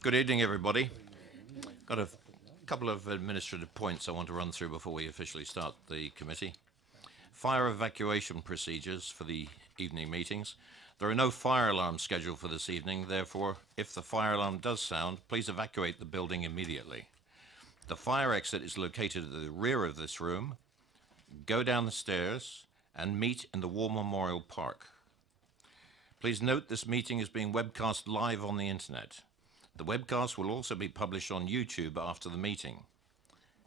Good evening, everybody. Got a couple of administrative points I want to run through before we officially start the committee. Fire evacuation procedures for the evening meetings. There are no fire alarms scheduled for this evening, therefore, if the fire alarm does sound, please evacuate the building immediately. The fire exit is located at the rear of this room. Go down the stairs and meet in the War Memorial Park. Please note this meeting is being webcast live on the internet. The webcast will also be published on YouTube after the meeting.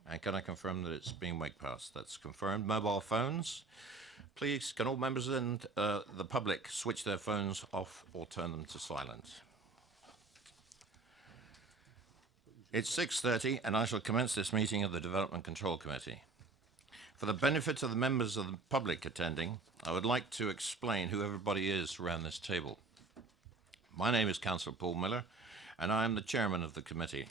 And can I confirm that it's being webcast? That's confirmed. Mobile phones. Please, can all members and the public switch their phones off or turn them to silent? It's 6:30 and I shall commence this meeting of the Development Control Committee. For the benefit of the members of the public attending, I would like to explain who everybody is around this table. My name is Councillor Paul Miller and I am the chairman of the committee.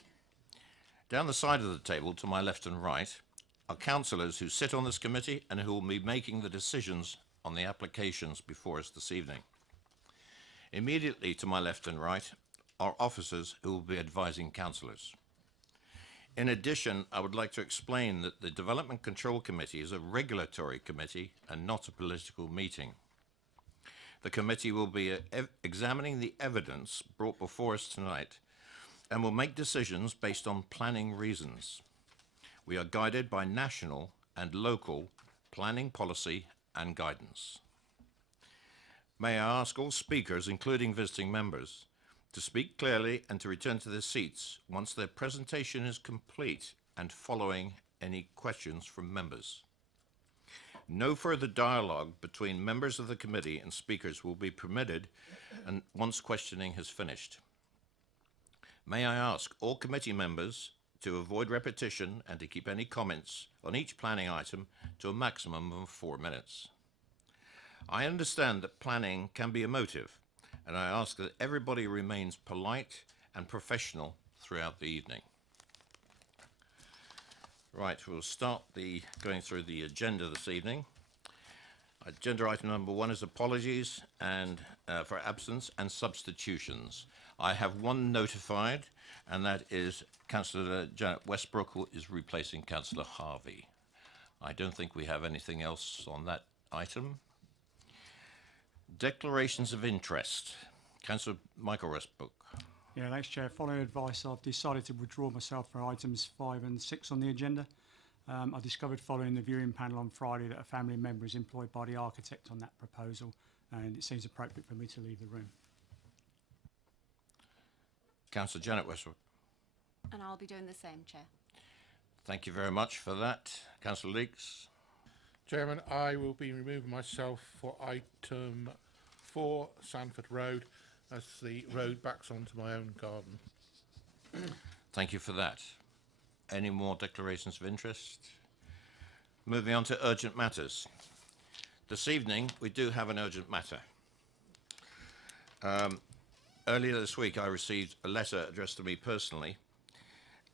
Down the side of the table to my left and right are councillors who sit on this committee and who will be making the decisions on the applications before us this evening. Immediately to my left and right are officers who will be advising councillors. In addition, I would like to explain that the Development Control Committee is a regulatory committee and not a political meeting. The committee will be examining the evidence brought before us tonight and will make decisions based on planning reasons. We are guided by national and local planning policy and guidance. May I ask all speakers, including visiting members, to speak clearly and to return to their seats once their presentation is complete and following any questions from members. No further dialogue between members of the committee and speakers will be permitted and once questioning has finished. May I ask all committee members to avoid repetition and to keep any comments on each planning item to a maximum of 4 minutes. I understand that planning can be emotive, and I ask that everybody remains polite and professional throughout the evening. Right, we'll start going through the agenda this evening. Agenda item number 1 is apologies and for absence and substitutions. I have one notified, and that is Councillor Janet Westbrook, who is replacing Councillor Harvey. I don't think we have anything else on that item. Declarations of interest. Councillor Michael Westbrook. Yeah, thanks, Chair. Following advice, I've decided to withdraw myself for items 5 and 6 on the agenda. I discovered following the viewing panel on Friday that a family member is employed by the architect on that proposal, and it seems appropriate for me to leave the room. Councillor Janet Westbrook. And I'll be doing the same, Chair. Thank you very much for that. Councillor Leeks. Chairman, I will be removing myself for item 4, Sanford Road, as the road backs onto my own garden. Thank you for that. Any more declarations of interest? Moving on to urgent matters. This evening, we do have an urgent matter. Earlier this week, I received a letter addressed to me personally,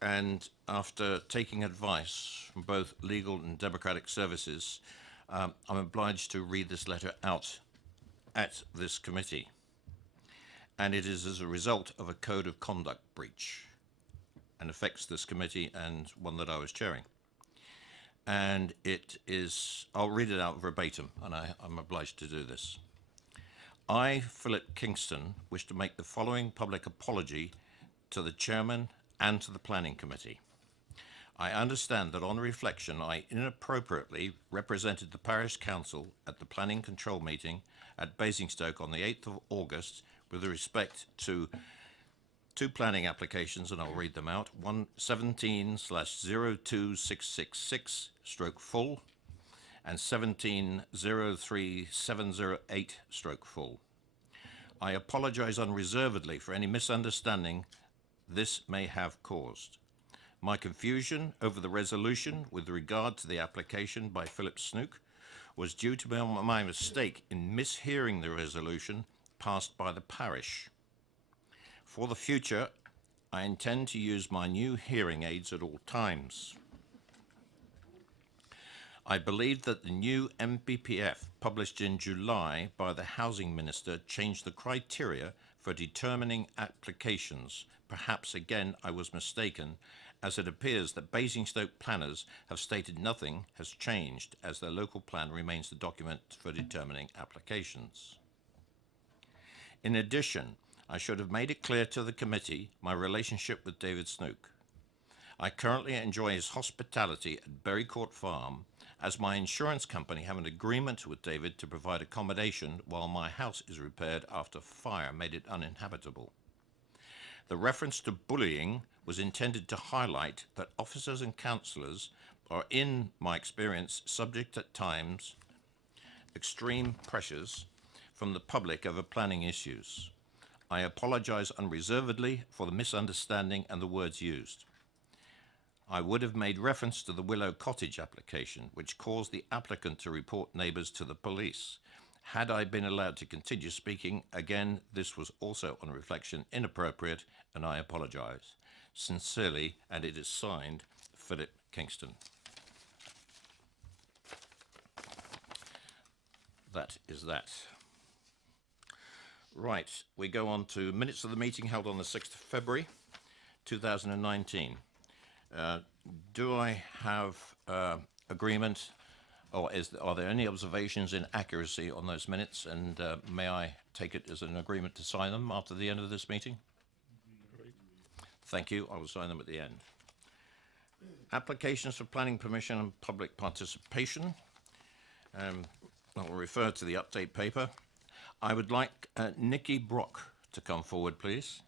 and after taking advice from both legal and democratic services, I'm obliged to read this letter out at this committee. And it is as a result of a code of conduct breach and affects this committee and one that I was chairing. And it is, I'll read it out verbatim, and I'm obliged to do this. I, Philip Kingston, wish to make the following public apology to the chairman and to the planning committee. I understand that on reflection, I inappropriately represented the parish council at the planning control meeting at Basingstoke on the 8th of August with respect to 2 planning applications, and I'll read them out. 17/02666/full and 17/03708/full. I apologize unreservedly for any misunderstanding this may have caused. My confusion over the resolution with regard to the application by Philip Snook was due to my mistake in mishearing the resolution passed by the parish. For the future, I intend to use my new hearing aids at all times. I believe that the new MPPF published in July by the Housing Minister changed the criteria for determining applications perhaps again I was mistaken, as it appears that Basingstoke planners have stated nothing has changed, as their local plan remains the document for determining applications. In addition, I should have made it clear to the committee my relationship with David Snook. I currently enjoy his hospitality at Berry Court Farm, as my insurance company have an agreement with David to provide accommodation while my house is repaired after fire made it uninhabitable. The reference to bullying was intended to highlight that officers and councillors are, in my experience, subject at times extreme pressures from the public over planning issues. I apologise unreservedly for the misunderstanding and the words used. I would have made reference to the Willow Cottage application, which caused the applicant to report neighbours to the police. Had I been allowed to continue speaking, again, this was also on reflection inappropriate, and I apologise. Sincerely, and it is signed, Philip Kingston. That is that. Right, we go on to minutes of the meeting held on the 6th of February, 2019. Do I have agreement, or are there any observations in accuracy on those minutes, and may I take it as an agreement to sign them after the end of this meeting? Thank you. I will sign them at the end. Applications for planning permission and public participation. I'll refer to the update paper. I would like Nikki Brock to come forward, please.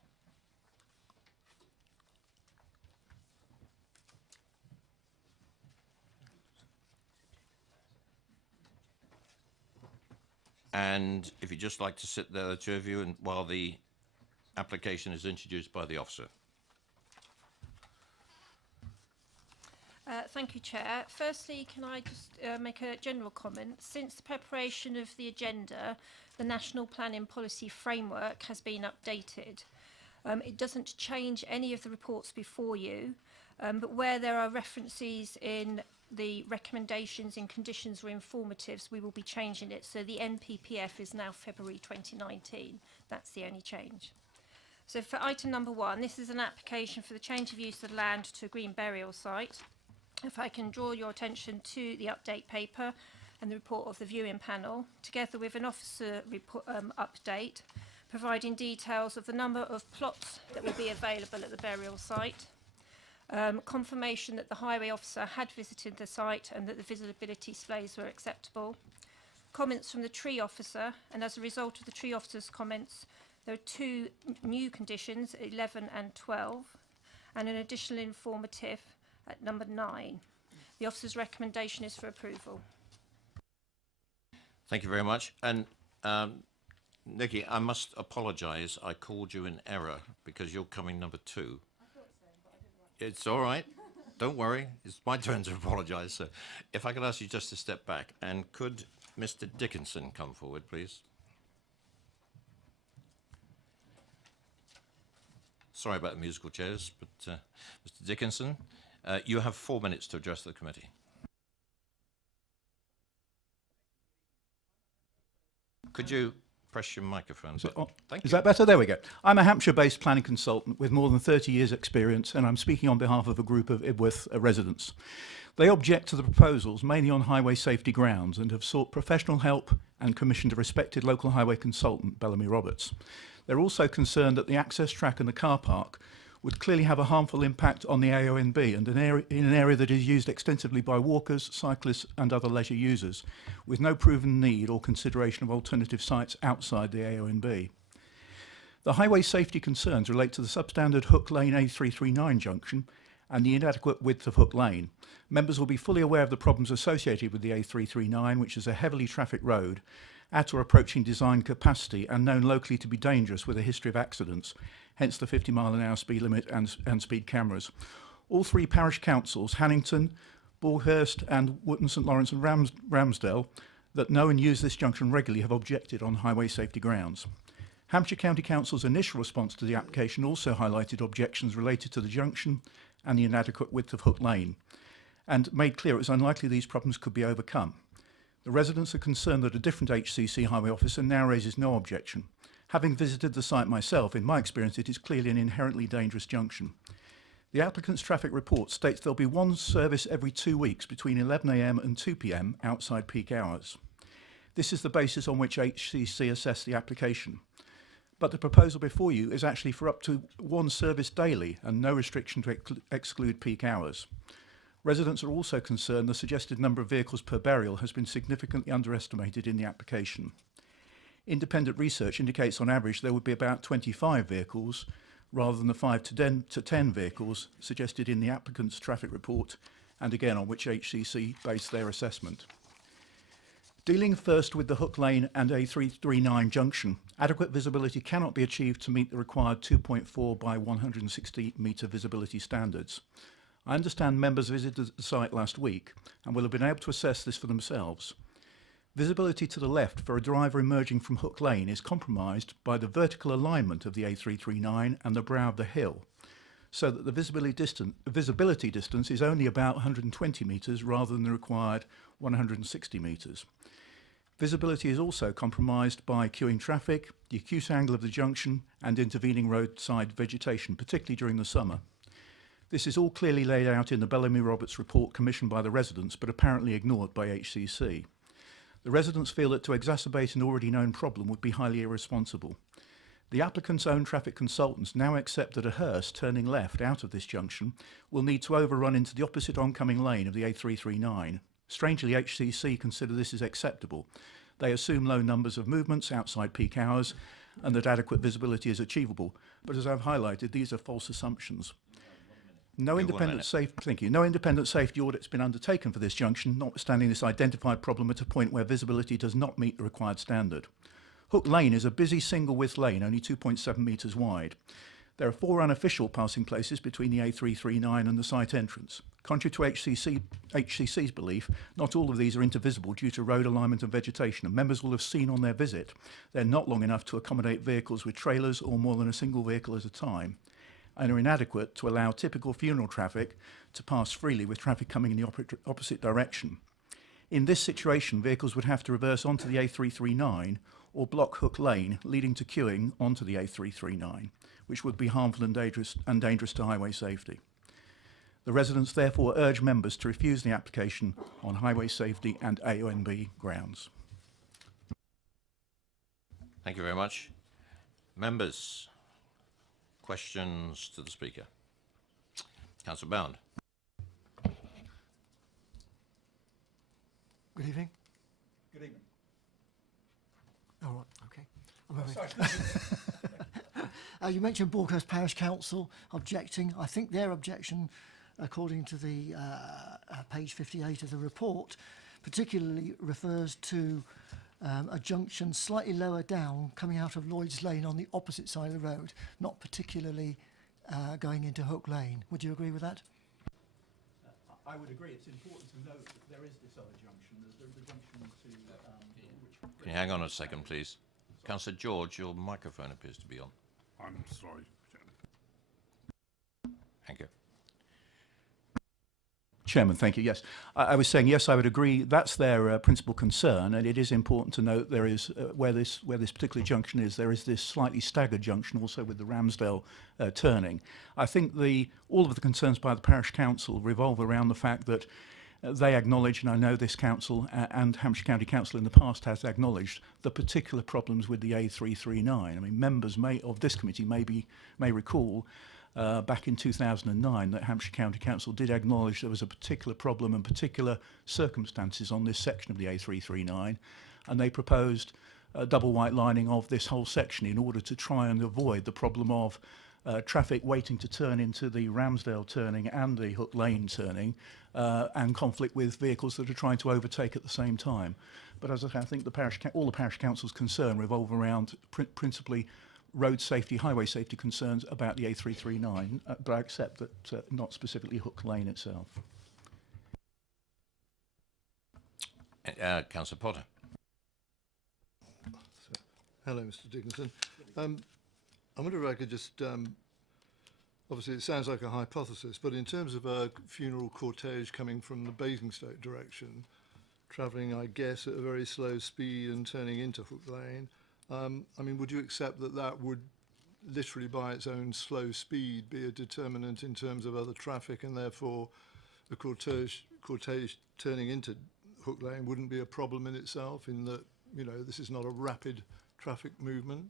And if you'd just like to sit there, the two of you, and while the application is introduced by the officer. Thank you, Chair. Firstly, can I just make a general comment? Since the preparation of the agenda, the National Planning Policy Framework has been updated. It doesn't change any of the reports before you, but where there are references in the recommendations in conditions or informatives, we will be changing it. So the NPPF is now February 2019. That's the only change. So for item number 1, this is an application for the change of use of land to a green burial site. If I can draw your attention to the update paper and the report of the viewing panel, together with an officer report, update, providing details of the number of plots that will be available at the burial site, confirmation that the highway officer had visited the site and that the visibility displays were acceptable, comments from the tree officer, and as a result of the tree officer's comments, there are 2 new conditions, 11 and 12, and an additional informative at number 9. The officer's recommendation is for approval. Thank you very much. And Nikki, I must apologise. I called you in error because you're coming number 2. I thought so, but I didn't write it. It's all right. Don't worry. It's my turn to apologise. So if I could ask you just to step back, and could Mr. Dickinson come forward, please? Sorry about the musical chairs, but Mr. Dickinson, you have 4 minutes to address the committee. Could you press your microphone button? Thank you. Is that better? There we go. I'm a Hampshire-based planning consultant with more than 30 years' experience, and I'm speaking on behalf of a group of Ibworth residents. They object to the proposals mainly on highway safety grounds and have sought professional help and commissioned a respected local highway consultant, Bellamy Roberts. They're also concerned that the access track and the car park would clearly have a harmful impact on the AONB and in an area that is used extensively by walkers, cyclists and other leisure users, with no proven need or consideration of alternative sites outside the AONB. The highway safety concerns relate to the substandard Hook Lane A339 junction and the inadequate width of Hook Lane. Members will be fully aware of the problems associated with the A339, which is a heavily trafficked road at or approaching design capacity and known locally to be dangerous with a history of accidents, hence the 50-mile-an-hour speed limit and speed cameras. All 3 parish councils, Hannington, Bulhurst and Wootton St Lawrence and Ramsdale, that know and use this junction regularly have objected on highway safety grounds. Hampshire County Council's initial response to the application also highlighted objections related to the junction and the inadequate width of Hook Lane, and made clear it was unlikely these problems could be overcome. The residents are concerned that a different HCC highway officer now raises no objection, Having visited the site myself, in my experience, it is clearly an inherently dangerous junction. The applicant's traffic report states there'll be one service every 2 weeks between 11 a.m. and 2 p.m. outside peak hours. This is the basis on which HCC assessed the application. But the proposal before you is actually for up to one service daily and no restriction to exclude peak hours. Residents are also concerned the suggested number of vehicles per burial has been significantly underestimated in the application. Independent research indicates on average there would be about 25 vehicles rather than the 5 to 10 vehicles suggested in the applicant's traffic report, and again on which HCC based their assessment. Dealing first with the Hook Lane and A339 junction, adequate visibility cannot be achieved to meet the required 2.4 by 160 metre visibility standards. I understand members visited the site last week and will have been able to assess this for themselves. Visibility to the left for a driver emerging from Hook Lane is compromised by the vertical alignment of the A339 and the brow of the hill, so that the visibility distance is only about 120 metres rather than the required 160 metres. Visibility is also compromised by queuing traffic, the acute angle of the junction and intervening roadside vegetation, particularly during the summer. This is all clearly laid out in the Bellamy Roberts report commissioned by the residents but apparently ignored by HCC. The residents feel that to exacerbate an already known problem would be highly irresponsible. The applicant's own traffic consultants now accept that a hearse turning left out of this junction will need to overrun into the opposite oncoming lane of the A339. Strangely, HCC consider this as acceptable. They assume low numbers of movements outside peak hours and that adequate visibility is achievable. But as I've highlighted, these are false assumptions. No independent safety audit has been undertaken for this junction, notwithstanding this identified problem at a point where visibility does not meet the required standard. Hook Lane is a busy single-width lane, only 2.7 metres wide. There are 4 unofficial passing places between the A339 and the site entrance. Contrary to HCC's belief, not all of these are intervisible due to road alignment and vegetation, and members will have seen on their visit they're not long enough to accommodate vehicles with trailers or more than a single vehicle at a time, and are inadequate to allow typical funeral traffic to pass freely with traffic coming in the opposite direction. In this situation, vehicles would have to reverse onto the A339 or block Hook Lane, leading to queuing onto the A339, which would be harmful and dangerous to highway safety. The residents therefore urge members to refuse the application on highway safety and AONB grounds. Thank you very much. Members, questions to the Speaker? Councillor Bound. Good evening. Good evening. All right, okay. You mentioned Borkhurst Parish Council objecting. I think their objection, according to the page 58 of the report, particularly refers to a junction slightly lower down coming out of Lloyd's Lane on the opposite side of the road, not particularly going into Hook Lane. Would you agree with that? I would agree. It's important to note that there is this other junction. There's a junction to which... Can you hang on a second, please? Councillor George, your microphone appears to be on. I'm sorry, Chairman. Thank you. Chairman, thank you. Yes, I was saying, yes, I would agree. That's their principal concern, and it is important to note there is, where this particular junction is, there is this slightly staggered junction also with the Ramsdale turning. I think all of the concerns by the Parish Council revolve around the fact that they acknowledge, and I know this council and Hampshire County Council in the past has acknowledged the particular problems with the A339. I mean, members of this committee may recall back in 2009 that Hampshire County Council did acknowledge there was a particular problem and particular circumstances on this section of the A339, and they proposed a double white lining of this whole section in order to try and avoid the problem of traffic waiting to turn into the Ramsdale turning and the Hook Lane turning, and conflict with vehicles that are trying to overtake at the same time. But as I say, I think all the parish council's concern revolve around principally road safety, highway safety concerns about the A339, but I accept that not specifically Hook Lane itself. Councillor Potter. Hello, Mr. Dickinson. I wonder if I could just, obviously it sounds like a hypothesis, but in terms of a funeral cortege coming from the Basingstoke direction, travelling, I guess, at a very slow speed and turning into Hook Lane, I mean, would you accept that that would literally by its own slow speed be a determinant in terms of other traffic, and therefore the cortege turning into Hook Lane wouldn't be a problem in itself, in that, you know, this is not a rapid traffic movement?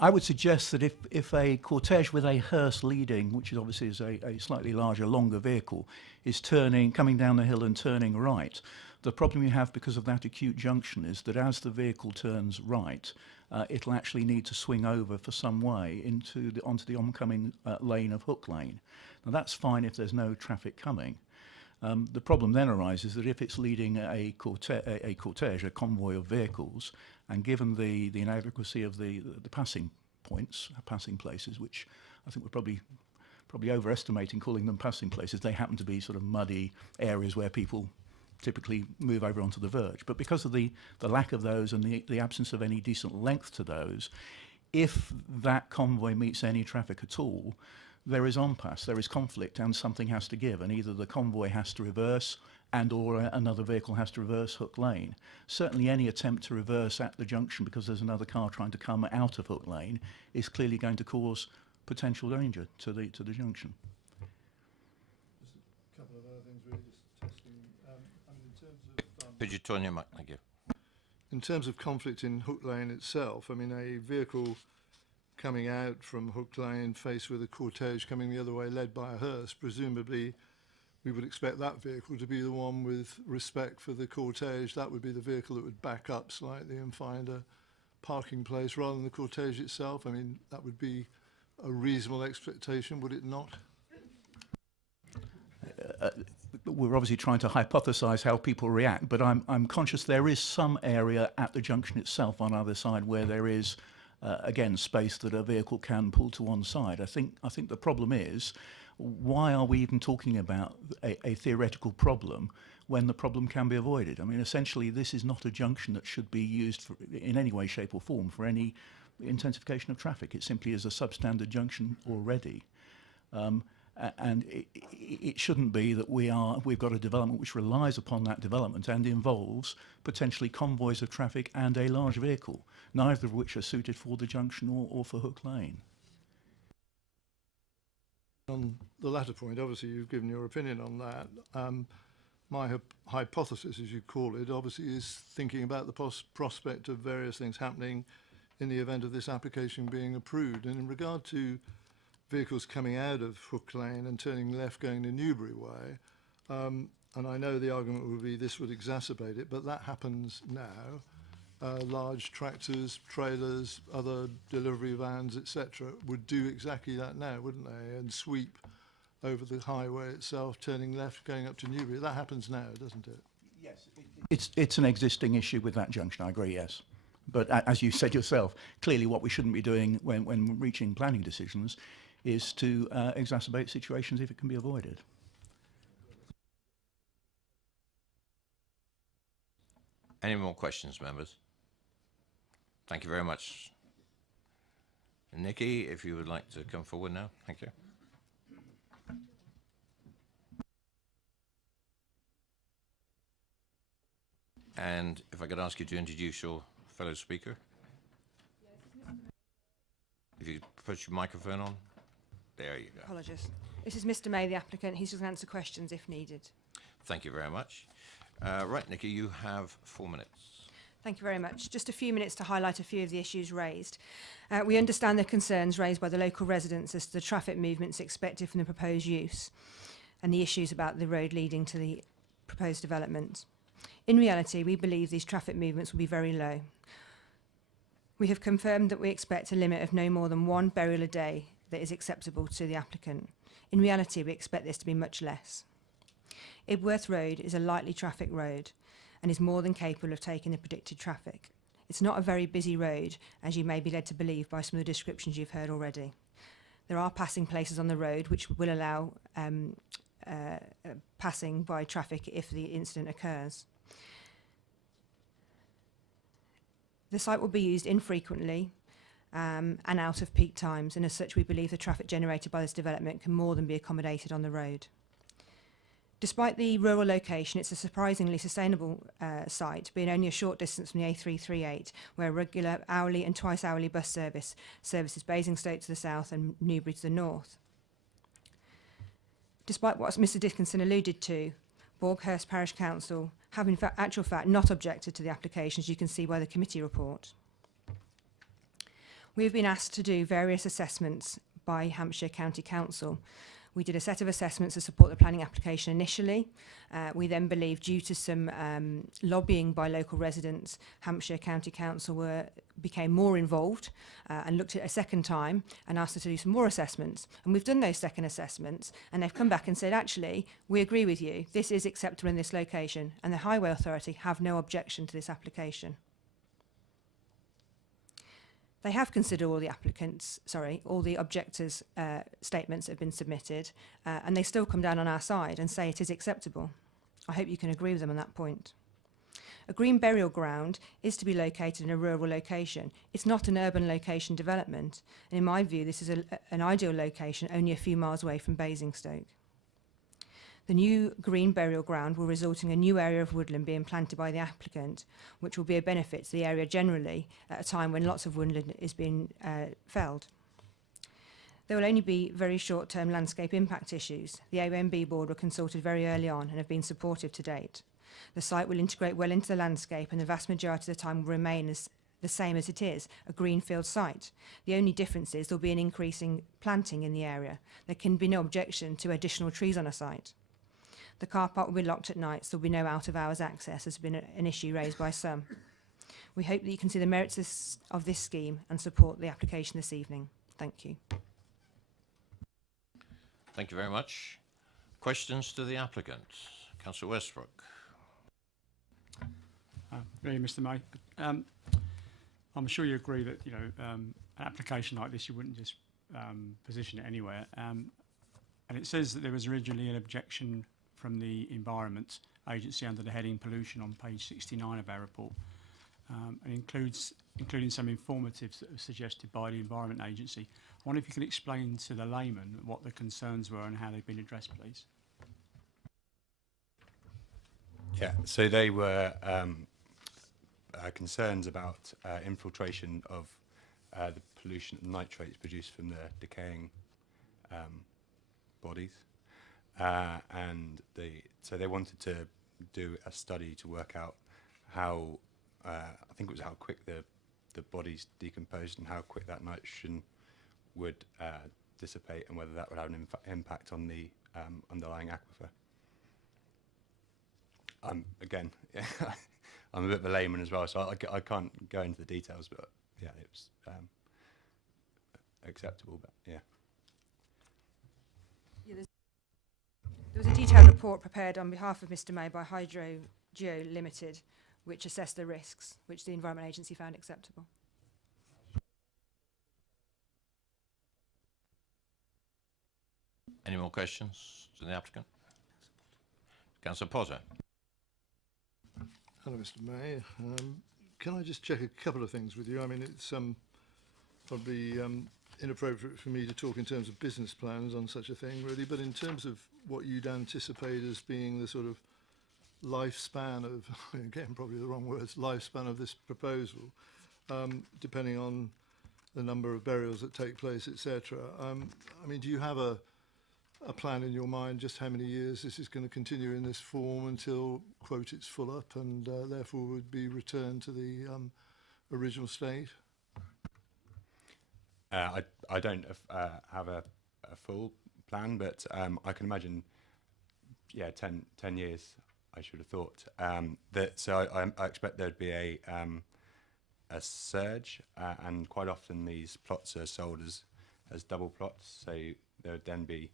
I would suggest that if a cortege with a hearse leading, which is obviously is a slightly larger, longer vehicle, is coming down the hill and turning right, the problem you have because of that acute junction is that as the vehicle turns right, it'll actually need to swing over for some way onto the oncoming lane of Hook Lane. Now that's fine if there's no traffic coming. The problem then arises that if it's leading a cortege, a convoy of vehicles, and given the inadequacy of the passing points, passing places, which I think we're probably overestimating calling them passing places. They happen to be sort of muddy areas where people typically move over onto the verge. But because of the lack of those and the absence of any decent length to those, if that convoy meets any traffic at all, there is impasse, there is conflict, and something has to give, and either the convoy has to reverse or another vehicle has to reverse Hook Lane. Certainly any attempt to reverse at the junction because there's another car trying to come out of Hook Lane is clearly going to cause potential danger to the junction. Just a couple of other things really, just testing. I mean, in terms of... Could you turn your mic? Thank you. In terms of conflict in Hook Lane itself, I mean, a vehicle coming out from Hook Lane faced with a cortege coming the other way led by a hearse, presumably we would expect that vehicle to be the one with respect for the cortege. That would be the vehicle that would back up slightly and find a parking place rather than the cortege itself. I mean, that would be a reasonable expectation, would it not? We're obviously trying to hypothesize how people react, but I'm conscious there is some area at the junction itself on either side where there is again space that a vehicle can pull to one side. I think the problem is, why are we even talking about a theoretical problem when the problem can be avoided? I mean, essentially this is not a junction that should be used in any way, shape or form for any intensification of traffic. It simply is a substandard junction already. And it shouldn't be that we've got a development which relies upon that development and involves potentially convoys of traffic and a large vehicle, neither of which are suited for the junction or for Hook Lane. On the latter point, obviously you've given your opinion on that. My hypothesis, as you call it, obviously is thinking about the prospect of various things happening in the event of this application being approved. And in regard to vehicles coming out of Hook Lane and turning left going to Newbury Way, and I know the argument would be this would exacerbate it, but that happens now. Large tractors, trailers, other delivery vans, etc., would do exactly that now, wouldn't they? And sweep over the highway itself, turning left, going up to Newbury. That happens now, doesn't it? Yes, it's an existing issue with that junction, I agree, yes. But as you said yourself, clearly what we shouldn't be doing when reaching planning decisions is to exacerbate situations if it can be avoided. Any more questions, members? Thank you very much. Nikki, if you would like to come forward now. Thank you. And if I could ask you to introduce your fellow speaker. If you put your microphone on. There you go. Apologies. This is Mr. May, the applicant. He's going to answer questions if needed. Thank you very much. Right, Nikki, you have 4 minutes. Thank you very much. Just a few minutes to highlight a few of the issues raised. We understand the concerns raised by the local residents as to the traffic movements expected from the proposed use and the issues about the road leading to the proposed development. In reality, we believe these traffic movements will be very low. We have confirmed that we expect a limit of no more than 1 burial a day that is acceptable to the applicant. In reality, we expect this to be much less. Ibworth Road is a lightly trafficked road and is more than capable of taking the predicted traffic. It's not a very busy road, as you may be led to believe by some of the descriptions you've heard already. There are passing places on the road which will allow passing by traffic if the incident occurs. The site will be used infrequently and out of peak times, and as such we believe the traffic generated by this development can more than be accommodated on the road. Despite the rural location, it's a surprisingly sustainable site, being only a short distance from the A338, where a regular hourly and twice hourly bus services Basingstoke to the south and Newbury to the north. Despite what Mr Dickinson alluded to, Borghurst Parish Council have in actual fact not objected to the application, as you can see by the committee report. We have been asked to do various assessments by Hampshire County Council. We did a set of assessments to support the planning application initially. We then believe, due to some lobbying by local residents, Hampshire County Council became more involved and looked at it a second time and asked us to do some more assessments. And we've done those second assessments, and they've come back and said, actually, we agree with you. This is acceptable in this location, and the Highway Authority have no objection to this application. They have considered all the objectors' statements that have been submitted, and they still come down on our side and say it is acceptable. I hope you can agree with them on that point. A green burial ground is to be located in a rural location. It's not an urban location development, and in my view, this is an ideal location only a few miles away from Basingstoke. The new green burial ground will result in a new area of woodland being planted by the applicant, which will be a benefit to the area generally at a time when lots of woodland is being felled. There will only be very short-term landscape impact issues. The OMB board were consulted very early on and have been supportive to date. The site will integrate well into the landscape, and the vast majority of the time will remain as the same as it is, a greenfield site. The only difference is there will be an increasing planting in the area. There can be no objection to additional trees on a site. The car park will be locked at night, so there will be no out-of-hours access, has been an issue raised by some. We hope that you can see the merits of this scheme and support the application this evening. Thank you. Thank you very much. Questions to the applicant? Councillor Westbrook. Really, Mr May. I'm sure you agree that an application like this, you wouldn't just position it anywhere. And it says that there was originally an objection from the Environment Agency under the heading pollution on page 69 of our report. And including some informatives that were suggested by the Environment Agency. I wonder if you could explain to the layman what the concerns were and how they've been addressed, please. Yeah, so they were concerns about infiltration of the pollution and nitrates produced from the decaying bodies. So they wanted to do a study to work out how, I think it was how quick the bodies decomposed and how quick that nitrogen would dissipate, and whether that would have an impact on the underlying aquifer. Again, I'm a bit of a layman as well, so I can't go into the details, but yeah, it was acceptable, but yeah. There was a detailed report prepared on behalf of Mr May by Hydro Geo Limited, which assessed the risks, which the Environment Agency found acceptable. Any more questions to the applicant? Councillor Potter. Hello, Mr May. Can I just check a couple of things with you? I mean, it's probably inappropriate for me to talk in terms of business plans on such a thing, really, but in terms of what you'd anticipate as being the sort of lifespan of, again, probably the wrong words, lifespan of this proposal, depending on the number of burials that take place, etc. I mean, do you have a plan in your mind just how many years this is going to continue in this form until, quote, it's full up and therefore would be returned to the original state? I don't have a full plan, but I can imagine, yeah, 10 years, I should have thought. So I expect there'd be a surge, and quite often these plots are sold as double plots, so there would then be,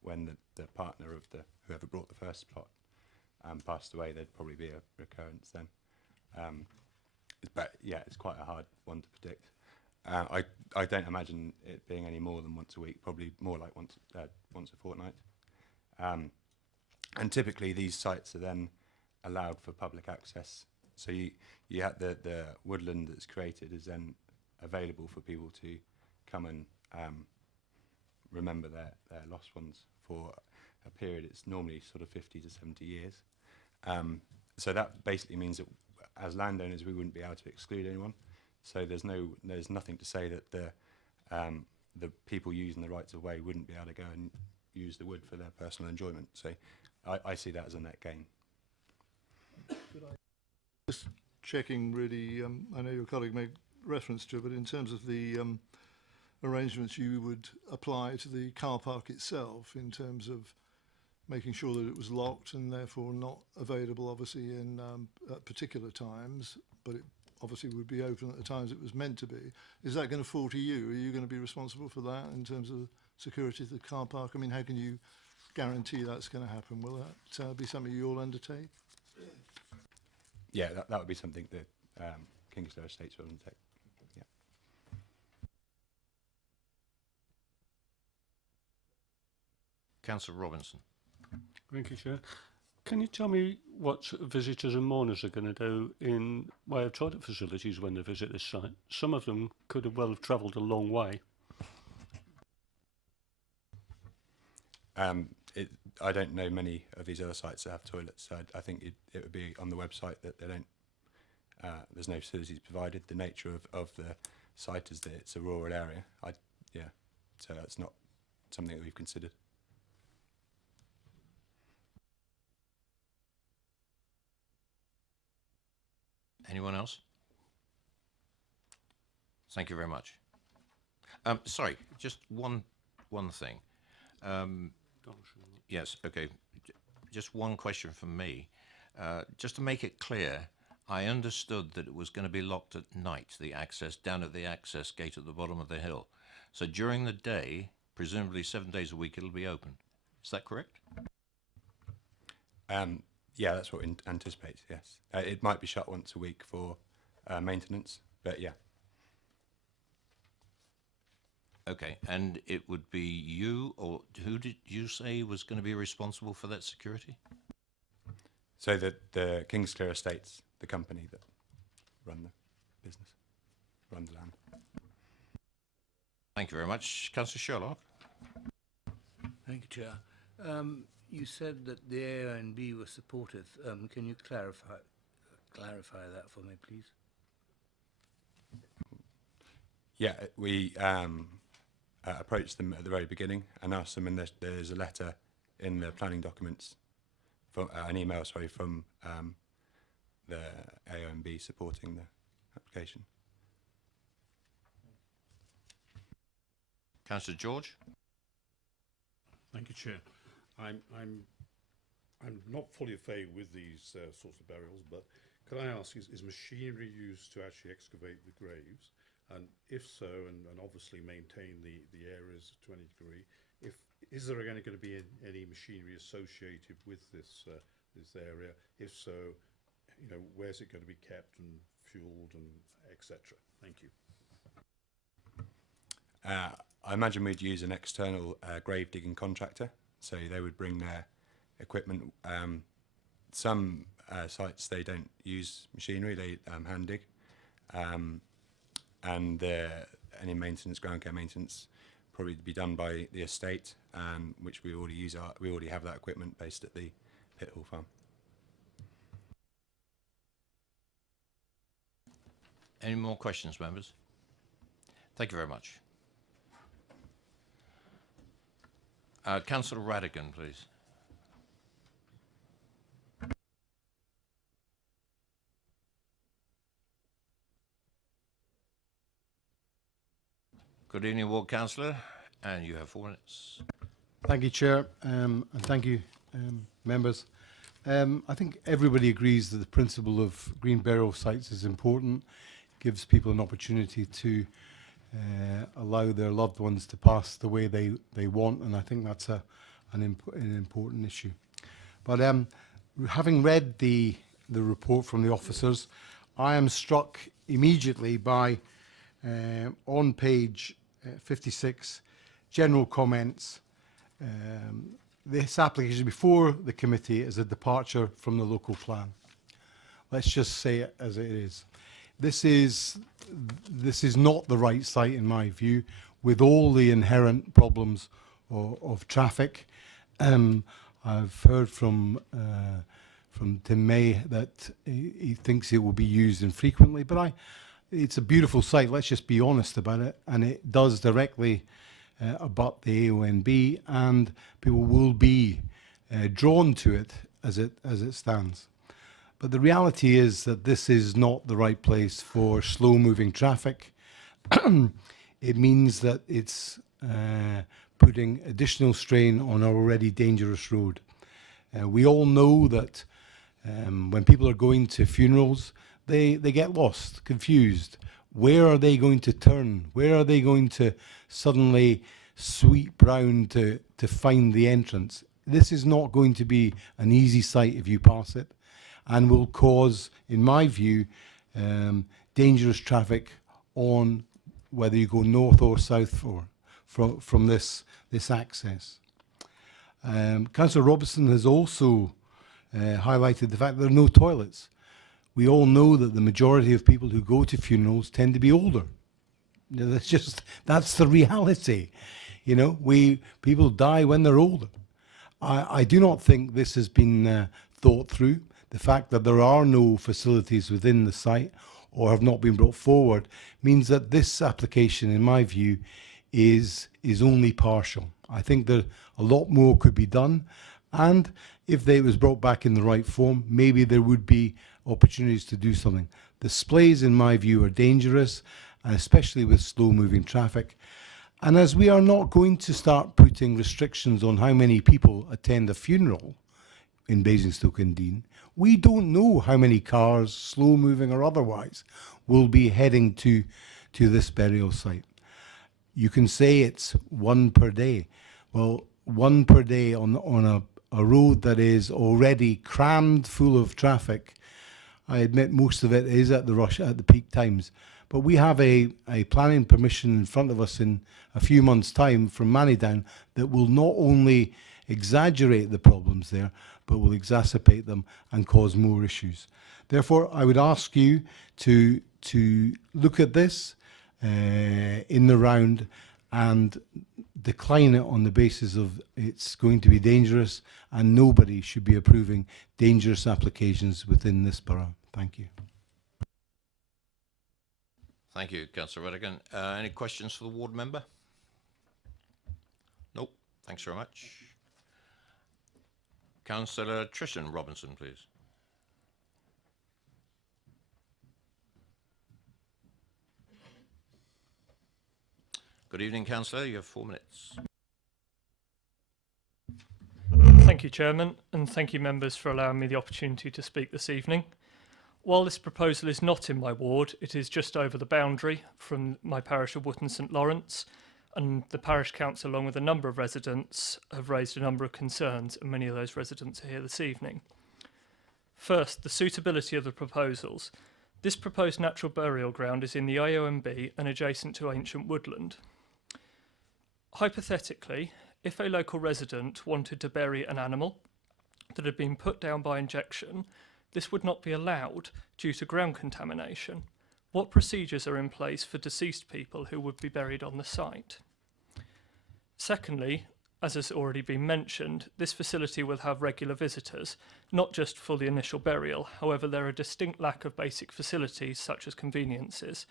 when the partner of whoever brought the first plot passed away, there'd probably be a recurrence then. But yeah, it's quite a hard one to predict. I don't imagine it being any more than once a week, probably more like once a fortnight. And typically these sites are then allowed for public access. So you have the woodland that's created is then available for people to come and remember their lost ones for a period, it's normally sort of 50 to 70 years. So that basically means that as landowners, we wouldn't be able to exclude anyone. So there's nothing to say that the people using the rights of way wouldn't be able to go and use the wood for their personal enjoyment. So I see that as a net gain. Just checking really, I know your colleague made reference to it, but in terms of the arrangements you would apply to the car park itself in terms of making sure that it was locked and therefore not available obviously in at particular times, but it obviously would be open at the times it was meant to be. Is that going to fall to you? Are you going to be responsible for that in terms of security of the car park? I mean, how can you guarantee that's going to happen? Will that be something you'll undertake? Yeah, that would be something that Kingsclere Estates will undertake. Yeah. Councillor Robinson. Thank you, Chair. Can you tell me what visitors and mourners are going to do in way of toilet facilities when they visit this site? Some of them could have well have travelled a long way. I don't know many of these other sites that have toilets, so I think it would be on the website that they don't. There's no facilities provided. The nature of the site is that it's a rural area. So that's not something that we've considered. Anyone else? Thank you very much. Sorry, just one thing. Yes, okay. Just one question from me. Just to make it clear, I understood that it was going to be locked at night, the access, down at the access gate at the bottom of the hill. So during the day, presumably 7 days a week, it'll be open. Is that correct? Yeah, that's what we anticipate, yes. It might be shut once a week for maintenance, but yeah. Okay, and it would be you, or who did you say was going to be responsible for that security? So the Kingsclere Estates, the company that run the business, run the land. Thank you very much. Councillor Sherlock. Thank you, Chair. You said that the AONB was supportive. Can you clarify that for me, please? Yeah, we approached them at the very beginning and asked them, and there's a letter in the planning documents, from, an email, sorry, from the AONB supporting the application. Councillor George. Thank you, Chair. I'm not fully familiar with these sorts of burials, but can I ask, is machinery used to actually excavate the graves? And if so, and obviously maintain the areas to any degree, is there going to be any machinery associated with this area? If so, where's it going to be kept and fueled and etc.? Thank you. I imagine we'd use an external grave digging contractor, so they would bring their equipment. Some sites, they don't use machinery, they hand dig, and any maintenance, ground care maintenance, probably be done by the estate, which we already have that equipment based at the Pithall farm. Any more questions, members? Thank you very much. Councillor Radigan, please. Good evening, Ward Councillor, and you have 4 minutes. Thank you, Chair, and thank you, members. I think everybody agrees that the principle of green burial sites is important, gives people an opportunity to allow their loved ones to pass the way they want, and I think that's an important issue. But having read the report from the officers, I am struck immediately by on page 56, general comments. This application before the committee is a departure from the local plan. Let's just say it as it is. This is not the right site in my view, with all the inherent problems of traffic I've heard from Tim May that he thinks it will be used infrequently, but it's a beautiful site. Let's just be honest about it, and it does directly abut the AONB, and people will be drawn to it as it stands. But the reality is that this is not the right place for slow-moving traffic. It means that it's putting additional strain on our already dangerous road. We all know that when people are going to funerals, they get lost, confused. Where are they going to turn? Where are they going to suddenly sweep round to find the entrance? This is not going to be an easy sight if you pass it, and will cause, in my view, dangerous traffic on whether you go north or south from this access. Councillor Robertson has also highlighted the fact that there are no toilets. We all know that the majority of people who go to funerals tend to be older. You know, that's the reality. You know, people die when they're older. I do not think this has been thought through. The fact that there are no facilities within the site or have not been brought forward means that this application, in my view, is only partial. I think that a lot more could be done, and if it was brought back in the right form, maybe there would be opportunities to do something. Displays, in my view, are dangerous, and especially with slow-moving traffic. And as we are not going to start putting restrictions on how many people attend a funeral in Basingstoke and Dean, we don't know how many cars, slow-moving or otherwise, will be heading to this burial site. You can say it's one per day. Well, one per day on a road that is already crammed full of traffic. I admit most of it is at the peak times. But we have a planning permission in front of us in a few months' time from Manidown that will not only exaggerate the problems there, but will exacerbate them and cause more issues. Therefore, I would ask you to look at this in the round and decline it on the basis of it's going to be dangerous, and nobody should be approving dangerous applications within this borough. Thank you. Thank you, Councillor Redigan. Any questions for the ward member? Nope. Thanks very much. Councillor Trishan Robinson, please. Good evening, Councillor. You have 4 minutes. Thank you, Chairman, and thank you, members, for allowing me the opportunity to speak this evening. While this proposal is not in my ward, it is just over the boundary from my parish of Wootton St Lawrence, and the parish council, along with a number of residents, have raised a number of concerns, and many of those residents are here this evening. First, the suitability of the proposals. This proposed natural burial ground is in the AONB and adjacent to ancient woodland. Hypothetically, if a local resident wanted to bury an animal that had been put down by injection, this would not be allowed due to ground contamination. What procedures are in place for deceased people who would be buried on the site? Secondly, as has already been mentioned, this facility will have regular visitors, not just for the initial burial. However, there are a distinct lack of basic facilities such as conveniences.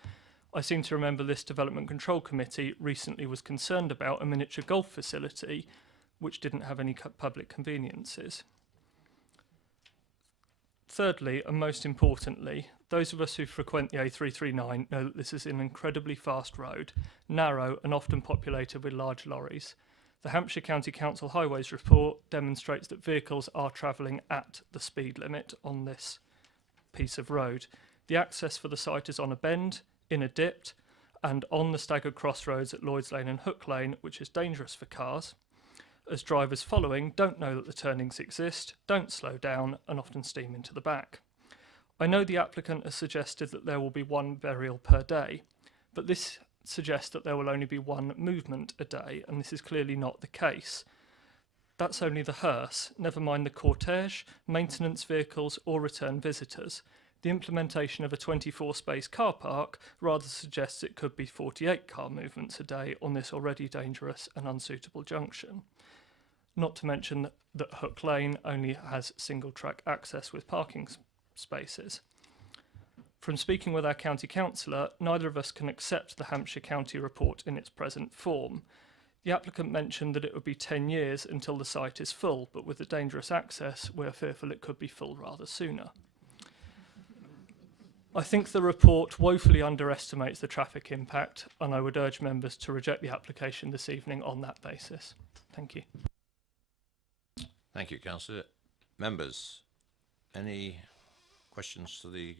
I seem to remember this Development Control Committee recently was concerned about a miniature golf facility which didn't have any public conveniences. Thirdly, and most importantly, those of us who frequent the A339 know that this is an incredibly fast road, narrow and often populated with large lorries. The Hampshire County Council Highways report demonstrates that vehicles are travelling at the speed limit on this piece of road. The access for the site is on a bend, in a dip, and on the staggered crossroads at Lloyds Lane and Hook Lane, which is dangerous for cars, as drivers following don't know that the turnings exist, don't slow down, and often steam into the back. I know the applicant has suggested that there will be one burial per day, but this suggests that there will only be one movement a day, and this is clearly not the case. That's only the hearse, never mind the cortege, maintenance vehicles, or return visitors. The implementation of a 24-space car park rather suggests it could be 48 car movements a day on this already dangerous and unsuitable junction. not to mention that Hook Lane only has single track access with parking spaces. From speaking with our county councillor, neither of us can accept the Hampshire County report in its present form. The applicant mentioned that it would be 10 years until the site is full, but with the dangerous access, we're fearful it could be full rather sooner. I think the report woefully underestimates the traffic impact, and I would urge members to reject the application this evening on that basis. Thank you. Thank you, Councillor. Members, any questions to the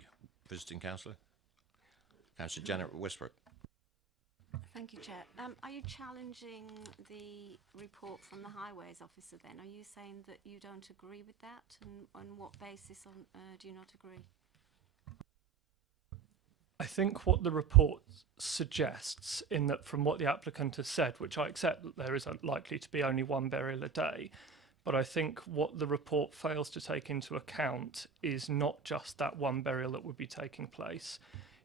visiting councillor? Councillor Janet Westbrook. Thank you, Chair. Are you challenging the report from the Highways Officer then? Are you saying that you don't agree with that? And on what basis do you not agree? I think what the report suggests, in that from what the applicant has said, which I accept that there is likely to be only one burial a day, but I think what the report fails to take into account is not just that one burial that would be taking place.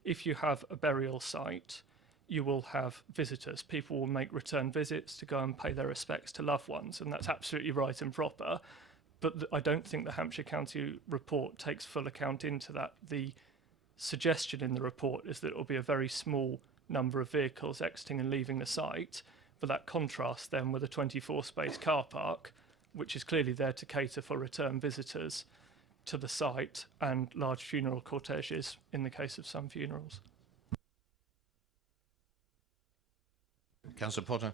If you have a burial site, you will have visitors. People will make return visits to go and pay their respects to loved ones, and that's absolutely right and proper. But I don't think the Hampshire County report takes full account into that. The suggestion in the report is that it will be a very small number of vehicles exiting and leaving the site, but that contrasts then with a 24-space car park, which is clearly there to cater for return visitors to the site and large funeral corteges in the case of some funerals. Councillor Potter.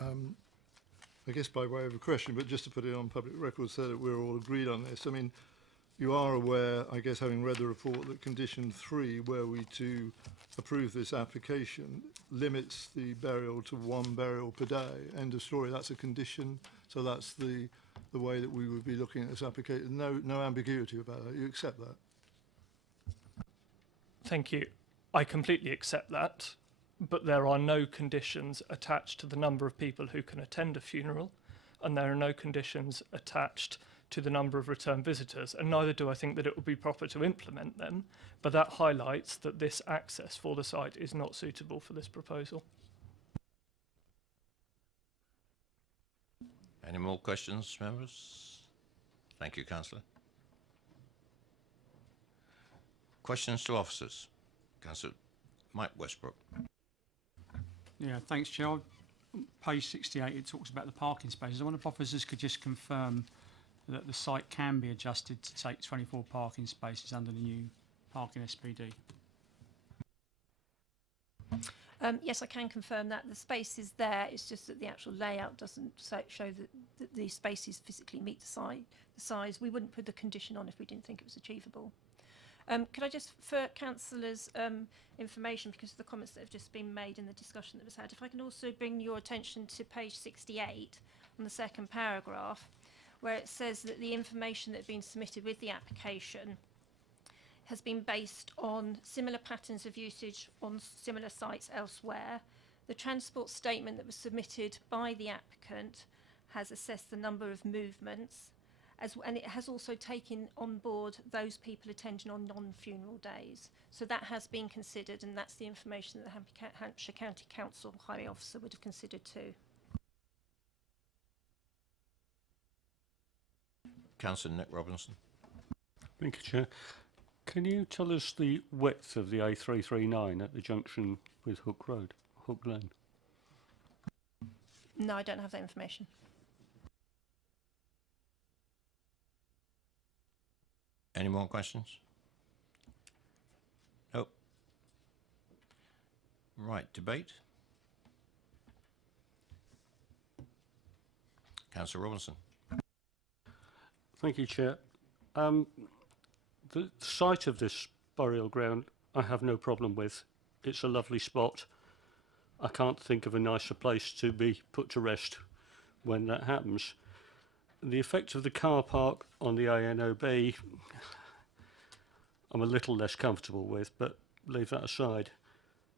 I guess by way of a question, but just to put it on public record so that we're all agreed on this. I mean, you are aware, I guess, having read the report, that condition 3, were we to approve this application, limits the burial to 1 burial per day. End of story. That's a condition. So that's the way that we would be looking at this application. No ambiguity about that. You accept that? Thank you. I completely accept that, but there are no conditions attached to the number of people who can attend a funeral, and there are no conditions attached to the number of return visitors, and neither do I think that it would be proper to implement them, but that highlights that this access for the site is not suitable for this proposal. Any more questions, members? Thank you, Councillor. Questions to officers? Councillor Mike Westbrook. Yeah, thanks, Chair. On page 68, it talks about the parking spaces. I wonder if officers could just confirm that the site can be adjusted to take 24 parking spaces under the new parking SPD. Yes, I can confirm that. The space is there. It's just that the actual layout doesn't show that the spaces physically meet the size. We wouldn't put the condition on if we didn't think it was achievable. Could I just, for councillors' information, because of the comments that have just been made in the discussion that was had, if I can also bring your attention to page 68 on the second paragraph, where it says that the information that had been submitted with the application has been based on similar patterns of usage on similar sites elsewhere. The transport statement that was submitted by the applicant has assessed the number of movements, and it has also taken on board those people attending on non-funeral days. So that has been considered, and that's the information that the Hampshire County Council Highway Officer would have considered too. Councillor Nick Robinson. Thank you, Chair. Can you tell us the width of the A339 at the junction with Hook Road, Hook Lane? No, I don't have that information. Any more questions? Nope. Right, debate. Councillor Robinson. Thank you, Chair. The site of this burial ground I have no problem with. It's a lovely spot. I can't think of a nicer place to be put to rest when that happens. The effect of the car park on the ANOB, I'm a little less comfortable with, but leave that aside.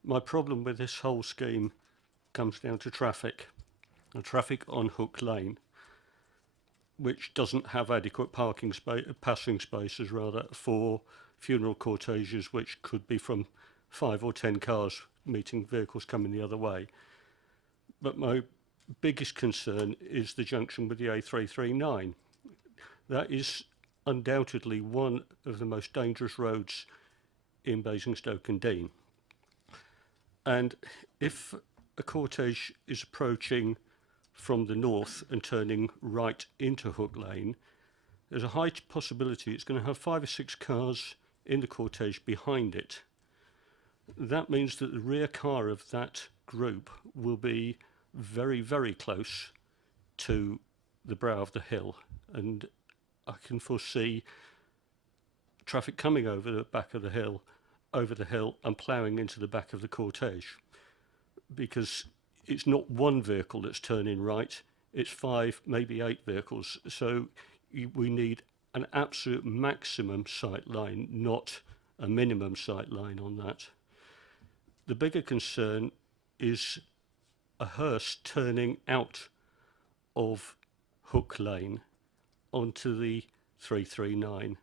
My problem with this whole scheme comes down to traffic. The traffic on Hook Lane, which doesn't have adequate passing spaces rather, for funeral corteges, which could be from 5 or 10 cars meeting vehicles coming the other way. But my biggest concern is the junction with the A339. That is undoubtedly one of the most dangerous roads in Basingstoke and Deane. And if a cortege is approaching from the north and turning right into Hook Lane, there's a high possibility it's going to have 5 or 6 cars in the cortege behind it. That means that the rear car of that group will be very, very close to the brow of the hill, and I can foresee traffic coming over the back of the hill, over the hill, and ploughing into the back of the cortege, because it's not one vehicle that's turning right, it's 5, maybe 8 vehicles. So we need an absolute maximum sight line, not a minimum sight line on that. The bigger concern is a hearse turning out of Hook Lane onto the 339.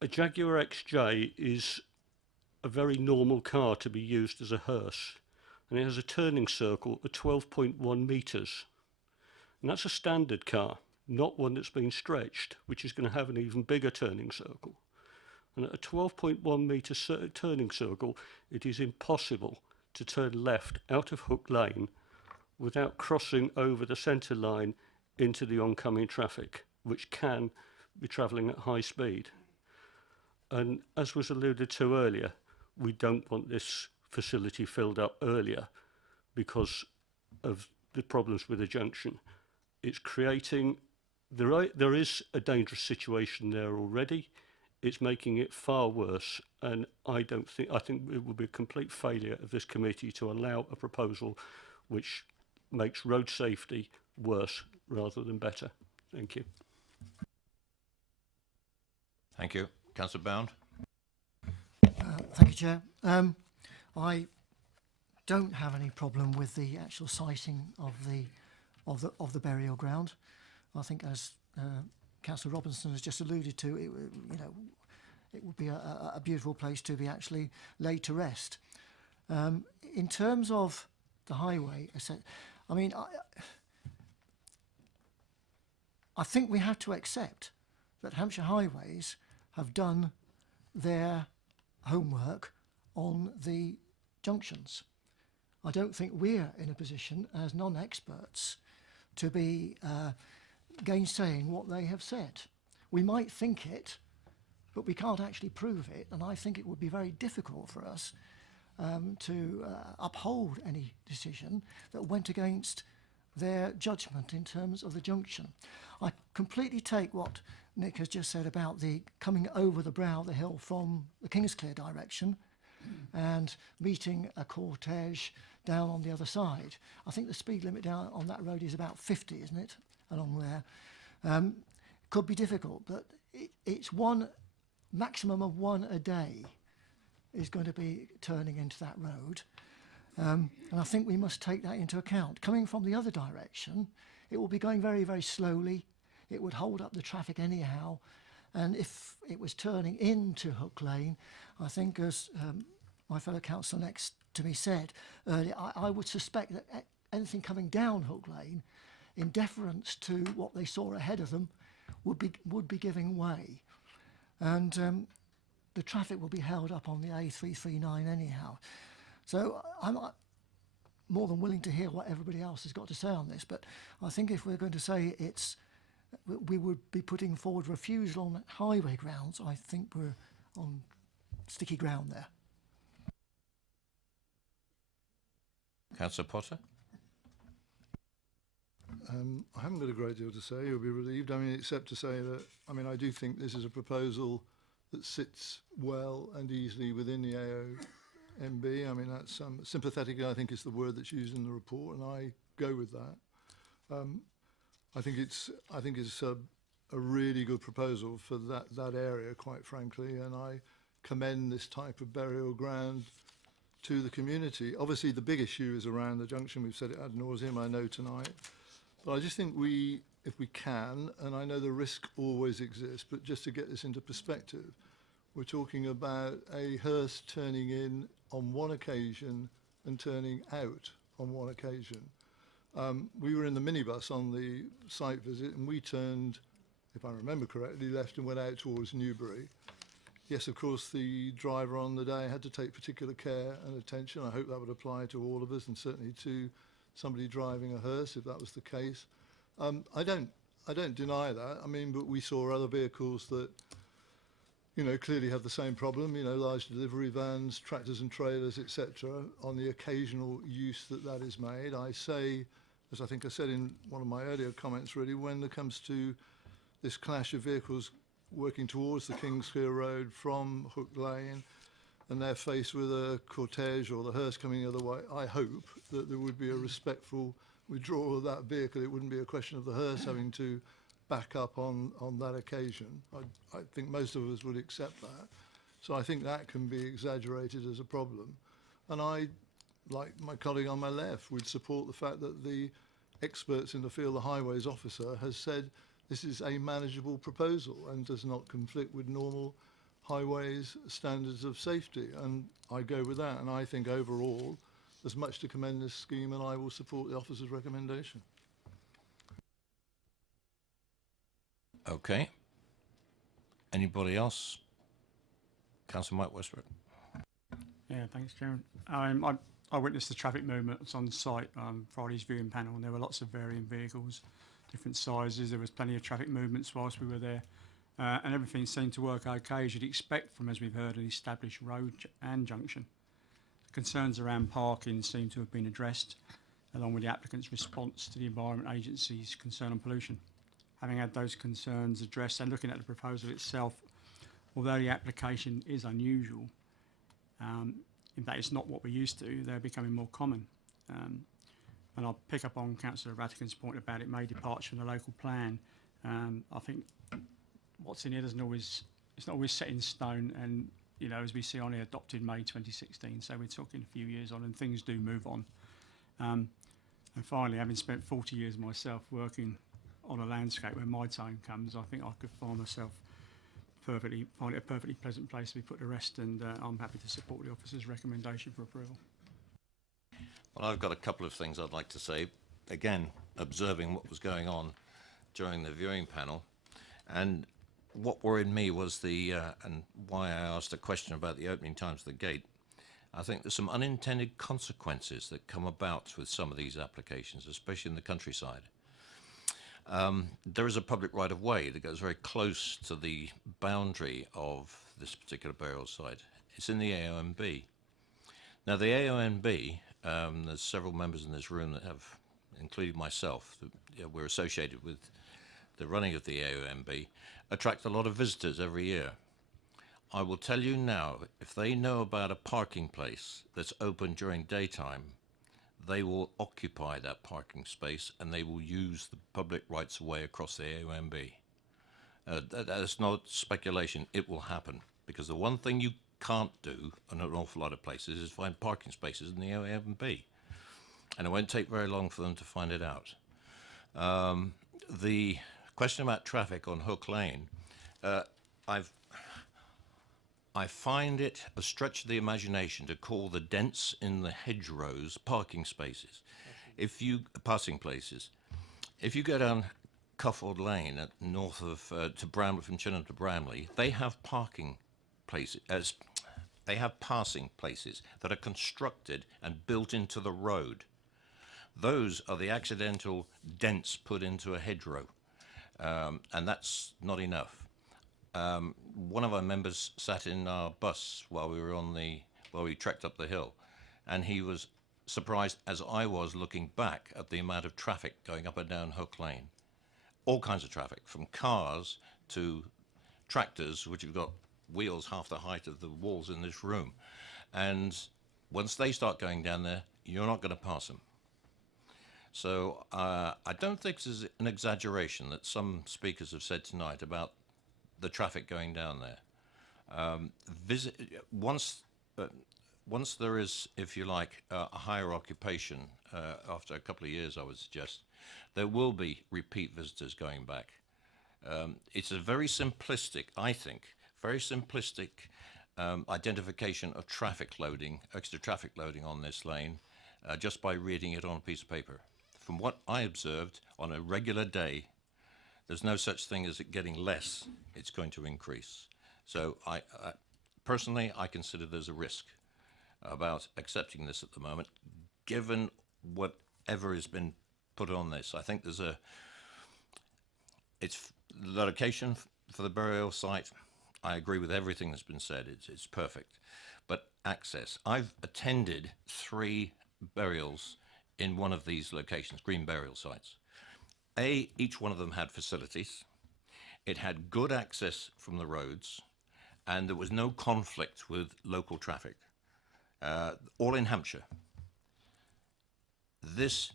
A Jaguar XJ is a very normal car to be used as a hearse, and it has a turning circle of 12.1 metres. And that's a standard car, not one that's been stretched, which is going to have an even bigger turning circle. And at a 12.1 metre turning circle, it is impossible to turn left out of Hook Lane without crossing over the centre line into the oncoming traffic, which can be travelling at high speed. And as was alluded to earlier, we don't want this facility filled up earlier because of the problems with the junction. It's creating, there is a dangerous situation there already. It's making it far worse, and I think it will be a complete failure of this committee to allow a proposal which makes road safety worse rather than better. Thank you. Thank you. Councillor Bound. Thank you, Chair. I don't have any problem with the actual siting of the burial ground. I think, as Councillor Robinson has just alluded to, it would be a beautiful place to be actually laid to rest. In terms of the highway, I think we have to accept that Hampshire Highways have done their homework on the junctions. I don't think we're in a position as non-experts to be gainsaying what they have said. We might think it, but we can't actually prove it, and I think it would be very difficult for us to uphold any decision that went against their judgment in terms of the junction. I completely take what Nick has just said about the coming over the brow of the hill from the Kingsclere direction and meeting a cortege down on the other side. I think the speed limit down on that road is about 50, isn't it, along there? Could be difficult, but it's one maximum of one a day is going to be turning into that road. And I think we must take that into account. Coming from the other direction, it will be going very, very slowly. It would hold up the traffic anyhow. And if it was turning into Hook Lane, I think, as my fellow councillor next to me said earlier, I would suspect that anything coming down Hook Lane, in deference to what they saw ahead of them, would be giving way. And the traffic will be held up on the A339 anyhow. So I'm more than willing to hear what everybody else has got to say on this, but I think if we're going to say we would be putting forward refusal on highway grounds, I think we're on sticky ground there. Councillor Potter. I haven't got a great deal to say. You'll be relieved. Except to say that, I do think this is a proposal that sits well and easily within the AOMB. That's sympathetic, I think, is the word that's used in the report, and I go with that. I think it's a really good proposal for that area, quite frankly, and I commend this type of burial ground to the community. Obviously, the big issue is around the junction. We've said it ad nauseum, I know, tonight. But I just think if we can, and I know the risk always exists, but just to get this into perspective, we're talking about a hearse turning in on one occasion and turning out on one occasion. We were in the minibus on the site visit, and we turned, if I remember correctly, left and went out towards Newbury. Yes, of course, the driver on the day had to take particular care and attention. I hope that would apply to all of us, and certainly to somebody driving a hearse, if that was the case. I don't deny that. I mean, but we saw other vehicles that, you know, clearly have the same problem. You know, large delivery vans, tractors and trailers, etc. On the occasional use that is made, I say, as I think I said in one of my earlier comments, really, when it comes to this clash of vehicles working towards the Kingsclear Road from Hook Lane, and they're faced with a cortege or the hearse coming the other way, I hope that there would be a respectful withdrawal of that vehicle. It wouldn't be a question of the hearse having to back up on that occasion. I think most of us would accept that. So I think that can be exaggerated as a problem. And I, like my colleague on my left, would support the fact that the experts in the field, the highways officer, has said this is a manageable proposal and does not conflict with normal highways standards of safety. And I go with that. And I think overall, there's much to commend this scheme, and I will support the officer's recommendation. Okay. Anybody else? Councillor Mike Westbrook. Yeah, thanks, Chairman. I witnessed the traffic movements on site Friday's viewing panel, and there were lots of varying vehicles, different sizes. There was plenty of traffic movements whilst we were there, and everything seemed to work okay, as you'd expect from, as we've heard, an established road and junction. The concerns around parking seem to have been addressed, along with the applicant's response to the Environment Agency's concern on pollution. Having had those concerns addressed and looking at the proposal itself, although the application is unusual, in fact it's not what we're used to, they're becoming more common. And I'll pick up on Councillor Ratigan's point about it may depart from the local plan. I think what's in here it's not always set in stone, and you know, as we see on here, adopted May 2016, so we're talking a few years on, and things do move on. And finally, having spent 40 years myself working on a landscape, when my time comes, I think I could find it a perfectly pleasant place to be put to rest, and I'm happy to support the officer's recommendation for approval. Well, I've got a couple of things I'd like to say. Again, observing what was going on during the viewing panel, and what worried me was and why I asked a question about the opening times of the gate. I think there's some unintended consequences that come about with some of these applications, especially in the countryside. There is a public right-of-way that goes very close to the boundary of this particular burial site. It's in the AONB. Now, the AONB, there's several members in this room that have, including myself, that we're associated with the running of the AONB, attract a lot of visitors every year. I will tell you now, if they know about a parking place that's open during daytime, they will occupy that parking space and they will use the public rights of way across the AONB. That's not speculation, it will happen. Because the one thing you can't do in an awful lot of places is find parking spaces in the AONB. And it won't take very long for them to find it out. The question about traffic on Hook Lane, I find it a stretch of the imagination to call the dents in the hedgerows parking spaces. Passing places. If you go down Cuffold Lane at north of to Bramley, from Chinham to Bramley, they have parking places. They have passing places that are constructed and built into the road. Those are the accidental dents put into a hedgerow, and that's not enough. One of our members sat in our bus while we trekked up the hill, and he was surprised, as I was, looking back at the amount of traffic going up and down Hook Lane. All kinds of traffic, from cars to tractors, which have got wheels half the height of the walls in this room. And once they start going down there, you're not going to pass them. So I don't think this is an exaggeration that some speakers have said tonight about the traffic going down there. Once there is, if you like, a higher occupation, after a couple of years, I would suggest, there will be repeat visitors going back. It's a very simplistic, I think, identification of traffic loading, extra traffic loading on this lane, just by reading it on a piece of paper. from what I observed on a regular day, there's no such thing as it getting less. It's going to increase. So personally, I consider there's a risk about accepting this at the moment, given whatever has been put on this. I think it's the location for the burial site. I agree with everything that's been said. It's perfect. But access. I've attended 3 burials in one of these locations, green burial sites. Each one of them had facilities. It had good access from the roads, and there was no conflict with local traffic. All in Hampshire. This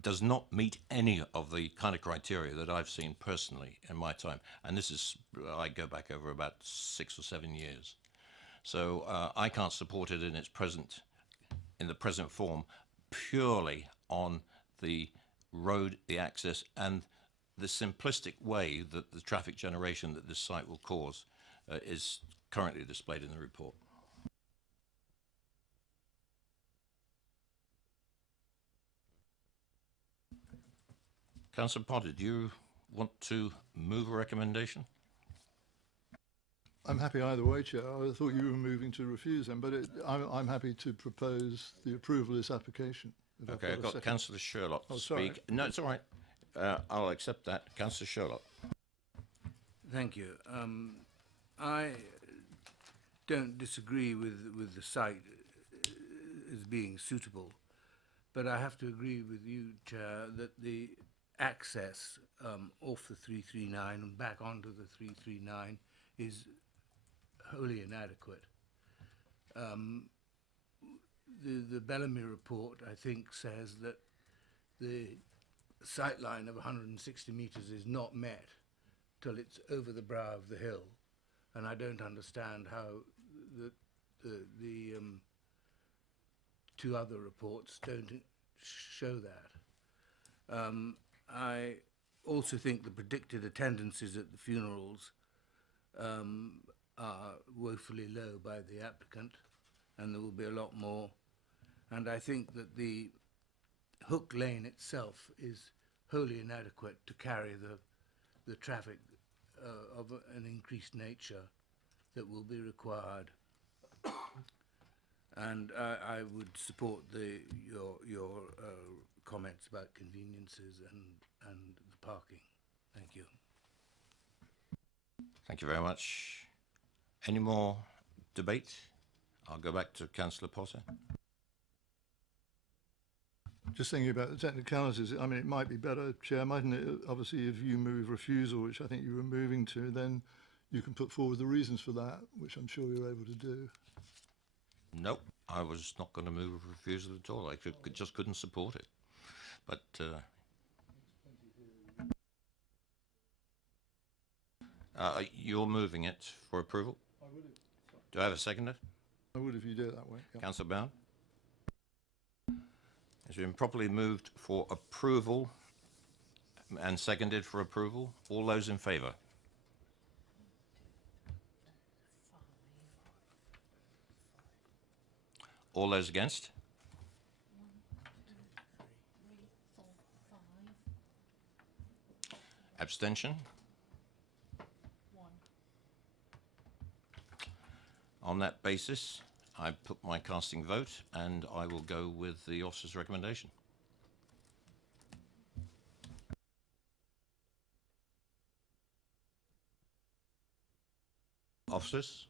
does not meet any of the kind of criteria that I've seen personally in my time. And this is, I go back over about 6 or 7 years. So I can't support it in the present form, purely on the road, the access, and the simplistic way that the traffic generation that this site will cause is currently displayed in the report. Councillor Potter, do you want to move a recommendation? I'm happy either way, Chair. I thought you were moving to refuse them, but I'm happy to propose the approval of this application. Okay, I've got Councillor Sherlock to sorry. speak. No, it's all right. I'll accept that. Councillor Sherlock. Thank you. I don't disagree with the site as being suitable, but I have to agree with you, Chair, that the access off the 339 and back onto the 339 is wholly inadequate. The Bellamy report, I think, says that the sight line of 160 metres is not met till it's over the brow of the hill, and I don't understand how the 2 other reports don't show that. I also think the predicted attendances at the funerals are woefully low by the applicant, and there will be a lot more. And I think that the Hook Lane itself is wholly inadequate to carry the traffic of an increased nature that will be required. And I would support your comments about conveniences and the parking. Thank you. Thank you very much. Any more debate? I'll go back to Councillor Potter. Just thinking about the technicalities, I mean, it might be better, Chair, mightn't it? Obviously, if you move refusal, which I think you were moving to, then you can put forward the reasons for that, which I'm sure you're able to do. Nope, I was not going to move a refusal at all. I just couldn't support it. But you're moving it for approval? I would. Do I have a seconder? I would if you do it that way. Yeah. Councillor Bound? It's been properly moved for approval and seconded for approval. All those in favour? All those against? Abstention? On that basis, I put my casting vote and I will go with the officer's recommendation. Officers?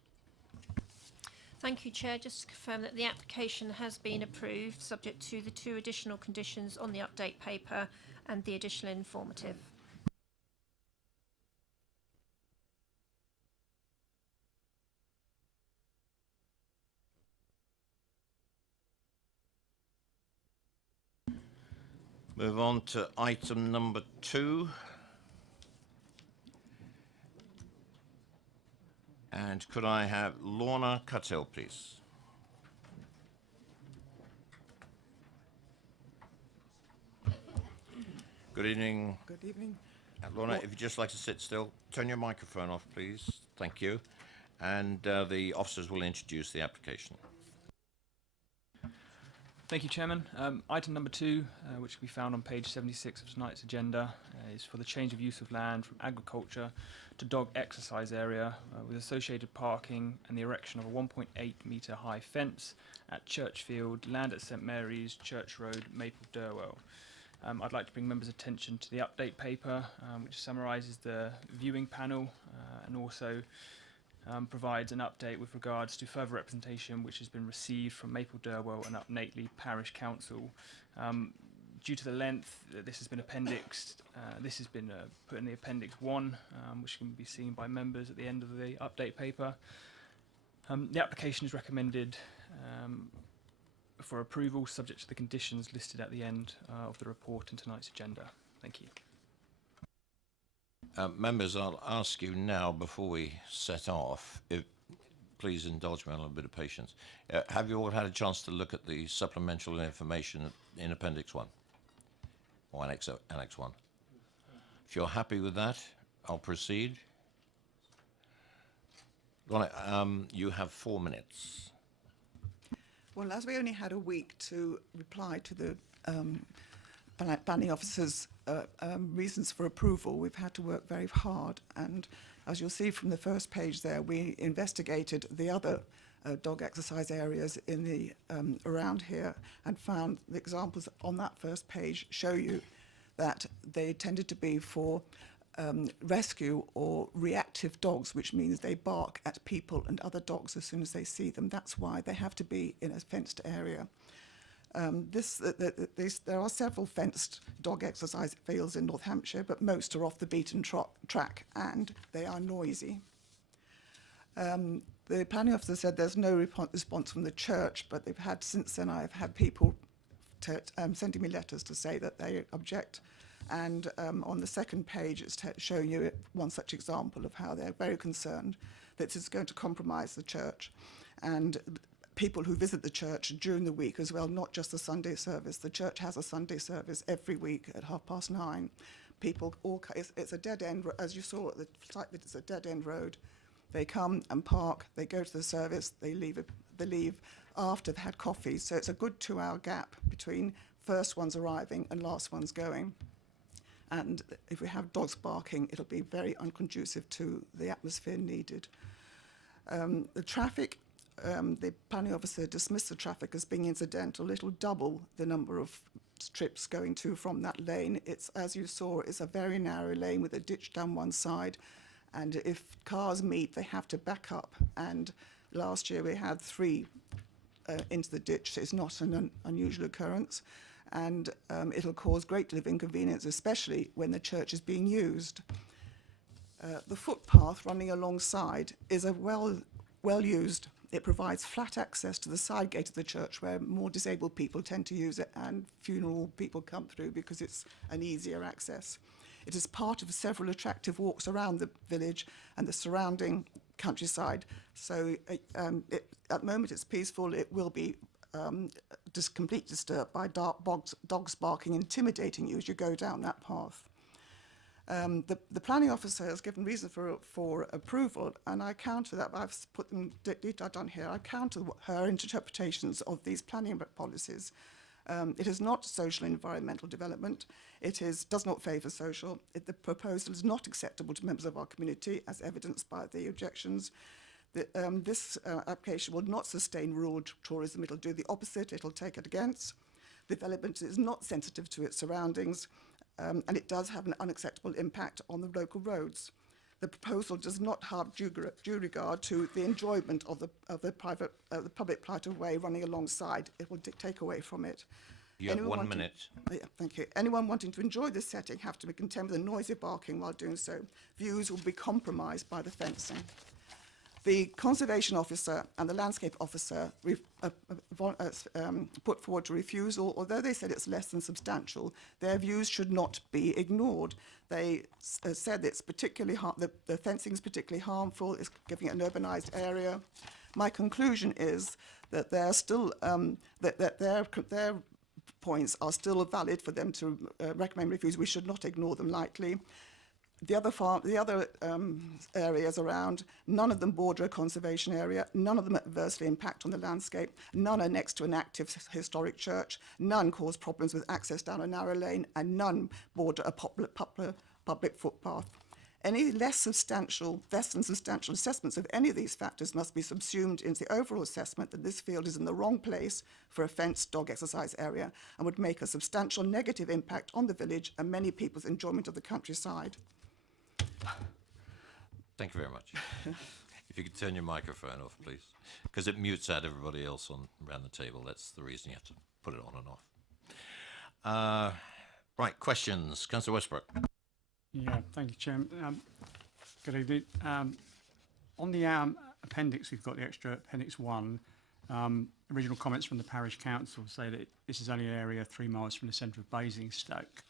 Thank you, Chair. Just to confirm that the application has been approved, subject to the 2 additional conditions on the update paper and the additional informative. Move on to item number 2. And could I have Lorna Cuttell, please? Good evening. Good evening. Lorna, if you'd just like to sit still, turn your microphone off, please. Thank you. And the officers will introduce the application. Thank you, Chairman. Item number 2, which can be found on page 76 of tonight's agenda, is for the change of use of land from agriculture to dog exercise area with associated parking and the erection of a 1.8 metre high fence at Churchfield, land at St Mary's, Church Road, Maple Durwell. I'd like to bring members' attention to the update paper, which summarises the viewing panel and also provides an update with regards to further representation which has been received from Maple Durwell and Upnateley Parish Council. Due to the length, this has been appendixed. This has been put in the Appendix 1, which can be seen by members at the end of the update paper. The application is recommended for approval, subject to the conditions listed at the end of the report in tonight's agenda. Thank you. Members, I'll ask you now, before we set off, if please indulge me a little bit of patience. Have you all had a chance to look at the supplemental information in Appendix 1? Or Annex 1? If you're happy with that, I'll proceed. Right, you have 4 minutes. Well, as we only had a week to reply to the planning officer's reasons for approval, we've had to work very hard. And as you'll see from the first page there, we investigated the other dog exercise areas in the around here and found the examples on that first page show you that they tended to be for rescue or reactive dogs, which means they bark at people and other dogs as soon as they see them. That's why they have to be in a fenced area. There are several fenced dog exercise fields in North Hampshire, but most are off the beaten track and they are noisy. The planning officer said there's no response from the church, but they've had, since then I've had people sending me letters to say that they object. And on the second page, it's showing you one such example of how they're very concerned that it's going to compromise the church. And people who visit the church during the week as well, not just the Sunday service. The church has a Sunday service every week at 9:30. People all, it's a dead end, as you saw at the site, it's a dead end road. They come and park, they go to the service, they leave after they've had coffee. So it's a good 2-hour gap between first ones arriving and last ones going. And if we have dogs barking, it'll be very unconducive to the atmosphere needed. The traffic, the planning officer dismissed the traffic as being incidental. It'll double the number of trips going to from that lane. It's, as you saw, it's a very narrow lane with a ditch down one side. And if cars meet, they have to back up. And last year we had 3 into the ditch, so it's not an unusual occurrence. And it'll cause great deal of inconvenience, especially when the church is being used. The footpath running alongside is a well used. It provides flat access to the side gate of the church where more disabled people tend to use it and funeral people come through because it's an easier access. It is part of several attractive walks around the village and the surrounding countryside. So at the moment it's peaceful. It will be just completely disturbed by dogs barking, intimidating you as you go down that path. The planning officer has given reason for approval, and I counter that. I've put them detailed down here. I counter her interpretations of these planning policies. It is not social and environmental development. It does not favour social. The proposal is not acceptable to members of our community, as evidenced by the objections. This application will not sustain rural tourism. It'll do the opposite. It'll take it against. The development is not sensitive to its surroundings, and it does have an unacceptable impact on the local roads. The proposal does not have due regard to the enjoyment of the public right of way running alongside. It will take away from it. You have 1 minute. Yeah, thank you. Anyone wanting to enjoy this setting have to be content with the noisy barking while doing so. Views will be compromised by the fencing. The conservation officer and the landscape officer put forward a refusal. Although they said it's less than substantial, their views should not be ignored. They said it's particularly the fencing is particularly harmful. It's giving it an urbanised area. My conclusion is that they're still that their points are still valid for them to recommend reviews. We should not ignore them lightly. the other areas around, none of them border a conservation area, none of them adversely impact on the landscape, none are next to an active historic church, none cause problems with access down a narrow lane, and none border a public footpath. Any less than substantial assessments of any of these factors must be subsumed into the overall assessment that this field is in the wrong place for a fenced dog exercise area and would make a substantial negative impact on the village and many people's enjoyment of the countryside. Thank you very much. If you could turn your microphone off, please, because it mutes out everybody else around the table. That's the reason you have to put it on and off. Right, questions. Councillor Westbrook. Yeah, thank you, Chairman. Good evening. On the appendix, we've got the extra Appendix 1. Original comments from the Parish Council say that this is only an area 3 miles from the centre of Basingstoke.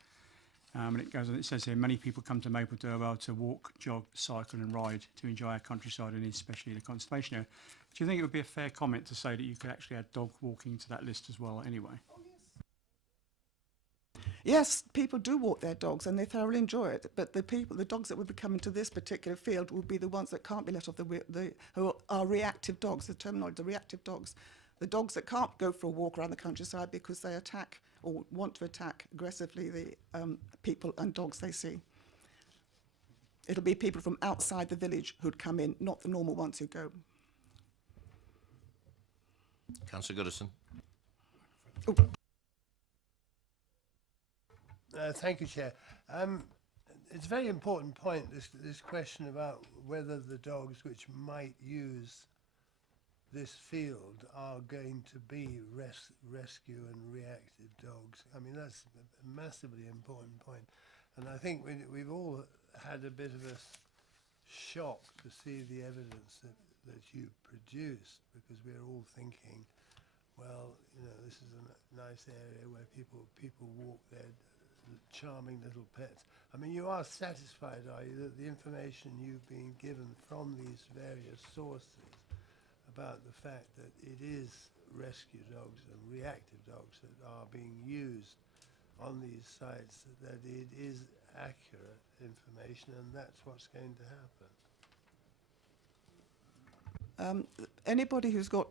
And it goes on, it says here, many people come to Maple Durwell to walk, jog, cycle and ride to enjoy our countryside and especially the conservation area. Do you think it would be a fair comment to say that you could actually add dog walking to that list as well anyway? Yes, people do walk their dogs and they thoroughly enjoy it, but the dogs that would be coming to this particular field will be the ones that can't be let off who are reactive dogs, the terminology, the reactive dogs. The dogs that can't go for a walk around the countryside because they attack or want to attack aggressively the people and dogs they see. It'll be people from outside the village who'd come in, not the normal ones who go. Councillor Goodison. Oh. Thank you, Chair. It's a very important point, this question about whether the dogs which might use this field are going to be rescue and reactive dogs. I mean, that's a massively important point. And I think we've all had a bit of a shock to see the evidence that you produced, because we're all thinking, well, you know, this is a nice area where people walk their charming little pets. I mean, you are satisfied, are you, that the information you've been given from these various sources about the fact that it is rescue dogs and reactive dogs that are being used on these sites, that it is accurate information and that's what's going to happen? Anybody who's got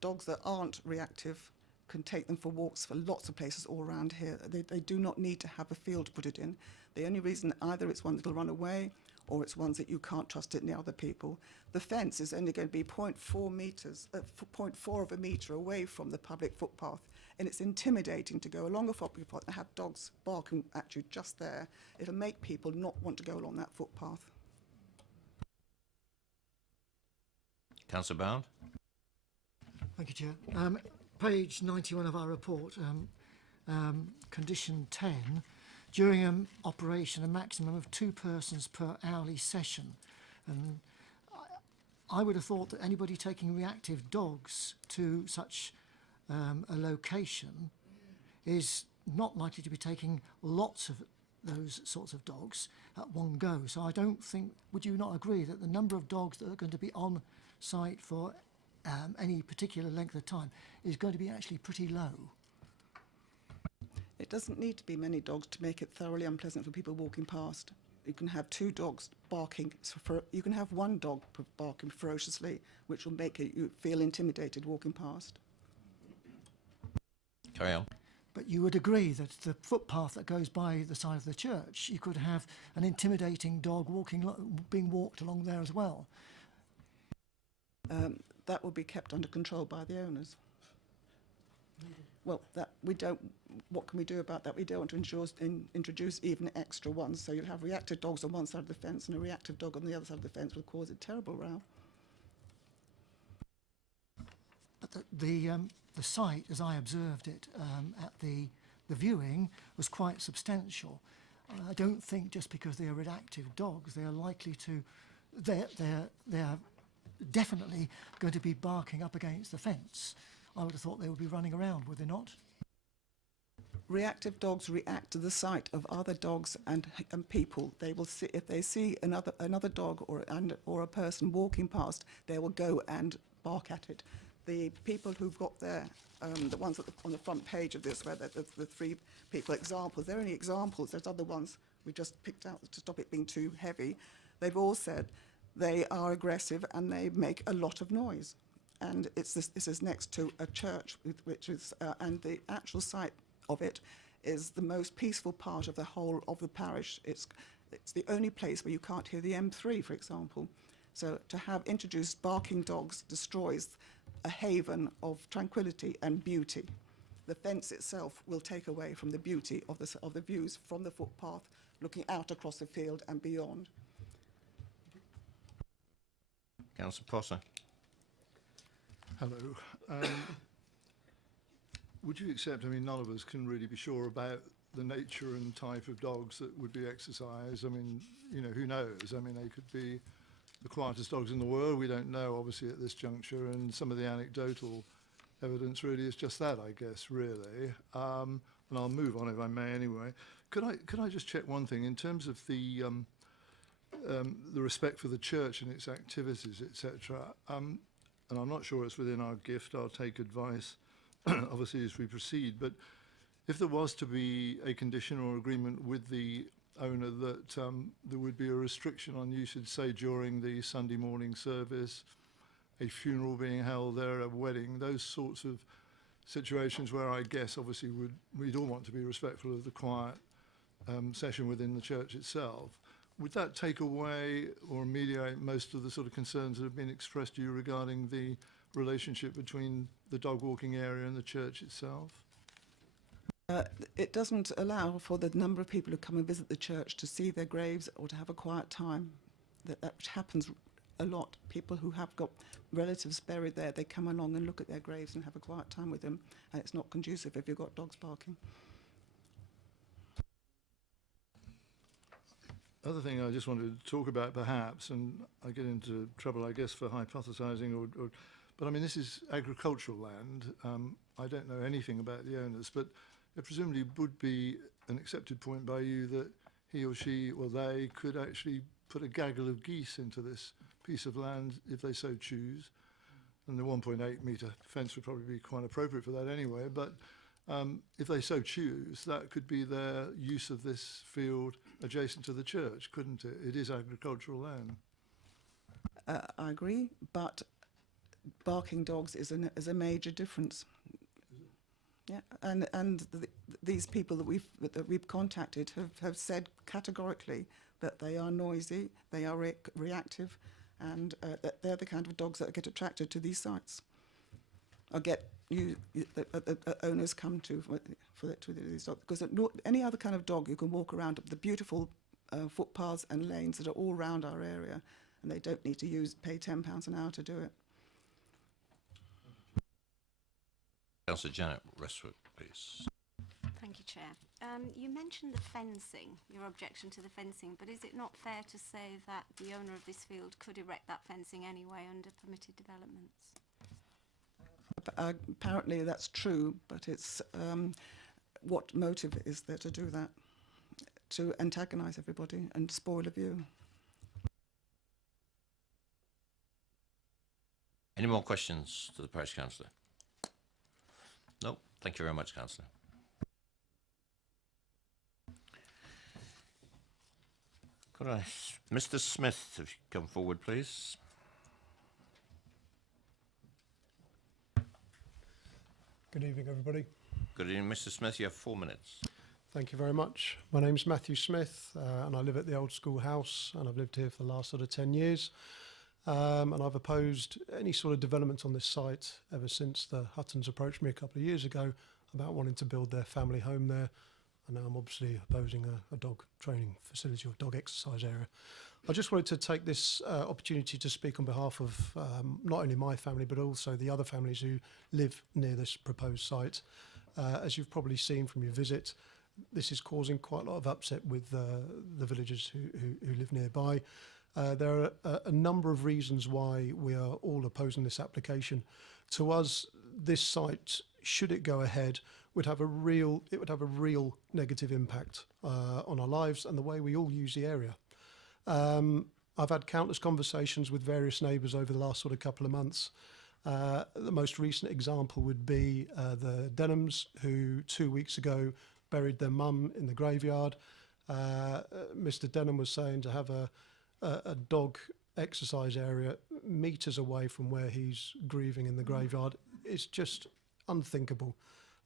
dogs that aren't reactive can take them for walks for lots of places all around here. They do not need to have a field to put it in. The only reason, either it's one that'll run away or it's ones that you can't trust it near other people. The fence is only going to be 0.4 meters, 0.4 of a metre away from the public footpath, and it's intimidating to go along a footpath and have dogs barking at you just there. It'll make people not want to go along that footpath. Councillor Bound. Thank you, Chair. Page 91 of our report, condition 10, during an operation, a maximum of 2 persons per hourly session. And I would have thought that anybody taking reactive dogs to such a location is not likely to be taking lots of those sorts of dogs at one go. So I don't think, would you not agree that the number of dogs that are going to be on site for any particular length of time is going to be actually pretty low? It doesn't need to be many dogs to make it thoroughly unpleasant for people walking past. You can have 2 dogs barking, you can have 1 dog barking ferociously, which will make you feel intimidated walking past. Carry on. But you would agree that the footpath that goes by the side of the church, you could have an intimidating dog being walked along there as well. That will be kept under control by the owners. Well, what can we do about that? We don't want to introduce even extra ones. So you'll have reactive dogs on one side of the fence and a reactive dog on the other side of the fence will cause a terrible row. But the site, as I observed it at the viewing, was quite substantial. I don't think just because they are reactive dogs, they are likely to, they're definitely going to be barking up against the fence. I would have thought they would be running around, would they not? Reactive dogs react to the sight of other dogs and people. They will see, if they see another dog or a person walking past, they will go and bark at it. The people who've got their, the ones on the front page of this, where the 3 people examples, they're only examples. There's other ones we just picked out to stop it being too heavy, they've all said they are aggressive and they make a lot of noise. And this is next to a church, which is, and the actual site of it is the most peaceful part of the whole of the parish. It's the only place where you can't hear the M3, for example. So to have introduced barking dogs destroys a haven of tranquility and beauty. The fence itself will take away from the beauty of the views from the footpath, looking out across the field and beyond. Councillor Prosser. Hello. Would you accept, I mean, none of us can really be sure about the nature and type of dogs that would be exercised. I mean, you know, who knows? I mean, they could be the quietest dogs in the world. We don't know, obviously, at this juncture, and some of the anecdotal evidence really is just that, I guess, really. And I'll move on if I may anyway. Could I just check one thing in terms of the respect for the church and its activities, etc. And I'm not sure it's within our gift. I'll take advice, obviously, as we proceed. But if there was to be a condition or agreement with the owner that there would be a restriction on usage, say during the Sunday morning service, a funeral being held there, a wedding, those sorts of situations where I guess obviously we'd all want to be respectful of the quiet session within the church itself. Would that take away or ameliorate most of the sort of concerns that have been expressed to you regarding the relationship between the dog walking area and the church itself? It doesn't allow for the number of people who come and visit the church to see their graves or to have a quiet time. That happens a lot. People who have got relatives buried there, they come along and look at their graves and have a quiet time with them, and it's not conducive if you've got dogs barking. Other thing I just wanted to talk about perhaps, and I get into trouble I guess for hypothesising, but I mean this is agricultural land. I don't know anything about the owners, but it presumably would be an accepted point by you that he or she or they could actually put a gaggle of geese into this piece of land if they so choose. And the 1.8 metre fence would probably be quite appropriate for that anyway, but if they so choose, that could be their use of this field adjacent to the church, couldn't it? It is agricultural land. I agree, but barking dogs is a major difference. Yeah, and these people that we've contacted have said categorically that they are noisy, they are reactive, and that they're the kind of dogs that get attracted to these sites, or owners come to for these dogs. Because any other kind of dog, you can walk around the beautiful footpaths and lanes that are all around our area, and they don't need to pay £10 an hour to do it. Councillor Janet Westwood, please. Thank you, Chair. You mentioned the fencing, your objection to the fencing, but is it not fair to say that the owner of this field could erect that fencing anyway under permitted developments? Apparently that's true, but it's what motive is there to do that? To antagonise everybody and spoil a view. Any more questions to the parish councillor? No, thank you very much, councillor. Could I, Mr. Smith, if you come forward, please. Good evening, everybody. Good evening, Mr. Smith. You have 4 minutes. Thank you very much. My name's Matthew Smith, and I live at the old school house, and I've lived here for the last sort of 10 years. And I've opposed any sort of development on this site ever since the Huttons approached me a couple of years ago about wanting to build their family home there. And now I'm obviously opposing a dog training facility or dog exercise area. I just wanted to take this opportunity to speak on behalf of not only my family, but also the other families who live near this proposed site. As you've probably seen from your visit, this is causing quite a lot of upset with the villagers who live nearby. There are a number of reasons why we are all opposing this application. To us, this site, should it go ahead, would have a real negative impact on our lives and the way we all use the area. I've had countless conversations with various neighbours over the last sort of couple of months. The most recent example would be the Denhams, who 2 weeks ago buried their mum in the graveyard. Mr. Denham was saying to have a dog exercise area metres away from where he's grieving in the graveyard. It's just unthinkable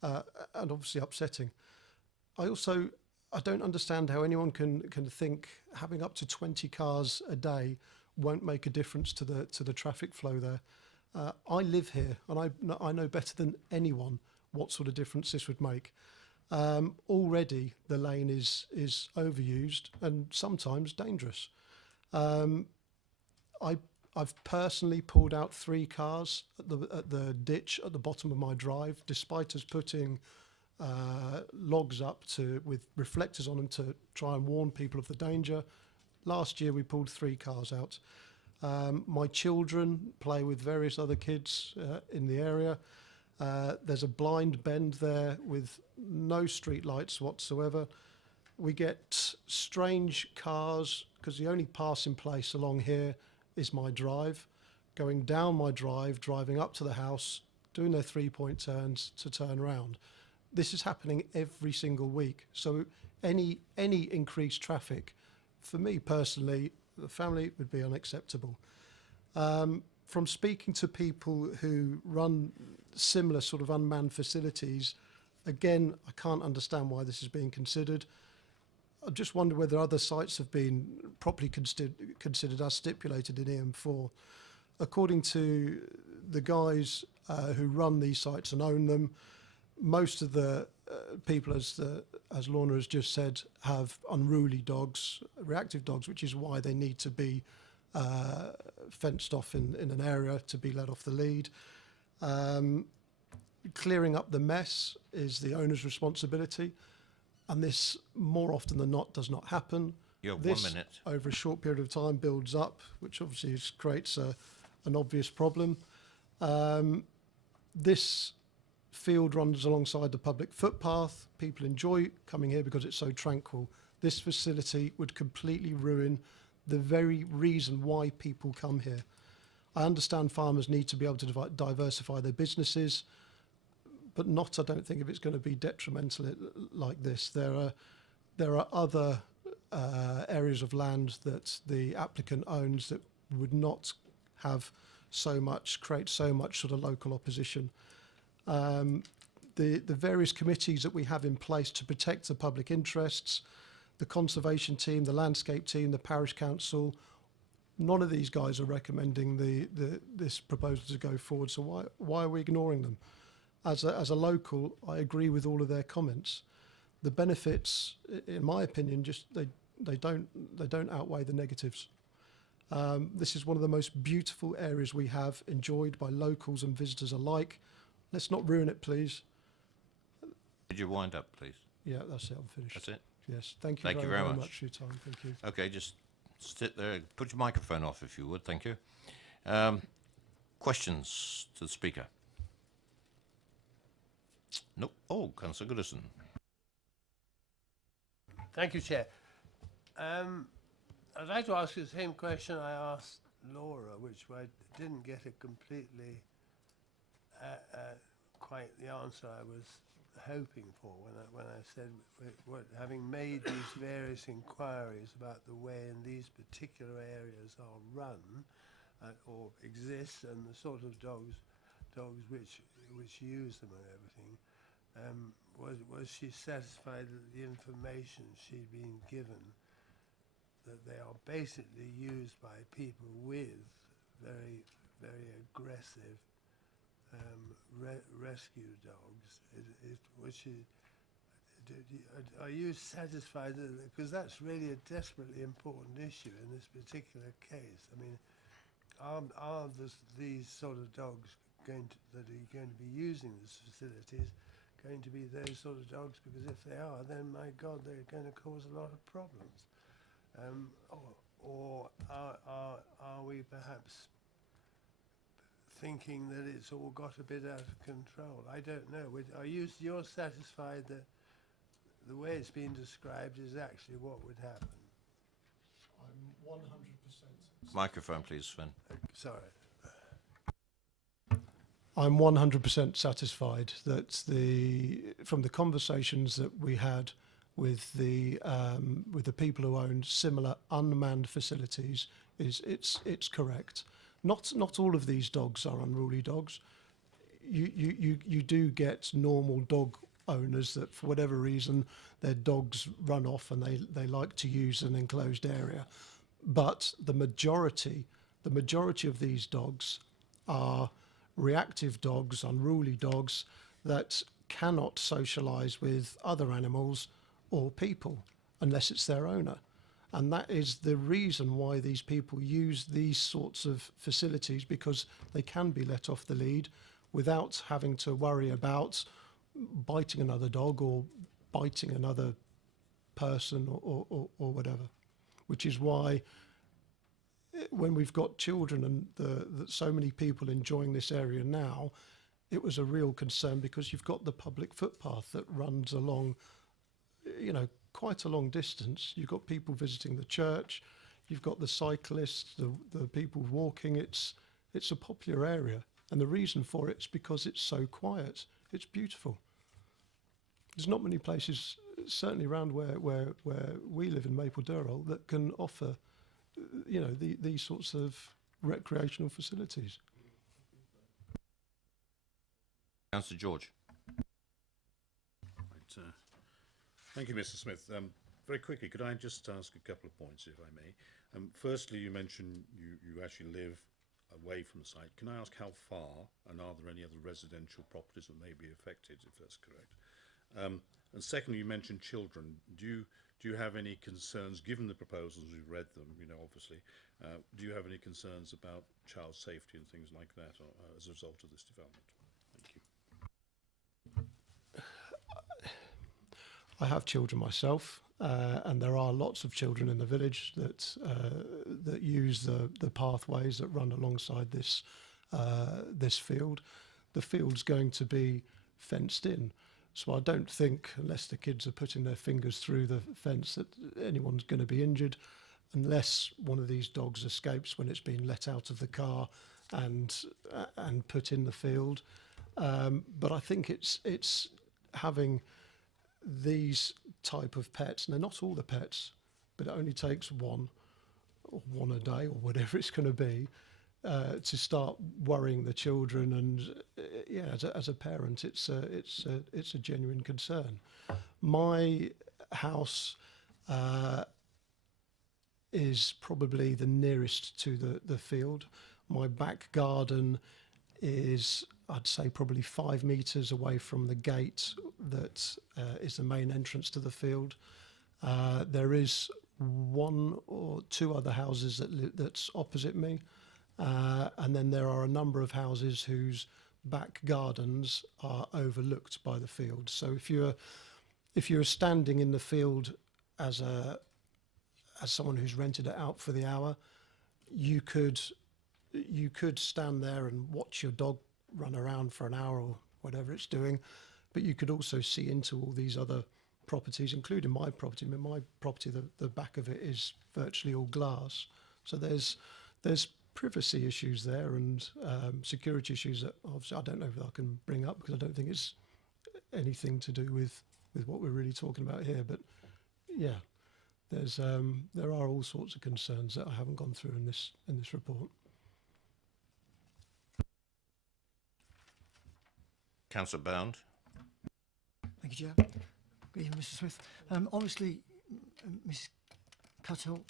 and obviously upsetting. I don't understand how anyone can think having up to 20 cars a day won't make a difference to the traffic flow there. I live here, and I know better than anyone what sort of difference this would make. Already the lane is overused and sometimes dangerous. I've personally pulled out 3 cars at the ditch at the bottom of my drive, despite us putting logs up with reflectors on them to try and warn people of the danger. Last year we pulled 3 cars out. My children play with various other kids in the area. There's a blind bend there with no street lights whatsoever. We get strange cars because the only passing place along here is my drive. Going down my drive, driving up to the house, doing their 3-point turns to turn around. This is happening every single week. So any increased traffic, for me personally, the family, would be unacceptable. From speaking to people who run similar sort of unmanned facilities, again, I can't understand why this is being considered. I just wonder whether other sites have been properly considered as stipulated in EM4. According to the guys who run these sites and own them, most of the people, as Lorna has just said, have unruly dogs, reactive dogs, which is why they need to be fenced off in an area to be let off the lead. Clearing up the mess is the owner's responsibility, and this more often than not does not happen. You have This, 1 minute. over a short period of time, builds up, which obviously creates an obvious problem. This field runs alongside the public footpath. People enjoy coming here because it's so tranquil. This facility would completely ruin the very reason why people come here. I understand farmers need to be able to diversify their businesses, but not, I don't think, if it's going to be detrimental like this. There are other areas of land that the applicant owns that would not have create so much sort of local opposition. The various committees that we have in place to protect the public interests, the conservation team, the landscape team, the parish council, none of these guys are recommending this proposal to go forward. So why are we ignoring them? As a local, I agree with all of their comments. The benefits, in my opinion, just they don't outweigh the negatives. This is one of the most beautiful areas we have, enjoyed by locals and visitors alike. Let's not ruin it, please. Could you wind up, please? Yeah, that's it. I'm finished. That's it? Yes. Thank you Thank you very, very very much. much for your time. Thank you. Okay, just sit there. Put your microphone off if you would. Thank you. Questions to the speaker? Nope. Oh, Councillor Goodison. Thank you, Chair. I'd like to ask you the same question I asked Laura, which I didn't get it completely quite the answer I was hoping for when I said, having made these various inquiries about the way in these particular areas are run or exist, and the sort of dogs which use them and everything, was she satisfied that the information she'd been given, that they are basically used by people with very, very aggressive rescue dogs? Are you satisfied that, because that's really a desperately important issue in this particular case? I mean, are these sort of dogs that are going to be using these facilities going to be those sort of dogs? Because if they are, then my God, they're going to cause a lot of problems. Or are we perhaps thinking that it's all got a bit out of control? I don't know. You're satisfied that the way it's been described is actually what would happen? I'm 100%. Microphone, please, Sven. Sorry. I'm 100% satisfied that from the conversations that we had with the people who own similar unmanned facilities is it's correct. Not all of these dogs are unruly dogs. You do get normal dog owners that for whatever reason their dogs run off and they like to use an enclosed area, but the majority of these dogs are reactive dogs, unruly dogs that cannot socialize with other animals or people unless it's their owner. And that is the reason why these people use these sorts of facilities, because they can be let off the lead without having to worry about biting another dog or biting another person or whatever. Which is why when we've got children and so many people enjoying this area now, it was a real concern, because you've got the public footpath that runs along, quite a long distance. You've got people visiting the church, you've got the cyclists, the people walking. It's a popular area, and the reason for it is because it's so quiet. It's beautiful. There's not many places, certainly around where we live in Maple Durrell, that can offer, these sorts of recreational facilities. Councillor George. Right, thank you, Mr. Smith. Very quickly, could I just ask a couple of points, if I may? Firstly, you mentioned you actually live away from the site. Can I ask how far, and are there any other residential properties that may be affected, if that's correct? And secondly, you mentioned children. Do you have any concerns, given the proposals, you've read them, obviously, do you have any concerns about child safety and things like that as a result of this development? Thank you. I have children myself, and there are lots of children in the village that use the pathways that run alongside this field. The field's going to be fenced in, so I don't think, unless the kids are putting their fingers through the fence, that anyone's going to be injured, unless one of these dogs escapes when it's been let out of the car and put in the field. But I think it's having these type of pets, and they're not all the pets, but it only takes one a day or whatever it's going to be to start worrying the children. And as a parent, it's a genuine concern. My house is probably the nearest to the field. My back garden is, I'd say, probably 5 metres away from the gate that is the main entrance to the field. There is 1 or 2 other houses that's opposite me, and then there are a number of houses whose back gardens are overlooked by the field. So if you're standing in the field as someone who's rented it out for the hour, you could stand there and watch your dog run around for an hour or whatever it's doing, but you could also see into all these other properties, including my property. I mean, my property, the back of it is virtually all glass, so there's privacy issues there, and security issues that obviously I don't know if I can bring up, because I don't think it's anything to do with what we're really talking about here. But yeah, there are all sorts of concerns that I haven't gone through in this report. Councillor Bound. Thank you, Chair. Good evening, Mr. Smith. Obviously, Ms. Cuttle,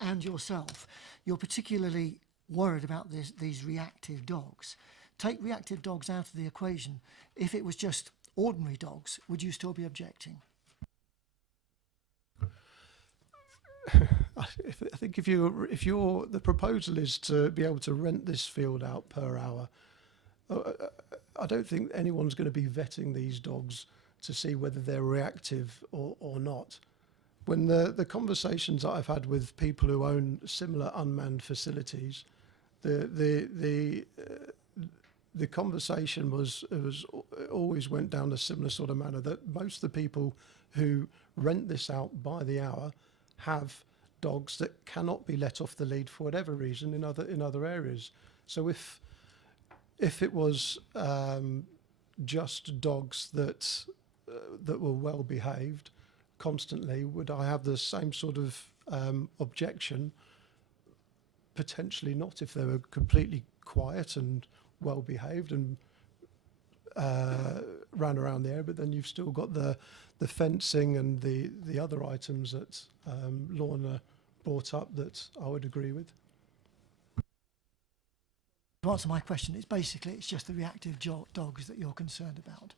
and yourself, you're particularly worried about these reactive dogs. Take reactive dogs out of the equation. If it was just ordinary dogs, would you still be objecting? I think if the proposal is to be able to rent this field out per hour, I don't think anyone's going to be vetting these dogs to see whether they're reactive or not. When the conversations that I've had with people who own similar unmanned facilities, the conversation always went down a similar sort of manner, that most of the people who rent this out by the hour have dogs that cannot be let off the lead for whatever reason in other areas. So if it was just dogs that were well behaved, constantly, would I have the same sort of objection? Potentially not, if they were completely quiet and well behaved and ran around the area, but then you've still got the fencing and the other items that Lorna brought up that I would agree with. To answer my question, it's just the reactive dogs that you're concerned about.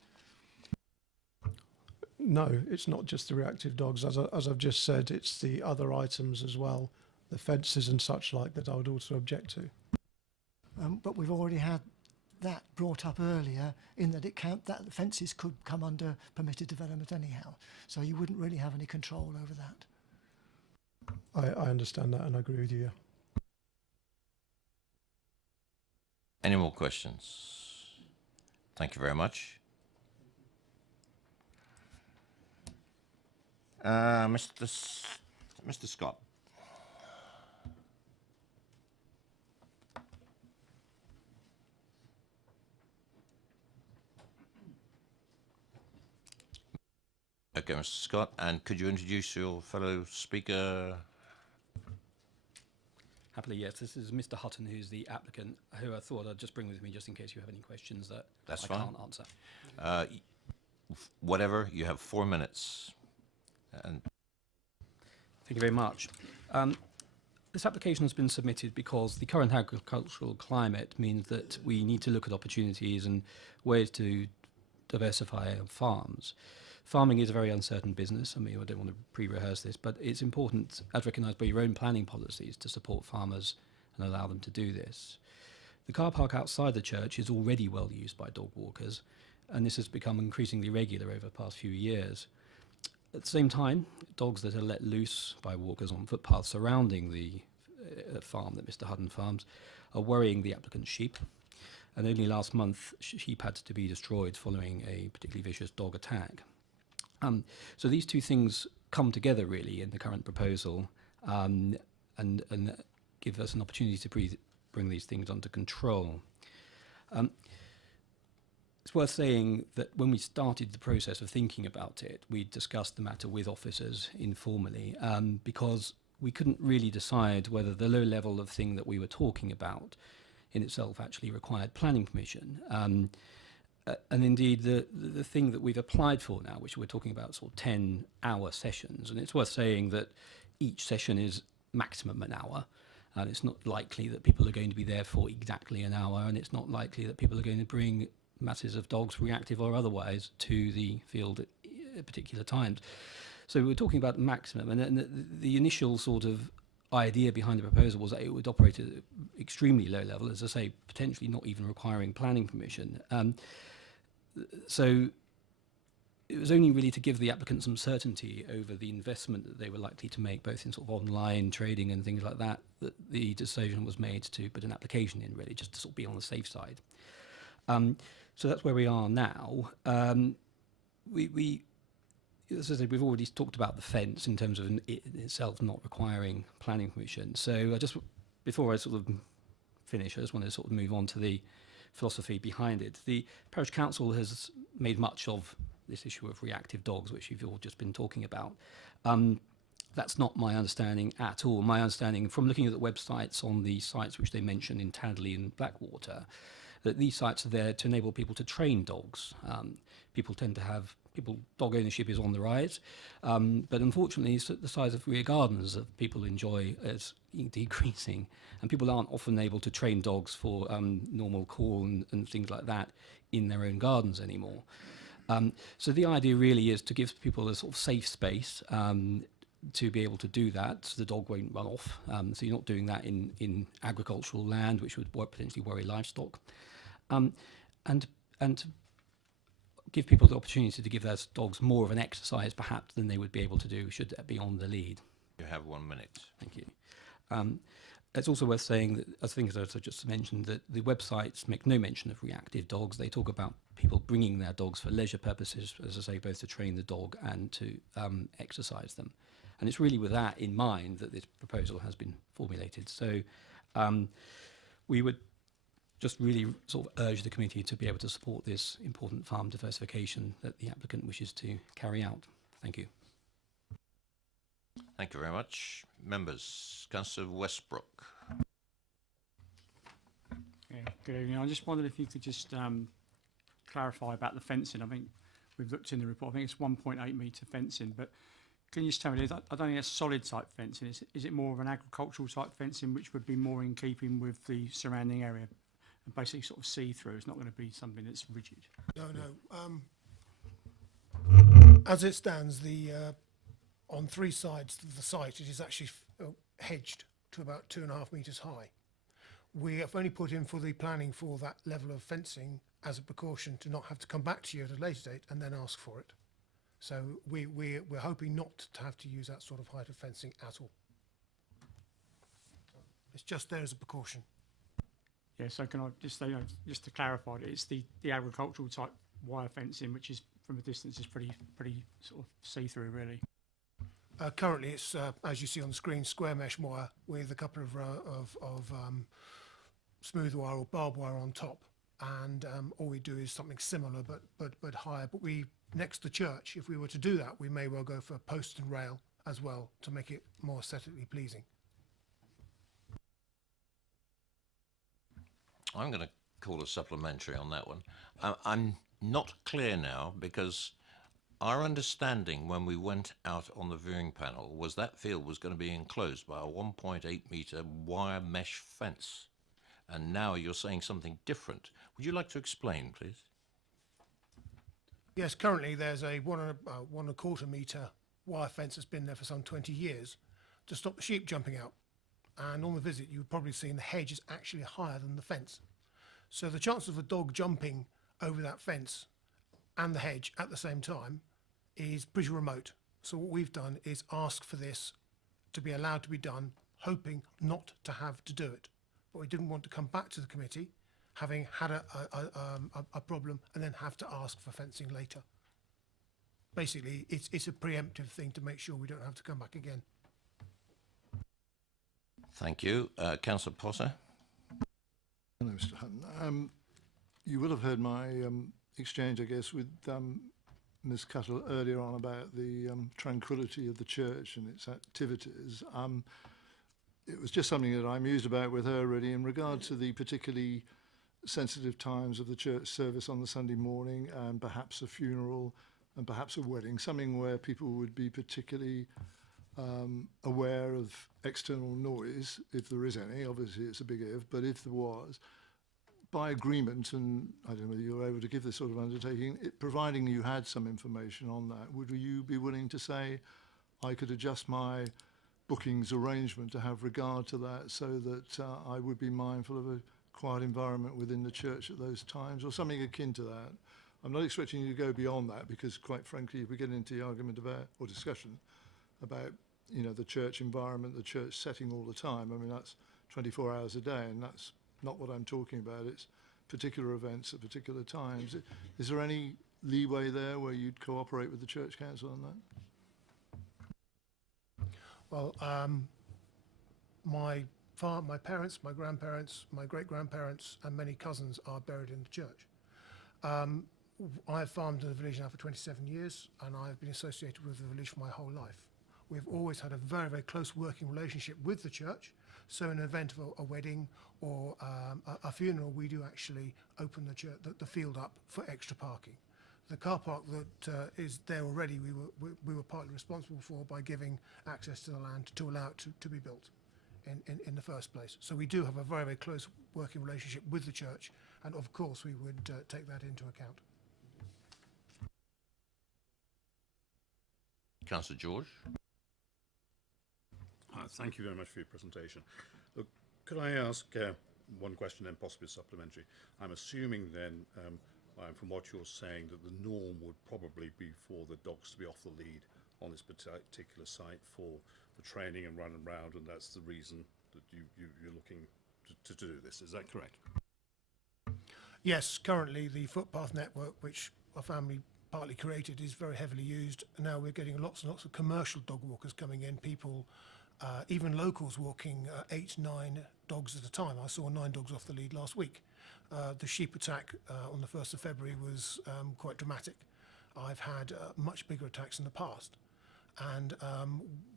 No, it's not just the reactive dogs. As I've just said, it's the other items as well, the fences and such like, that I would also object to. But we've already had that brought up earlier, in that that the fences could come under permitted development anyhow, so you wouldn't really have any control over that. I understand that and I agree with you. Yeah. Any more questions? Thank you very much. Mr. Scott. Okay, Mr. Scott, and could you introduce your fellow speaker? Happily, yes. This is Mr. Hutton, who's the applicant, who I thought I'd just bring with me just in case you have any questions that That's I fine. can't answer. Whatever, you have 4 minutes. And Thank you very much. This application has been submitted because the current agricultural climate means that we need to look at opportunities and ways to diversify our farms. Farming is a very uncertain business. I mean, I don't want to pre-rehearse this, but it's important, as recognised by your own planning policies, to support farmers and allow them to do this. The car park outside the church is already well used by dog walkers, and this has become increasingly regular over the past few years. At the same time, dogs that are let loose by walkers on footpaths surrounding the farm that Mr. Hutton farms are worrying the applicant's sheep. And only last month, sheep had to be destroyed following a particularly vicious dog attack. So these two things come together really in the current proposal and give us an opportunity to bring these things under control. It's worth saying that when we started the process of thinking about it, we discussed the matter with officers informally because we couldn't really decide whether the low level of thing that we were talking about in itself actually required planning permission. And indeed, the thing that we've applied for now, which we're talking about sort of 10-hour sessions, and it's worth saying that each session is maximum an hour, and it's not likely that people are going to be there for exactly an hour, and it's not likely that people are going to bring masses of dogs, reactive or otherwise, to the field at particular times. So we're talking about maximum, and the initial sort of idea behind the proposal was that it would operate at an extremely low level, as I say, potentially not even requiring planning permission. So it was only really to give the applicant some certainty over the investment that they were likely to make, both in sort of online trading and things like that, that the decision was made to put an application in, really, just to sort of be on the safe side. So that's where we are now. As I said, we've already talked about the fence in terms of it in itself not requiring planning permission. So before I sort of finish, I just want to sort of move on to the philosophy behind it. The Parish Council has made much of this issue of reactive dogs, which you've all just been talking about. That's not my understanding at all. My understanding from looking at the websites on the sites which they mention in Tadley and Blackwater, that these sites are there to enable people to train dogs. People tend to have, dog ownership is on the rise, but unfortunately the size of rear gardens that people enjoy is decreasing, and people aren't often able to train dogs for normal call and things like that in their own gardens anymore. So the idea really is to give people a sort of safe space to be able to do that, so the dog won't run off. So you're not doing that in agricultural land, which would potentially worry livestock. And to give people the opportunity to give their dogs more of an exercise, perhaps, than they would be able to do should that be on the lead. You have 1 minute. Thank you. It's also worth saying that, as I just mentioned, that the websites make no mention of reactive dogs. They talk about people bringing their dogs for leisure purposes, as I say, both to train the dog and to exercise them. And it's really with that in mind that this proposal has been formulated. So we would just really sort of urge the committee to be able to support this important farm diversification that the applicant wishes to carry out. Thank you. Thank you very much. Members, Councillor Westbrook. Yeah, good evening. I just wondered if you could just clarify about the fencing. I think we've looked in the report. I think it's 1.8 metre fencing, but can you just tell me, I don't think it's solid type fencing. Is it more of an agricultural type fencing, which would be more in keeping with the surrounding area? And basically sort of see-through. It's not going to be something that's rigid. No. As it stands, on three sides of the site, it is actually hedged to about 2.5 metres high. We have only put in for the planning for that level of fencing as a precaution to not have to come back to you at a later date and then ask for it. So we're hoping not to have to use that sort of height of fencing at all. It's just there as a precaution. Yeah, so can I just say, just to clarify, it's the agricultural type wire fencing, which is from a distance is pretty sort of see-through, really. Currently, it's as you see on the screen, square mesh wire with a couple of smooth wire or barbed wire on top, and all we do is something similar but higher. But we next to the church, if we were to do that, we may well go for post and rail as well to make it more aesthetically pleasing. I'm going to call a supplementary on that one. I'm not clear now because our understanding when we went out on the viewing panel was that field was going to be enclosed by a 1.8 metre wire mesh fence. And now you're saying something different. Would you like to explain, please? Yes, currently there's a 1.25 metre wire fence that's been there for some 20 years to stop the sheep jumping out. And on the visit, you've probably seen the hedge is actually higher than the fence. So the chance of a dog jumping over that fence and the hedge at the same time is pretty remote. So what we've done is ask for this to be allowed to be done, hoping not to have to do it. But we didn't want to come back to the committee, having had a problem, and then have to ask for fencing later. Basically, it's a preemptive thing to make sure we don't have to come back again. Thank you. Councillor Potter. Hello, Mr. Hutton. You will have heard my exchange, I guess, with Ms. Cuttle earlier on about the tranquility of the church and its activities. It was just something that I mused about with her, really, in regard to the particularly sensitive times of the church service on the Sunday morning, and perhaps a funeral and perhaps a wedding, something where people would be particularly aware of external noise, if there is any. Obviously it's a big if, but if there was, by agreement, and I don't know whether you're able to give this sort of undertaking, providing you had some information on that, would you be willing to say, I could adjust my bookings arrangement to have regard to that, so that I would be mindful of a quiet environment within the church at those times, or something akin to that? I'm not expecting you to go beyond that, because quite frankly, if we get into the argument about, or discussion about, you know, the church environment, the church setting all the time, I mean, that's 24 hours a day, and that's not what I'm talking about. It's particular events at particular times. Is there any leeway there where you'd cooperate with the Church Council on that? Well, my parents, my grandparents, my great-grandparents and many cousins are buried in the church. I've farmed in the village now for 27 years, and I've been associated with the village for my whole life. We've always had a very, very close working relationship with the church. So in an event of a wedding or a funeral, we do actually open the church, the field up for extra parking. The car park that is there already, we were partly responsible for by giving access to the land to allow it to be built in the first place. So we do have a very, very close working relationship with the church, and of course we would take that into account. Councillor George. Thank you very much for your presentation. Look, could I ask one question and possibly supplementary? I'm assuming then, from what you're saying, that the norm would probably be for the dogs to be off the lead on this particular site for training and running around, and that's the reason that you're looking to do this. Is that correct? Yes, currently the footpath network, which our family partly created, is very heavily used. And now we're getting lots and lots of commercial dog walkers coming in, people, even locals walking 8, 9 dogs at a time. I saw 9 dogs off the lead last week. The sheep attack on the 1st of February was quite dramatic. I've had much bigger attacks in the past. and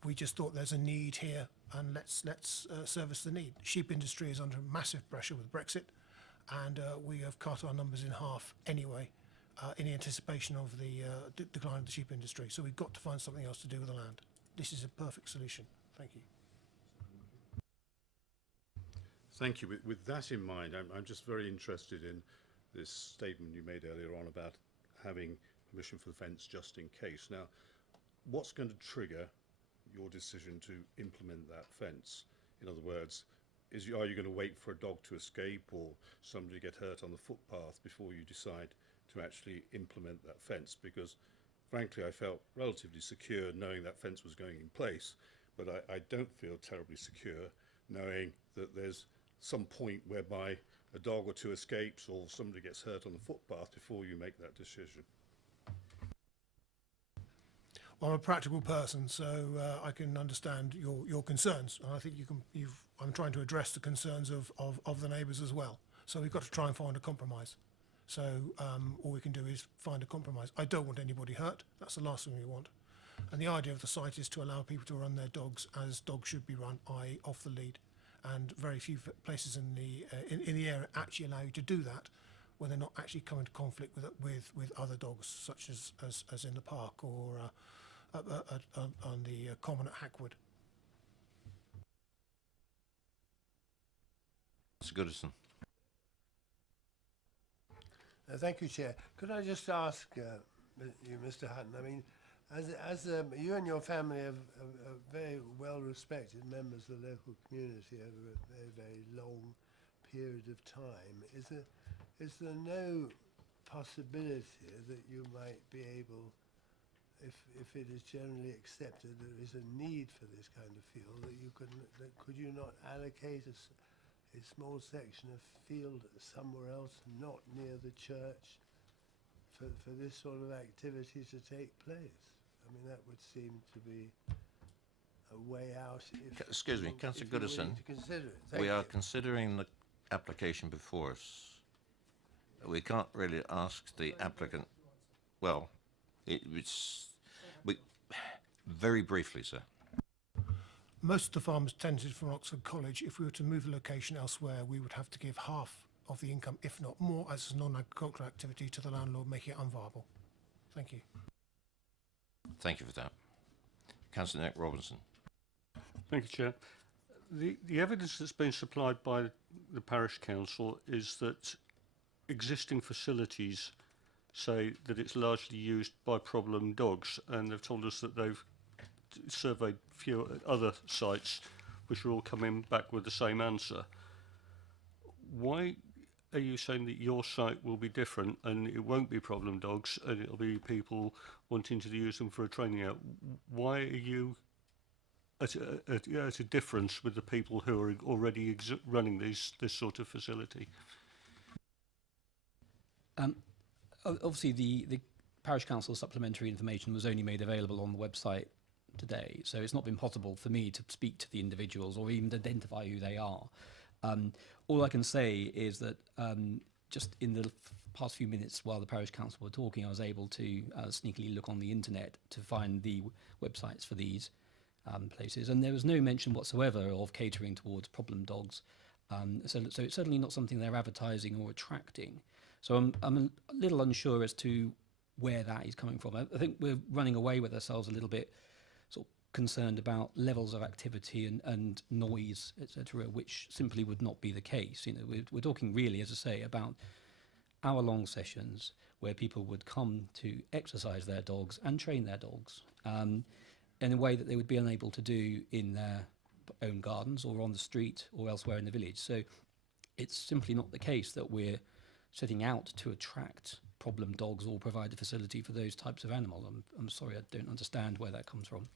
we just thought there's a need here, and let's service the need. Sheep industry is under massive pressure with Brexit, and we have cut our numbers in half anyway, in anticipation of the decline of the sheep industry. So we've got to find something else to do with the land. This is a perfect solution. Thank you. Thank you. With that in mind, I'm just very interested in this statement you made earlier on about having permission for the fence just in case. Now, what's going to trigger your decision to implement that fence? In other words, are you going to wait for a dog to escape or somebody get hurt on the footpath before you decide to actually implement that fence? Because frankly, I felt relatively secure knowing that fence was going in place, but I don't feel terribly secure knowing that there's some point whereby a dog or two escapes or somebody gets hurt on the footpath before you make that decision. Well, I'm a practical person, so I can understand your concerns, and I think I'm trying to address the concerns of the neighbours as well. So we've got to try and find a compromise. So all we can do is find a compromise. I don't want anybody hurt. That's the last thing we want. And the idea of the site is to allow people to run their dogs as dogs should be run, i.e. off the lead. And very few places in the area actually allow you to do that, where they're not actually coming into conflict with other dogs, such as in the park or on the common at Hackwood. Mr. Goodison. Thank you, Chair. Could I just ask you, Mr. Hutton, I mean, as you and your family are very well-respected members of the local community over a very, very long period of time, is there no possibility that you might be able, if it is generally accepted there is a need for this kind of field, could you not allocate a small section of field somewhere else, not near the church, for this sort of activity to take place? I mean, that would seem to be a way out. Excuse me, Councillor Goodison. We are considering the application before us. We can't really ask the applicant. Well, very briefly, sir. Most of the farmers tenanted from Oxford College. If we were to move the location elsewhere, we would have to give half of the income, if not more, as a non-agricultural activity to the landlord, making it unviable. Thank you. Thank you for that. Councillor Nick Robinson. Thank you, Chair. The evidence that's been supplied by the parish council is that existing facilities say that it's largely used by problem dogs, and they've told us that they've surveyed few other sites which are all coming back with the same answer. Why are you saying that your site will be different and it won't be problem dogs and it'll be people wanting to use them for a training out? Why are you at a difference with the people who are already running this sort of facility? Obviously, the parish council supplementary information was only made available on the website today, so it's not been possible for me to speak to the individuals or even identify who they are. All I can say is that just in the past few minutes while the parish council were talking, I was able to sneakily look on the internet to find the websites for these places, and there was no mention whatsoever of catering towards problem dogs. So it's certainly not something they're advertising or attracting. So I'm a little unsure as to where that is coming from. I think we're running away with ourselves a little bit, sort of concerned about levels of activity and noise, etc., which simply would not be the case. You know, we're talking really, as I say, about hour-long sessions where people would come to exercise their dogs and train their dogs in a way that they would be unable to do in their own gardens or on the street or elsewhere in the village. So it's simply not the case that we're setting out to attract problem dogs or provide a facility for those types of animals. I'm sorry, I don't understand where that comes from.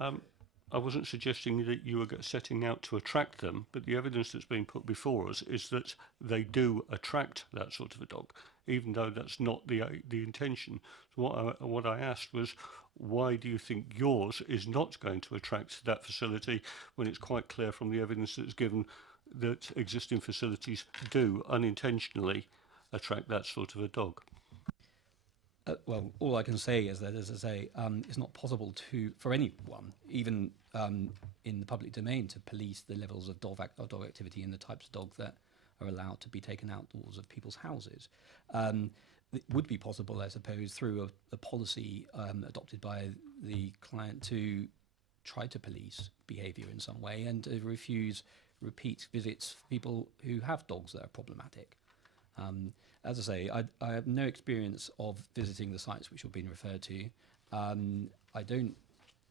I wasn't suggesting that you were setting out to attract them, but the evidence that's being put before us is that they do attract that sort of a dog, even though that's not the intention. So what I asked was, why do you think yours is not going to attract that facility when it's quite clear from the evidence that's given that existing facilities do unintentionally attract that sort of a dog? Well, all I can say is that, as I say, it's not possible for anyone, even in the public domain, to police the levels of dog activity and the types of dogs that are allowed to be taken outdoors of people's houses. It would be possible, I suppose, through a policy adopted by the client to try to police behaviour in some way and to refuse repeat visits for people who have dogs that are problematic. As I say, I have no experience of visiting the sites which have been referred to. I don't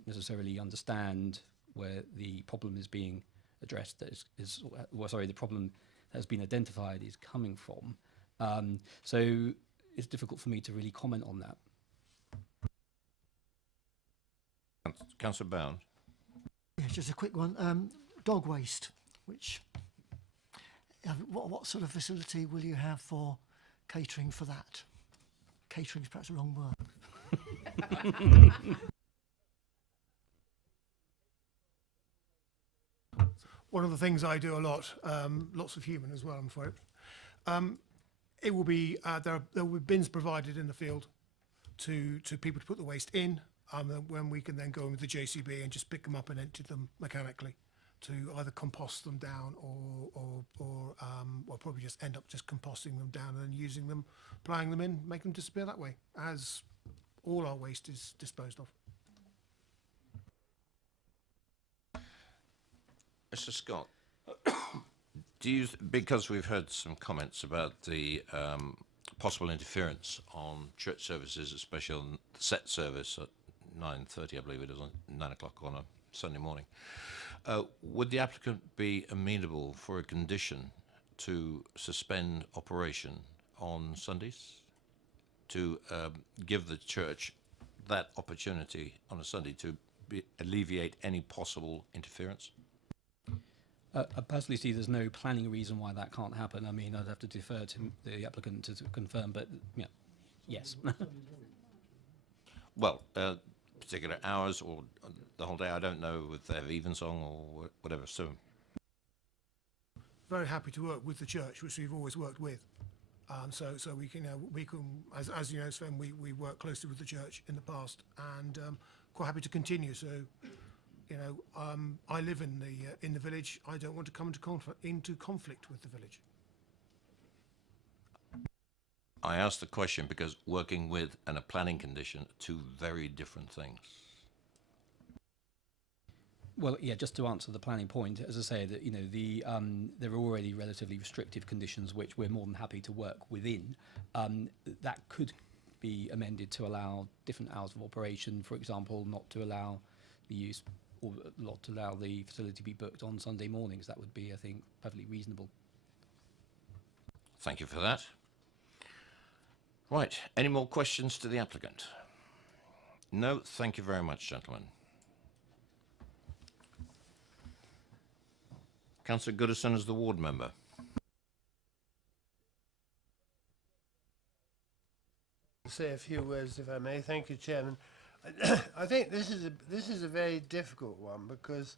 necessarily understand where the problem is being addressed, the problem that has been identified is coming from. So it's difficult for me to really comment on that. Councillor Bound. Yeah, just a quick one. Dog waste, which what sort of facility will you have for catering for that? Catering is perhaps the wrong word. One of the things I do a lot, lots of human as well, I'm afraid. It will be there will be bins provided in the field to people to put the waste in, when we can then go in with the JCB and just pick them up and empty them mechanically to either compost them down or probably just end up just composting them down and then using them, plying them in, make them disappear that way, as all our waste is disposed of. Mr. Scott, because we've heard some comments about the possible interference on church services, especially on the set service at 9:30, I believe it is, on 9 o'clock on a Sunday morning, would the applicant be amenable for a condition to suspend operation on Sundays to give the church that opportunity on a Sunday to alleviate any possible interference? I personally see there's no planning reason why that can't happen. I mean, I'd have to defer to the applicant to confirm, but yeah, yes. Well, particular hours or the whole day, I don't know if they have evensong or whatever. So, Very happy to work with the church, which we've always worked with. So we can, as you know, Sven, we work closely with the church in the past, and quite happy to continue. So, I live in the village. I don't want to come into conflict with the village. I asked the question because working with and a planning condition are two very different things. Well, yeah, just to answer the planning point, as I say, that there are already relatively restrictive conditions which we're more than happy to work within. That could be amended to allow different hours of operation, for example, not to allow the use or not to allow the facility to be booked on Sunday mornings. That would be, I think, perfectly reasonable. Thank you for that. Right, any more questions to the applicant? No, thank you very much, gentlemen. Councillor Goodison as the ward member. Say a few words, if I may. Thank you, Chairman. I think this is a very difficult one because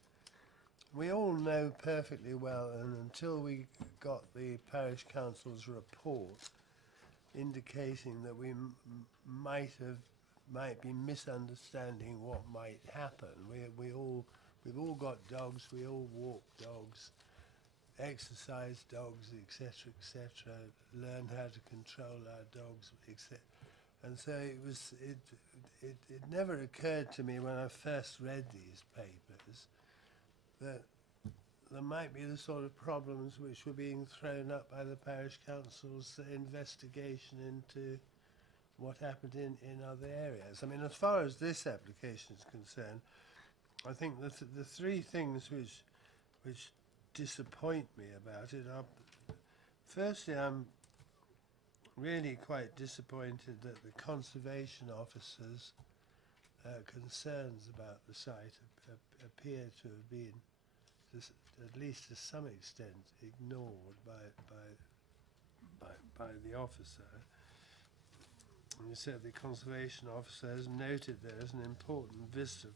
we all know perfectly well, and until we got the parish council's report indicating that we might be misunderstanding what might happen. We've all got dogs. We all walk dogs, exercise dogs, etc., etc. Learn how to control our dogs, etc. And so it never occurred to me when I first read these papers that there might be the sort of problems which were being thrown up by the parish council's investigation into what happened in other areas. I mean, as far as this application is concerned, I think the three things which disappoint me about it are, firstly, I'm really quite disappointed that the conservation officers' concerns about the site appear to have been, at least to some extent, ignored by the officer. And you said the conservation officer has noted there is an important vista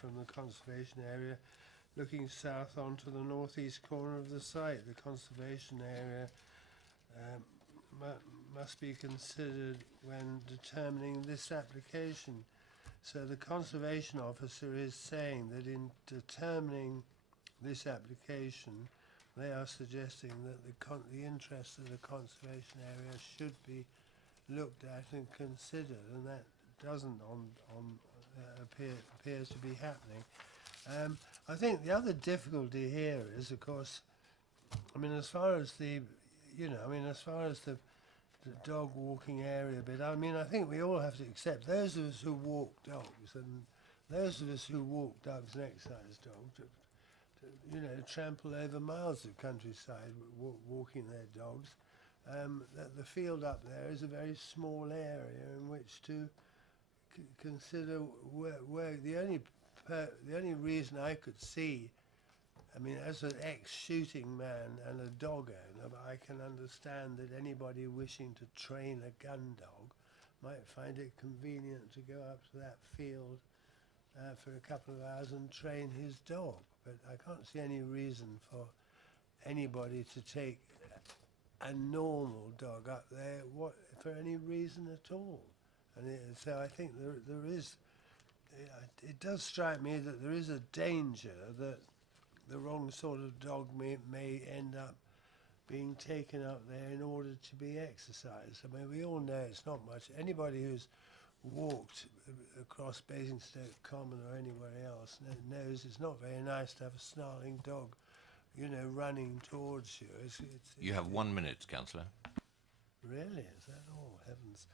from the conservation area looking south onto the northeast corner of the site. The conservation area must be considered when determining this application. So the conservation officer is saying that in determining this application, they are suggesting that the interests of the conservation area should be looked at and considered, and that doesn't appears to be happening. I think the other difficulty here is, of course, I mean, as far as the dog walking area bit, I mean, I think we all have to accept, those of us who walk dogs and those of us who walk dogs and exercise dogs, trample over miles of countryside walking their dogs, that the field up there is a very small area in which to consider where the only reason I could see, I mean, as an ex-shooting man and a dog owner, I can understand that anybody wishing to train a gun dog might find it convenient to go up to that field for a couple of hours and train his dog. But I can't see any reason for anybody to take a normal dog up there for any reason at all. And so I think there is, it does strike me that there is a danger that the wrong sort of dog may end up being taken up there in order to be exercised. I mean, we all know it's not much. Anybody who's walked across Basingstoke Common or anywhere else knows it's not very nice to have a snarling dog, running towards you. You have 1 minute, Councillor. Really? Is that all? Heavens.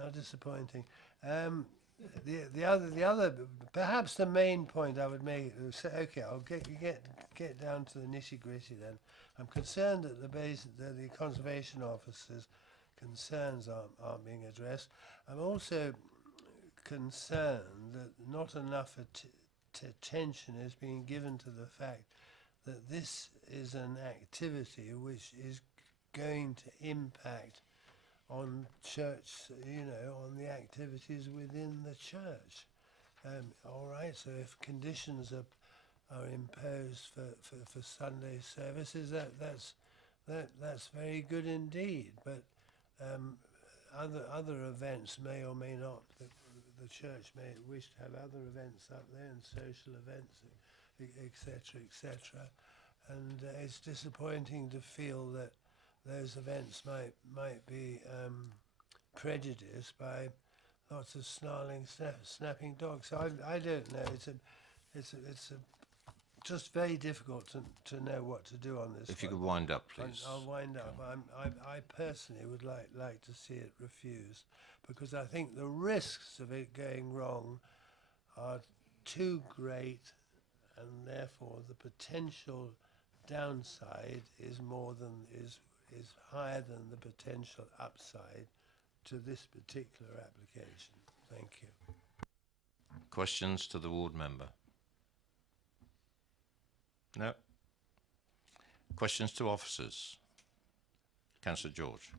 How disappointing. The other, perhaps the main point I would make, okay, I'll get down to the nitty-gritty then. I'm concerned that the conservation officer's concerns aren't being addressed. I'm also concerned that not enough attention is being given to the fact that this is an activity which is going to impact on church, on the activities within the church. All right, so if conditions are imposed for Sunday services, that's very good indeed. But other events may or may not. The church may wish to have other events up there and social events, etc., etc. And it's disappointing to feel that those events might be prejudiced by lots of snarling, snapping dogs. So I don't know. It's just very difficult to know what to do on this. If you could wind up, please. I'll wind up. I personally would like to see it refused, because I think the risks of it going wrong are too great, and therefore the potential downside is higher than the potential upside to this particular application. Thank you. Questions to the ward member? No. Questions to officers? Councillor George.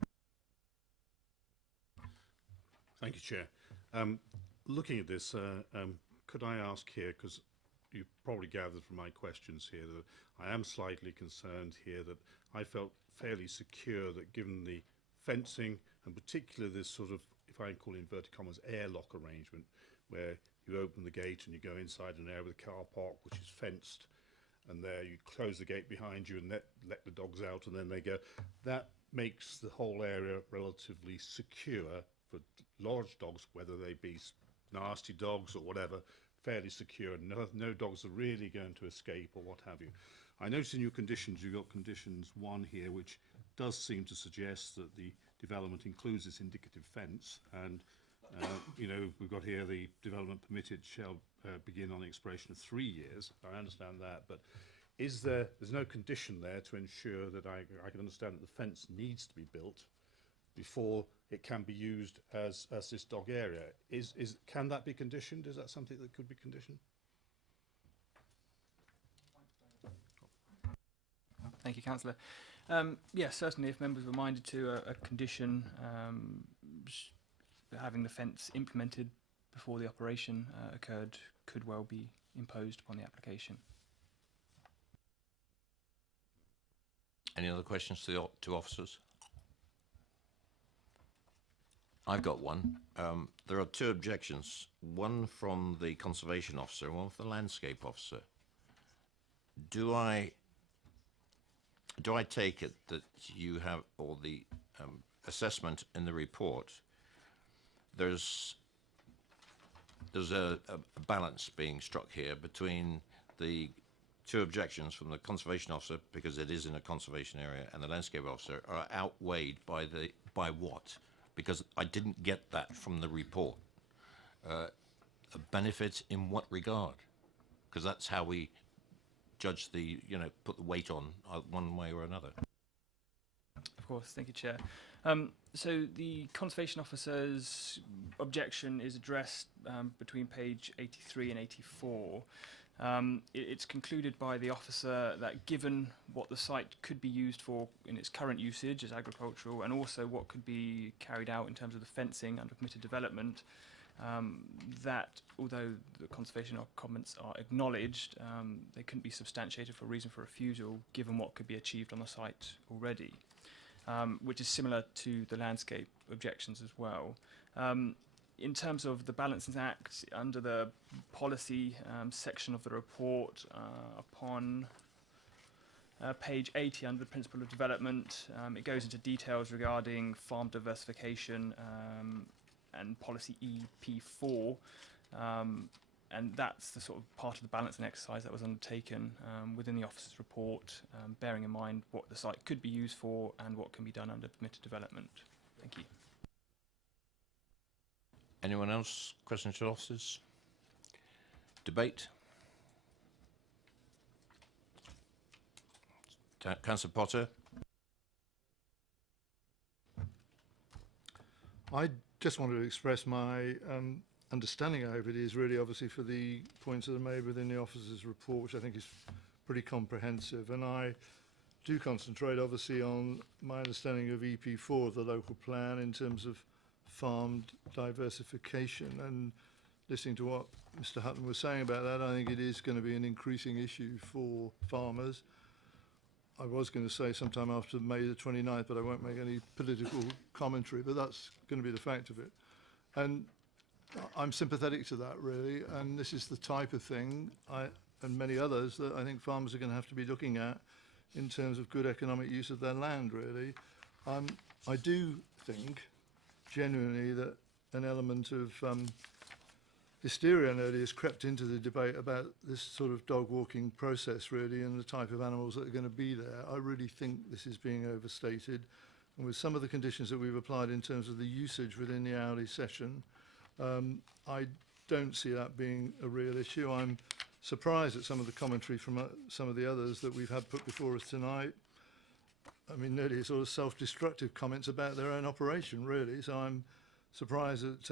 Thank you, Chair. Looking at this, could I ask here, because you've probably gathered from my questions here that I am slightly concerned here, that I felt fairly secure that given the fencing, and particularly this sort of, if I call it inverted commas, airlock arrangement, where you open the gate and you go inside an area with a car park which is fenced, and there you close the gate behind you and let the dogs out and then they go. That makes the whole area relatively secure for large dogs, whether they be nasty dogs or whatever, fairly secure. No dogs are really going to escape or what have you. I noticed in your conditions, you've got conditions 1 here, which does seem to suggest that the development includes this indicative fence, and we've got here the development permitted shall begin on the expiration of 3 years. I understand that, but there's no condition there to ensure that I can understand that the fence needs to be built before it can be used as this dog area. Can that be conditioned? Is that something that could be conditioned? Thank you, Councillor. Yes, certainly if members were minded to a condition having the fence implemented before the operation occurred could well be imposed upon the application. Any other questions to officers? I've got one. There are two objections, one from the conservation officer and one from the landscape officer. Do I take it that you have, or the assessment in the report, there's a balance being struck here between the two objections from the conservation officer, because it is in a conservation area, and the landscape officer are outweighed by what? Because I didn't get that from the report. A benefit in what regard? Because that's how we judge the, put the weight on one way or another. Of course, thank you, Chair. So the conservation officer's objection is addressed between page 83 and 84. It's concluded by the officer that given what the site could be used for in its current usage as agricultural, and also what could be carried out in terms of the fencing under permitted development, that although the conservation comments are acknowledged, they couldn't be substantiated for a reason for refusal given what could be achieved on the site already, which is similar to the landscape objections as well. In terms of the Balancing Act, under the policy section of the report, upon page 80 under the principle of development, it goes into details regarding farm diversification and policy EP4, and that's the sort of part of the balancing exercise that was undertaken within the officer's report, bearing in mind what the site could be used for and what can be done under permitted development. Thank you. Anyone else? Questions to officers? Debate? Councillor Potter? I just wanted to express my understanding, I hope it is really, obviously, for the points that are made within the officer's report, which I think is pretty comprehensive. And I do concentrate, obviously, on my understanding of EP4, the local plan, in terms of farm diversification. And listening to what Mr. Hutton was saying about that, I think it is going to be an increasing issue for farmers. I was going to say sometime after May the 29th, but I won't make any political commentary, but that's going to be the fact of it. And I'm sympathetic to that, really, and this is the type of thing, and many others, that I think farmers are going to have to be looking at in terms of good economic use of their land, really. I do think, genuinely, that an element of hysteria nearly has crept into the debate about this sort of dog walking process, really, and the type of animals that are going to be there. I really think this is being overstated, and with some of the conditions that we've applied in terms of the usage within the hourly session, I don't see that being a real issue. I'm surprised at some of the commentary from some of the others that we've had put before us tonight. I mean, nearly sort of self-destructive comments about their own operation, really. So I'm surprised that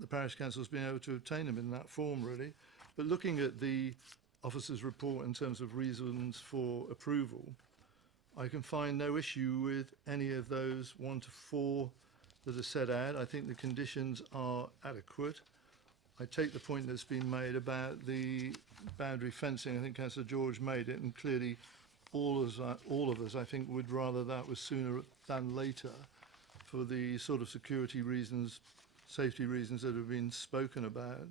the parish council's been able to obtain them in that form, really. But looking at the officer's report in terms of reasons for approval, I can find no issue with any of those 1 to 4 that are set out. I think the conditions are adequate. I take the point that's been made about the boundary fencing. I think Councillor George made it, and clearly all of us, I think, would rather that was sooner than later for the sort of security reasons, safety reasons that have been spoken about.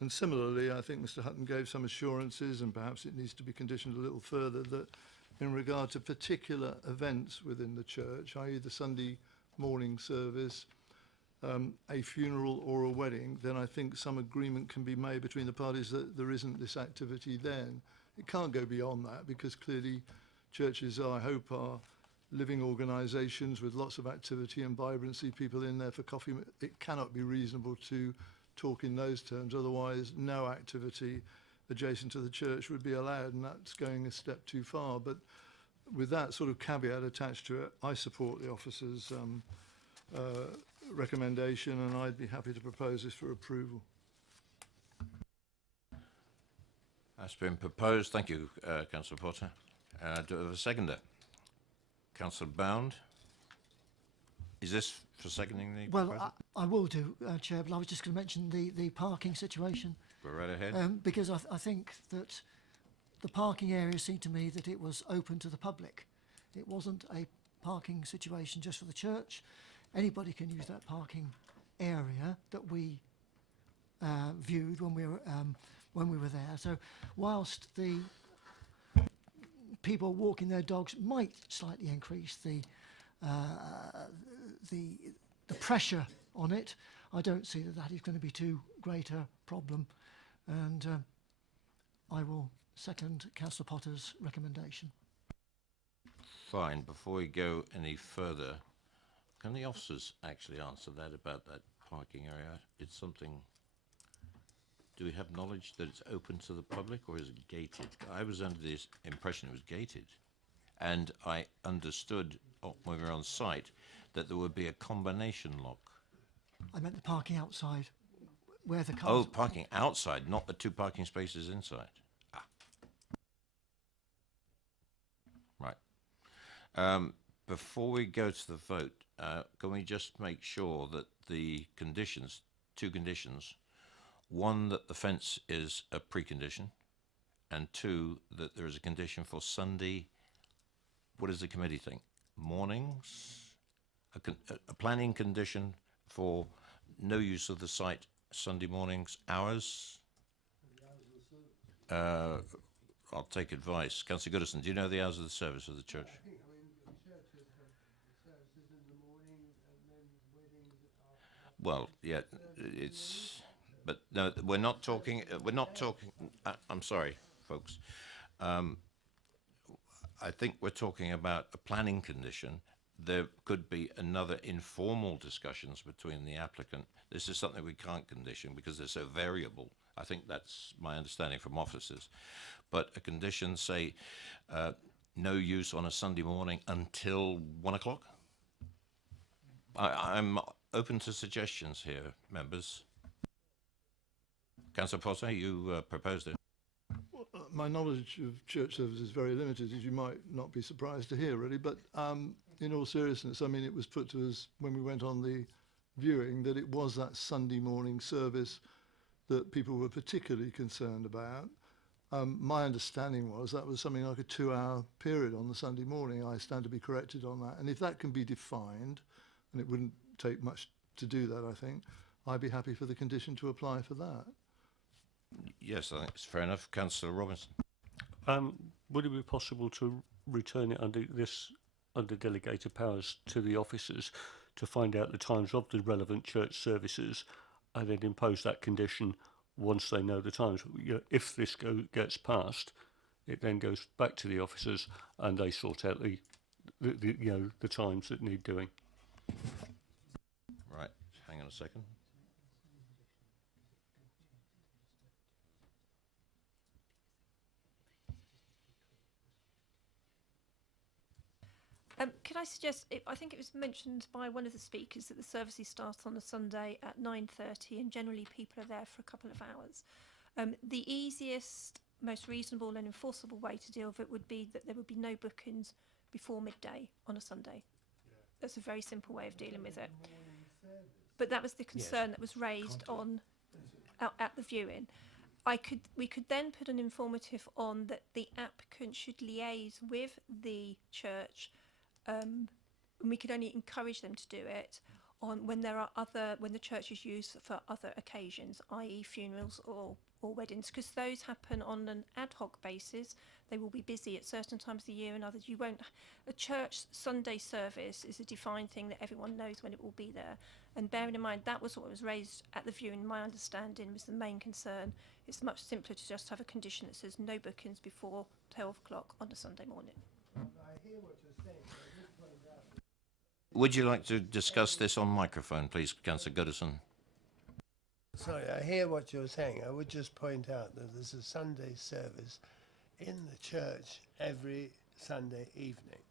And similarly, I think Mr. Hutton gave some assurances, and perhaps it needs to be conditioned a little further, that in regard to particular events within the church, i.e. the Sunday morning service, a funeral or a wedding, then I think some agreement can be made between the parties that there isn't this activity then. It can't go beyond that, because clearly churches, I hope, are living organisations with lots of activity and vibrancy, people in there for coffee. It cannot be reasonable to talk in those terms, otherwise no activity adjacent to the church would be allowed, and that's going a step too far. But with that sort of caveat attached to it, I support the officer's recommendation, and I'd be happy to propose this for approval. That's been proposed. Thank you, Councillor Potter. Do I have a seconder? Councillor Bound. Is this for seconding the Well, proposal? I will do, Chair, but I was just going to mention the parking situation. Go right ahead. Because I think that the parking area seemed to me that it was open to the public. It wasn't a parking situation just for the church. Anybody can use that parking area that we viewed when we were there. So whilst the people walking their dogs might slightly increase the pressure on it, I don't see that is going to be too great a problem, and I will second Councillor Potter's recommendation. Fine. Before we go any further, can the officers actually answer that about that parking area? It's something. Do we have knowledge that it's open to the public, or is it gated? I was under the impression it was gated, and I understood when we were on site that there would be a combination lock. I meant the parking outside, where the cars... Oh, parking outside, not the 2 parking spaces inside. Ah. Right. Before we go to the vote, can we just make sure that the conditions, 2 conditions, 1, that the fence is a precondition, and 2, that there is a condition for Sunday, what does the committee think? Mornings? A planning condition for no use of the site Sunday mornings, hours? I'll take advice. Councillor Goodison, do you know the hours of the service of the church? I think, the churches have services in the morning and then weddings after. Well, yeah, it's... But no, we're not talking... I'm sorry, folks. I think we're talking about a planning condition. There could be another informal discussions between the applicant. This is something we can't condition because they're so variable. I think that's my understanding from officers. But a condition, say, no use on a Sunday morning until 1 o'clock? I'm open to suggestions here, members. Councillor Potter, you proposed it. Well, my knowledge of church service is very limited, as you might not be surprised to hear, really. But in all seriousness, I mean, it was put to us when we went on the viewing that it was that Sunday morning service that people were particularly concerned about. My understanding was that was something like a 2-hour period on the Sunday morning. I stand to be corrected on that. And if that can be defined, and it wouldn't take much to do that, I think, I'd be happy for the condition to apply for that. Yes, I think it's fair enough. Councillor Robinson. Would it be possible to return it under delegated powers to the officers to find out the times of the relevant church services and then impose that condition once they know the times? If this gets passed, it then goes back to the officers and they sort out the times that need doing. Right, hang on a second. Could I suggest, I think it was mentioned by one of the speakers that the services start on a Sunday at 9:30 and generally people are there for a couple of hours. The easiest, most reasonable and enforceable way to deal with it would be that there would be no bookings before midday on a Sunday. That's a very simple way of dealing with it. But that was the concern that was raised at the viewing. We could then put an informative on that the applicant should liaise with the church, and we could only encourage them to do it on when the church is used for other occasions, i.e. funerals or weddings, because those happen on an ad hoc basis. They will be busy at certain times of the year and others. A church Sunday service is a defined thing that everyone knows when it will be there. And bearing in mind that was what was raised at the viewing, my understanding was the main concern. It's much simpler to just have a condition that says no bookings before 12 o'clock on a Sunday morning. I hear what you're saying, but I just point out... Would you like to discuss this on microphone, please, Councillor Goodison? Sorry, I hear what you're saying. I would just point out that there's a Sunday service in the church every Sunday evening.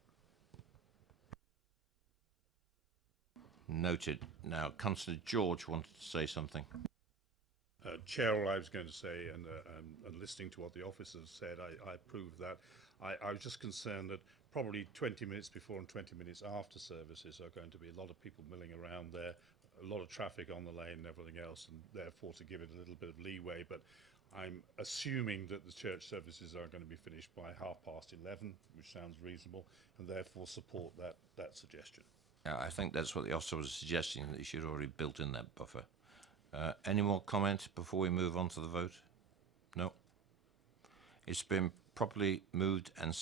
Noted. Now, Councillor George wanted to say something. Chair, all I was going to say, and listening to what the officers said, I approve that. I was just concerned that probably 20 minutes before and 20 minutes after services are going to be a lot of people milling around there, a lot of traffic on the lane and everything else, and therefore to give it a little bit of leeway. But I'm assuming that the church services are going to be finished by 11:30, which sounds reasonable, and therefore support that suggestion. I think that's what the officer was suggesting, that you should already built in that buffer. Any more comment before we move on to the vote? No? It's been properly moved and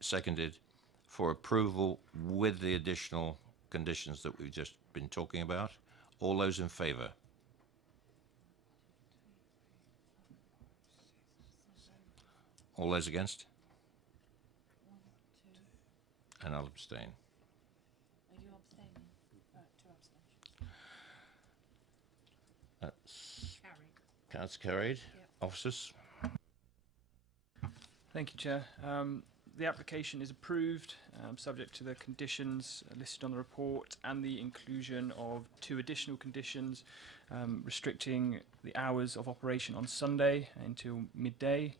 seconded for approval with the additional conditions that we've just been talking about. All those in favour? All those against? And I'll abstain. Are you abstaining? Two abstentions. That's carried. Officers? Thank you, Chair. The application is approved, subject to the conditions listed on the report and the inclusion of 2 additional conditions restricting the hours of operation on Sunday until midday,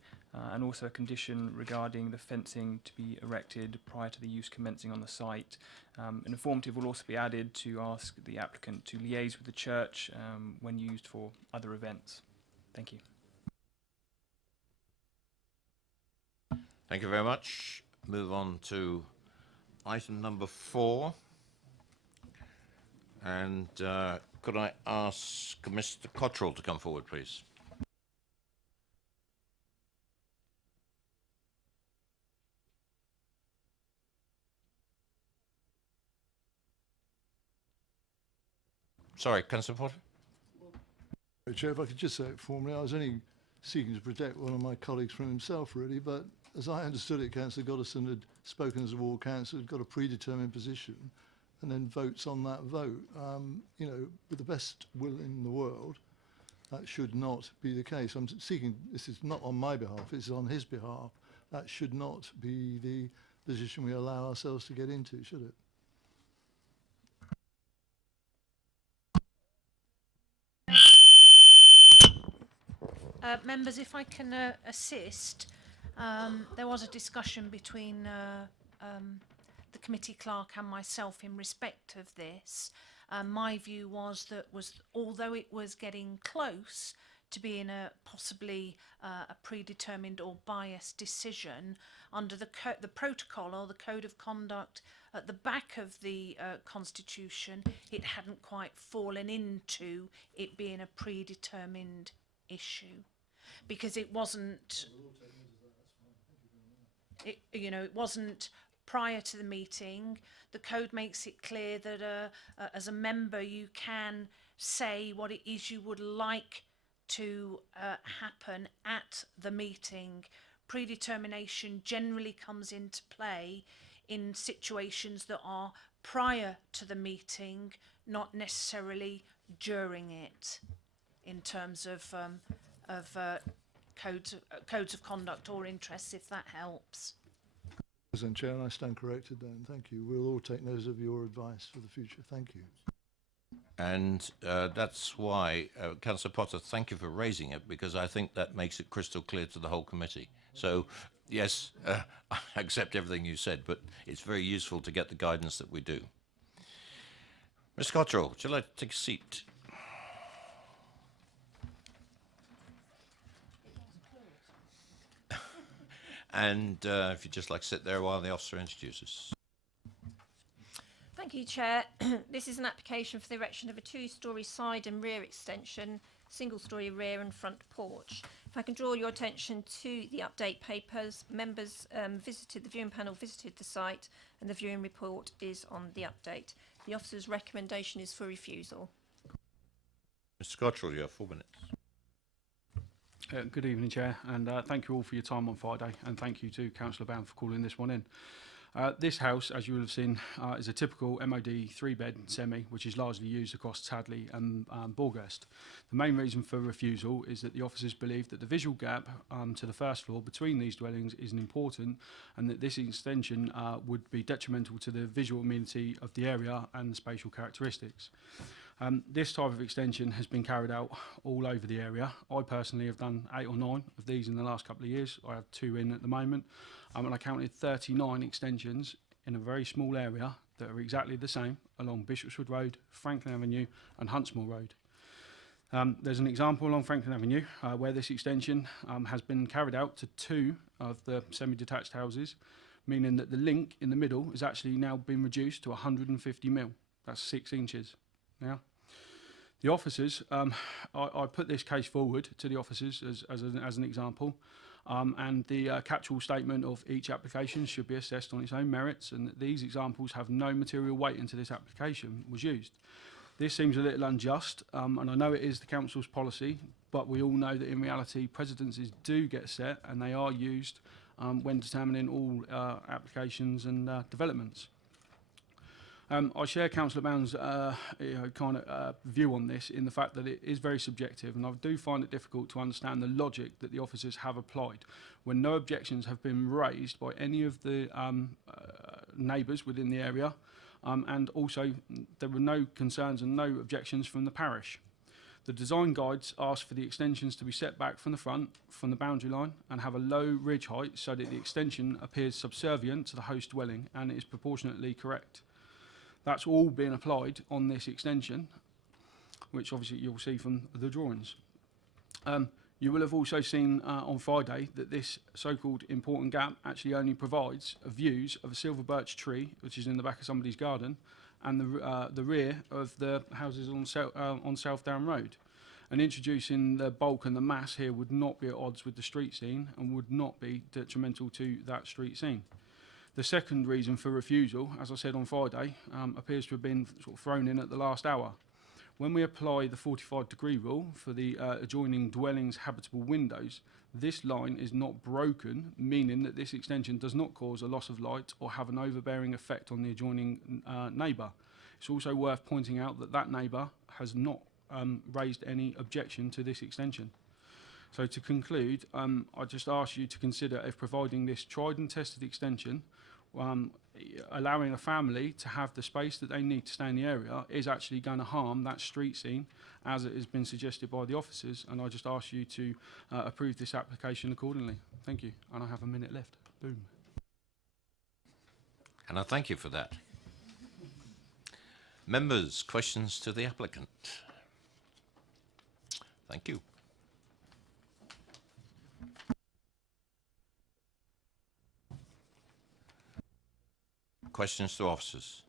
and also a condition regarding the fencing to be erected prior to the use commencing on the site. An informative will also be added to ask the applicant to liaise with the church when used for other events. Thank you. Thank you very much. Move on to item number 4. And could I ask Mr. Cottrell to come forward, please? Sorry, Councillor Porter? Chair, if I could just say it formally, I was only seeking to protect one of my colleagues from himself, really, but as I understood it, Councillor Goddison had spoken as a ward councillor, had got a predetermined position, and then votes on that vote. You know, with the best will in the world, that should not be the case. I'm seeking, this is not on my behalf, it's on his behalf. That should not be the position we allow ourselves to get into, should it? Members, if I can assist, there was a discussion between the committee clerk and myself in respect of this. My view was that although it was getting close to being possibly a predetermined or biased decision, under the protocol or the code of conduct at the back of the constitution, it hadn't quite fallen into it being a predetermined issue, because it wasn't, it wasn't prior to the meeting. The code makes it clear that as a member you can say what it is you would like to happen at the meeting. Predetermination generally comes into play in situations that are prior to the meeting, not necessarily during it, in terms of codes of conduct or interests, if that helps. President Chair, I stand corrected then. Thank you. We'll all take note of your advice for the future. Thank you. And that's why, Councillor Potter, thank you for raising it, because I think that makes it crystal clear to the whole committee. So, yes, I accept everything you said, but it's very useful to get the guidance that we do. Mr. Cottrell, would you like to take a seat? And if you'd just like to sit there while the officer introduces. Thank you, Chair. This is an application for the erection of a 2-storey side and rear extension, single-storey rear and front porch. If I can draw your attention to the update papers, members the viewing panel visited the site, and the viewing report is on the update. The officer's recommendation is for refusal. Mr. Cottrell, you have 4 minutes. Good evening, Chair, and thank you all for your time on Friday, and thank you to Councillor Bound for calling this one in. This house, as you will have seen, is a typical MOD 3-bed semi, which is largely used across Tadley and Borghurst. The main reason for refusal is that the officers believe that the visual gap to the first floor between these dwellings is important, and that this extension would be detrimental to the visual amenity of the area and the spatial characteristics. This type of extension has been carried out all over the area. I personally have done 8 or 9 of these in the last couple of years. I have 2 in at the moment, and I counted 39 extensions in a very small area that are exactly the same along Bishopswood Road, Franklin Avenue and Huntsmore Road. There's an example along Franklin Avenue where this extension has been carried out to 2 of the semi-detached houses, meaning that the link in the middle has actually now been reduced to 150 mil. That's 6 inches. Yeah. The officers, I put this case forward to the officers as an example, and the catch-all statement of each application should be assessed on its own merits, and that these examples have no material weight until this application was used. This seems a little unjust, and I know it is the council's policy, but we all know that in reality precedences do get set and they are used when determining all applications and developments. I share Councillor Bound's view on this, in the fact that it is very subjective, and I do find it difficult to understand the logic that the officers have applied when no objections have been raised by any of the neighbours within the area, and also there were no concerns and no objections from the parish. The design guides ask for the extensions to be set back from the front, from the boundary line, and have a low ridge height so that the extension appears subservient to the host dwelling and is proportionately correct. That's all been applied on this extension, which obviously you'll see from the drawings. You will have also seen on Friday that this so-called important gap actually only provides views of a silver birch tree, which is in the back of somebody's garden, and the rear of the houses on South Down Road. And introducing the bulk and the mass here would not be at odds with the street scene and would not be detrimental to that street scene. The second reason for refusal, as I said on Friday, appears to have been sort of thrown in at the last hour. When we apply the 45-degree rule for the adjoining dwellings' habitable windows, this line is not broken, meaning that this extension does not cause a loss of light or have an overbearing effect on the adjoining neighbour. It's also worth pointing out that that neighbour has not raised any objection to this extension. So to conclude, I just ask you to consider if providing this tried and tested extension, allowing a family to have the space that they need to stay in the area, is actually going to harm that street scene as it has been suggested by the officers, and I just ask you to approve this application accordingly. Thank you, and I have a minute left. Boom. And I thank you for that. Members, questions to the applicant? Thank you. Questions to officers?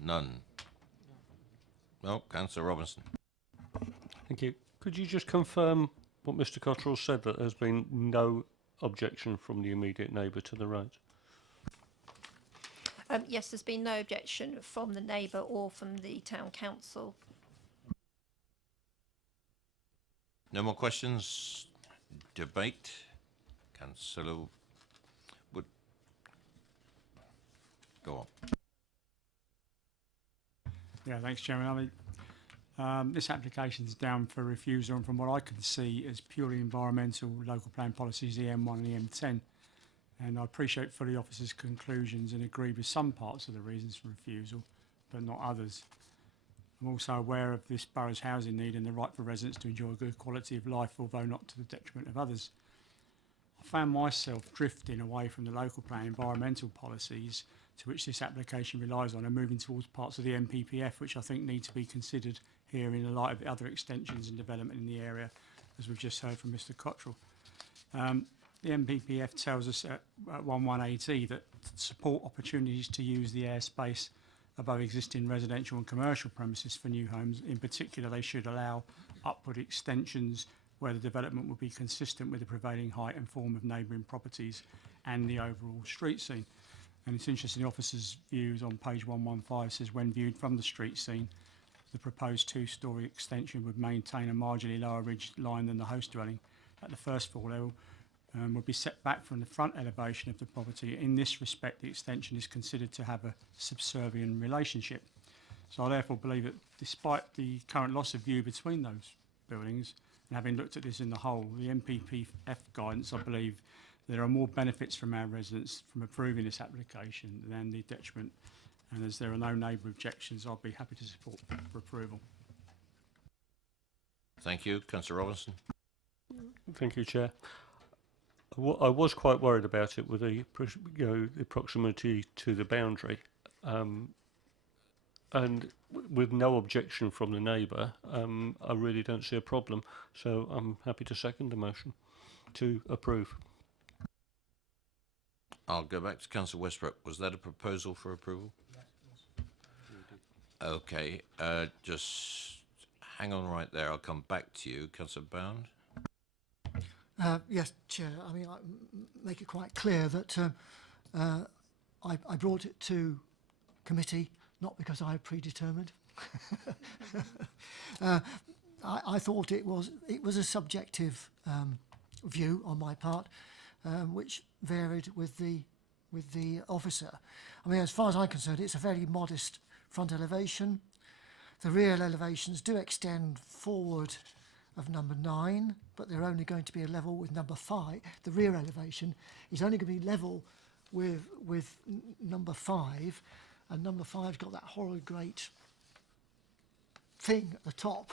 None. No, Councillor Robinson. Thank you. Could you just confirm what Mr. Cottrell said, that there's been no objection from the immediate neighbour to the right? Yes, there's been no objection from the neighbour or from the town council. No more questions? Debate? Councillor Wood. Go on. Yeah, thanks, Chairman. This application is down for refusal, and from what I can see is purely environmental local plan policies, the M1 and the M10. And I appreciate fully officers' conclusions and agree with some parts of the reasons for refusal, but not others. I'm also aware of this borough's housing need and the right for residents to enjoy a good quality of life, although not to the detriment of others. I found myself drifting away from the local plan environmental policies to which this application relies on, and moving towards parts of the MPPF, which I think need to be considered here in the light of the other extensions and development in the area, as we've just heard from Mr. Cottrell. The MPPF tells us at 1180 that to support opportunities to use the airspace above existing residential and commercial premises for new homes, in particular they should allow upward extensions where the development would be consistent with the prevailing height and form of neighbouring properties and the overall street scene. And it's interesting, the officer's views on page 115 says, when viewed from the street scene, the proposed two-storey extension would maintain a marginally lower ridge line than the host dwelling at the first floor level, would be set back from the front elevation of the property. In this respect, the extension is considered to have a subservient relationship. So I therefore believe that despite the current loss of view between those buildings, and having looked at this in the whole, the MPPF guidance, I believe there are more benefits from our residents from approving this application than the detriment. And as there are no neighbour objections, I'll be happy to support for approval. Thank you. Councillor Robinson. Thank you, Chair. I was quite worried about it with the proximity to the boundary, and with no objection from the neighbour, I really don't see a problem. So I'm happy to second the motion to approve. I'll go back to Councillor Westbrook. Was that a proposal for approval? Yes. Okay, just hang on right there. I'll come back to you. Councillor Bound? Yes, Chair. I mean, make it quite clear that I brought it to committee not because I predetermined. I thought it was a subjective view on my part, which varied with the officer. I mean, as far as I'm concerned, it's a very modest front elevation. The rear elevations do extend forward of number 9, but they're only going to be a level with number 5. The rear elevation is only going to be level with number 5, and number 5's got that horrid great thing at the top.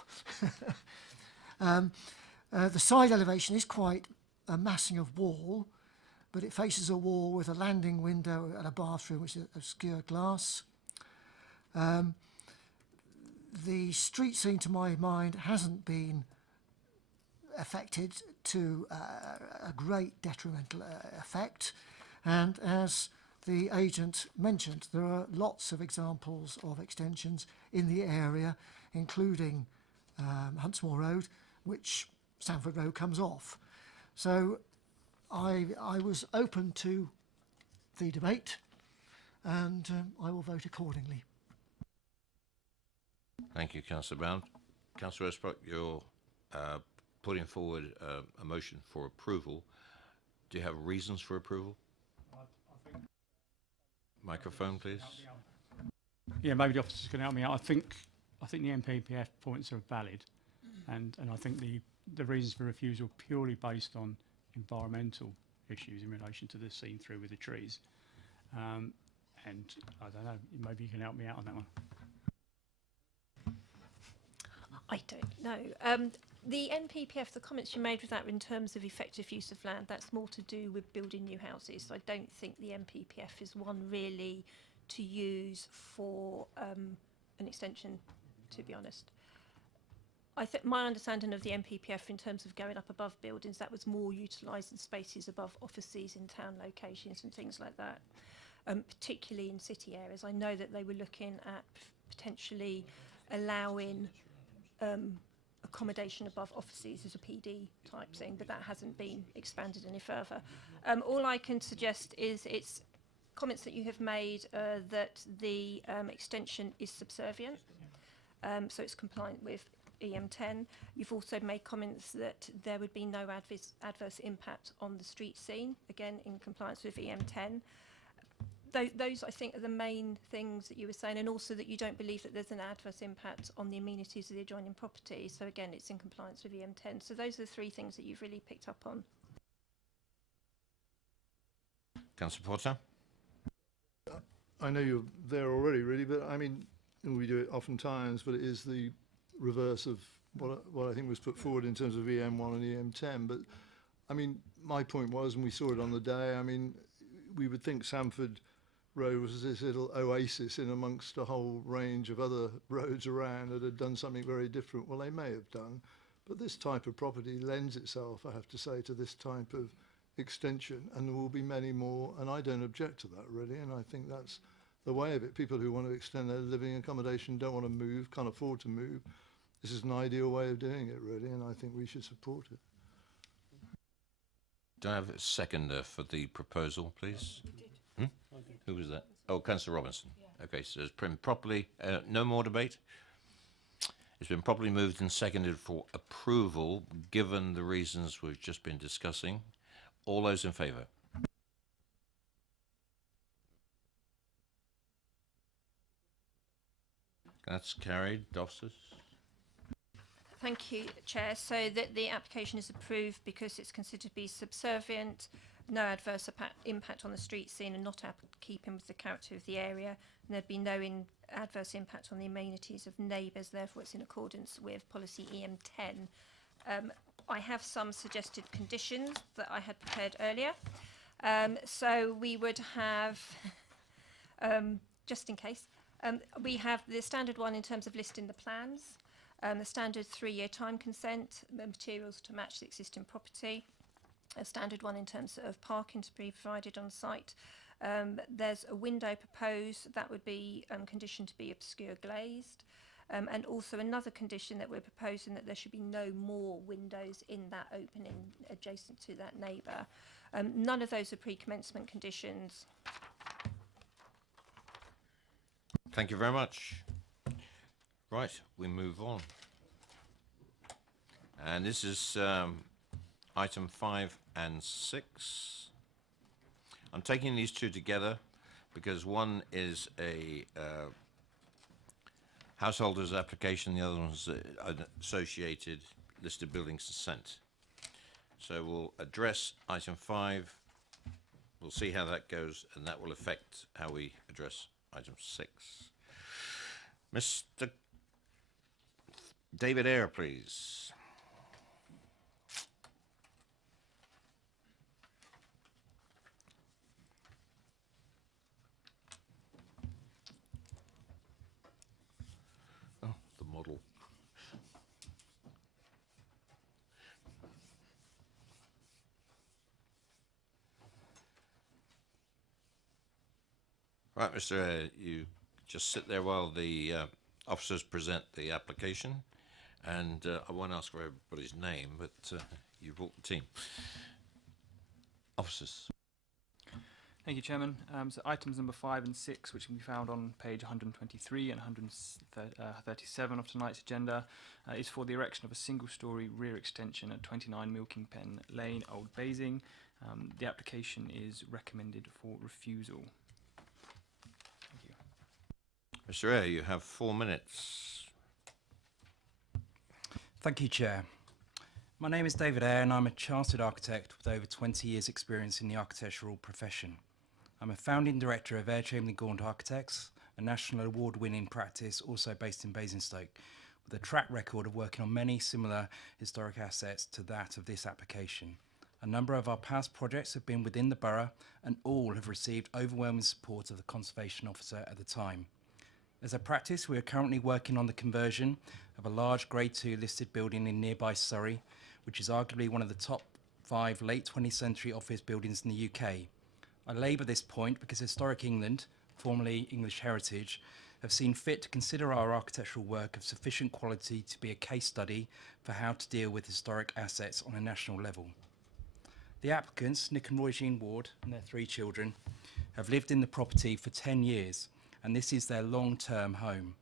The side elevation is quite a massing of wall, but it faces a wall with a landing window and a bathroom, which is obscure glass. The street scene, to my mind, hasn't been affected to a great detrimental effect. And as the agent mentioned, there are lots of examples of extensions in the area, including Huntsmore Road, which Sanford Road comes off. So I was open to the debate, and I will vote accordingly. Thank you, Councillor Bound. Councillor Westbrook, you're putting forward a motion for approval. Do you have reasons for approval? Microphone, please. Yeah, maybe the officers can help me out. I think the MPPF points are valid, and I think the reasons for refusal purely based on environmental issues in relation to the scene through with the trees. And I don't know, maybe you can help me out on that one. I don't know. The NPPF, the comments you made with that in terms of effective use of land, that's more to do with building new houses. So I don't think the NPPF is one really to use for an extension, to be honest. I think my understanding of the NPPF in terms of going up above buildings, that was more utilising spaces above offices in town locations and things like that, particularly in city areas. I know that they were looking at potentially allowing accommodation above offices as a PD type thing, but that hasn't been expanded any further. All I can suggest is it's comments that you have made that the extension is subservient, so it's compliant with EM10. You've also made comments that there would be no adverse impact on the street scene, again in compliance with EM10. Those, I think, are the main things that you were saying, and also that you don't believe that there's an adverse impact on the amenities of the adjoining property. So again, it's in compliance with EM10. So those are the three things that you've really picked up on. Councillor Porter? I know you're there already, really, but I mean, we do it oftentimes, but it is the reverse of what I think was put forward in terms of EM1 and EM10. But I mean, my point was, and we saw it on the day, I mean, we would think Sanford Road was this little oasis in amongst a whole range of other roads around that had done something very different. Well, they may have done, but this type of property lends itself, I have to say, to this type of extension, and there will be many more, and I don't object to that, really, and I think that's the way of it. People who want to extend their living accommodation, don't want to move, can't afford to move. This is an ideal way of doing it, really, and I think we should support it. Do I have a seconder for the proposal, please? Who was that? Oh, Councillor Robinson. Okay, so it's been properly, no more debate? It's been properly moved and seconded for approval, given the reasons we've just been discussing. All those in favour? That's carried. Officers? Thank you, Chair. So that the application is approved because it's considered to be subservient, no adverse impact on the street scene, and not out of keeping with the character of the area. And there'd be no adverse impact on the amenities of neighbours. Therefore, it's in accordance with policy EM10. I have some suggested conditions that I had prepared earlier. So we would have, just in case, we have the standard one in terms of listing the plans. The standard 3-year time consent, materials to match the existing property. A standard one in terms of parking to be provided on site, There's a window proposed that would be conditioned to be obscure glazed. And also another condition that we're proposing, that there should be no more windows in that opening adjacent to that neighbour. None of those are pre-commencement conditions. Thank you very much. Right, we move on. And this is item 5 and 6. I'm taking these two together because one is a householder's application, the other one's an associated listed buildings consent. So we'll address item 5. We'll see how that goes, and that will affect how we address item 6. Mr. David Eyre, please. Oh, the model. Right, Mr. Eyre, you just sit there while the officers present the application, and I won't ask for everybody's name, but you brought the team. Officers. Thank you, Chairman. So items number 5 and 6, which can be found on page 123 and 137 of tonight's agenda, is for the erection of a single-storey rear extension at 29 Milking Pen Lane, Old Basing. The application is recommended for refusal. Mr. Eyre, you have 4 minutes. Thank you, Chair. My name is David Eyre and I'm a chartered architect with over 20 years' experience in the architectural profession. I'm a founding director of Eyre Chamberlain Gaunt Architects, a national award-winning practice also based in Basingstoke, with a track record of working on many similar historic assets to that of this application. A number of our past projects have been within the borough and all have received overwhelming support of the Conservation Officer at the time. As a practice, we are currently working on the conversion of a large Grade 2 listed building in nearby Surrey, which is arguably one of the top 5 late 20th century office buildings in the UK. I labour this point because Historic England, formerly English Heritage, have seen fit to consider our architectural work of sufficient quality to be a case study for how to deal with historic assets on a national level. The applicants, Nick and Roy Jean Ward and their 3 children, have lived in the property for 10 years, and this is their long-term home.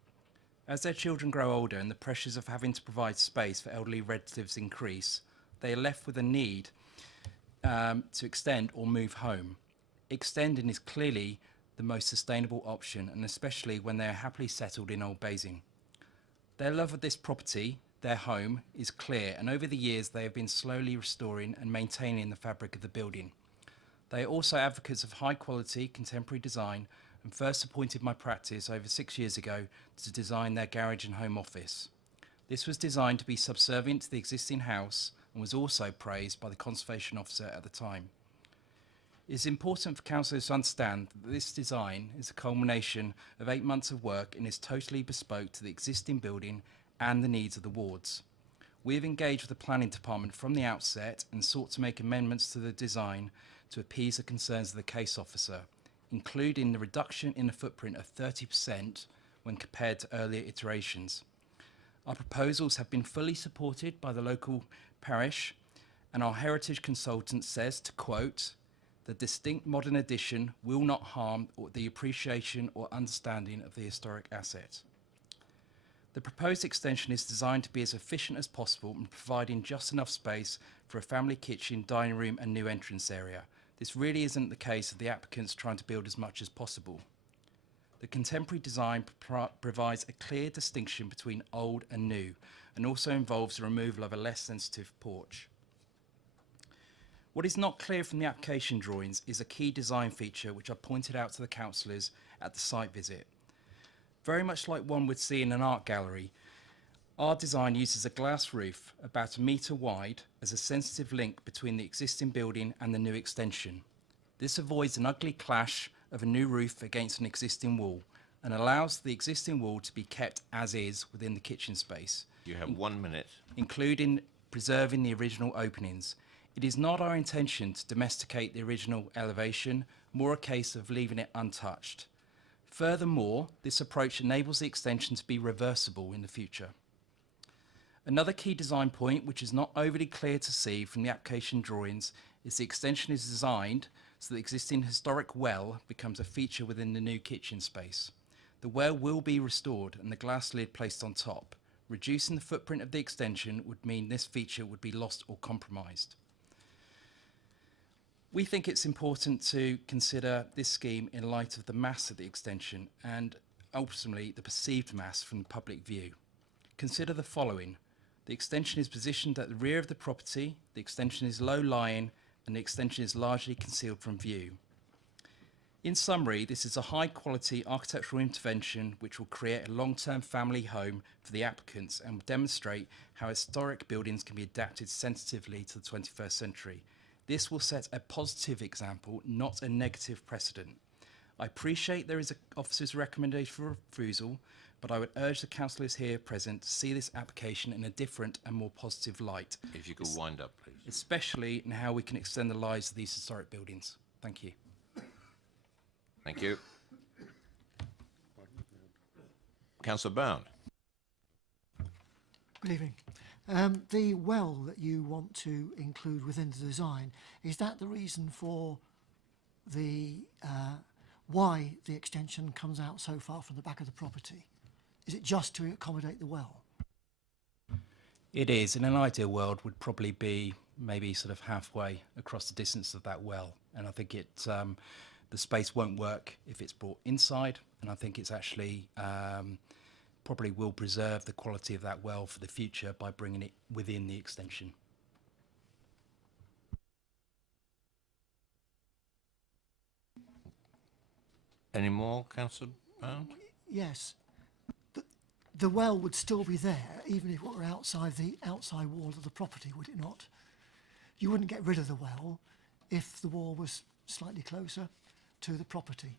As their children grow older and the pressures of having to provide space for elderly relatives increase, they are left with a need to extend or move home. Extending is clearly the most sustainable option, and especially when they are happily settled in Old Basing. Their love of this property, their home, is clear, and over the years they have been slowly restoring and maintaining the fabric of the building. They are also advocates of high-quality contemporary design and first appointed my practice over 6 years ago to design their garage and home office. This was designed to be subservient to the existing house and was also praised by the Conservation Officer at the time. It is important for councillors to understand that this design is a culmination of 8 months of work and is totally bespoke to the existing building and the needs of the wards. We have engaged with the planning department from the outset and sought to make amendments to the design to appease the concerns of the case officer, including the reduction in the footprint of 30% when compared to earlier iterations. Our proposals have been fully supported by the local parish, and our heritage consultant says, to quote, "The distinct modern addition will not harm the appreciation or understanding of the historic asset." The proposed extension is designed to be as efficient as possible and providing just enough space for a family kitchen, dining room and new entrance area. This really isn't the case of the applicants trying to build as much as possible. The contemporary design provides a clear distinction between old and new, and also involves the removal of a less sensitive porch. What is not clear from the application drawings is a key design feature which I pointed out to the councillors at the site visit. Very much like one would see in an art gallery, our design uses a glass roof about 1 metre wide as a sensitive link between the existing building and the new extension. This avoids an ugly clash of a new roof against an existing wall and allows the existing wall to be kept as is within the kitchen space. You have 1 minute. Including preserving the original openings. It is not our intention to domesticate the original elevation, more a case of leaving it untouched. Furthermore, this approach enables the extension to be reversible in the future. Another key design point, which is not overly clear to see from the application drawings, is the extension is designed so the existing historic well becomes a feature within the new kitchen space. The well will be restored and the glass lid placed on top. Reducing the footprint of the extension would mean this feature would be lost or compromised. We think it's important to consider this scheme in light of the mass of the extension and ultimately the perceived mass from the public view. Consider the following. The extension is positioned at the rear of the property, the extension is low-lying, and the extension is largely concealed from view. In summary, this is a high-quality architectural intervention which will create a long-term family home for the applicants and will demonstrate how historic buildings can be adapted sensitively to the 21st century. This will set a positive example, not a negative precedent. I appreciate there is an officer's recommendation for refusal, but I would urge the councillors here present to see this application in a different and more positive light. If you could wind up, please. Especially in how we can extend the lives of these historic buildings. Thank you. Thank you. Councillor Bound. Good evening. The well that you want to include within the design, is that the reason for the why the extension comes out so far from the back of the property? Is it just to accommodate the well? It is. In an ideal world would probably be maybe sort of halfway across the distance of that well. And I think the space won't work if it's brought inside. And I think it's actually probably will preserve the quality of that well for the future by bringing it within the extension. Any more, Councillor Bound? Yes. The well would still be there even if it were outside the outside wall of the property, would it not? You wouldn't get rid of the well if the wall was slightly closer to the property.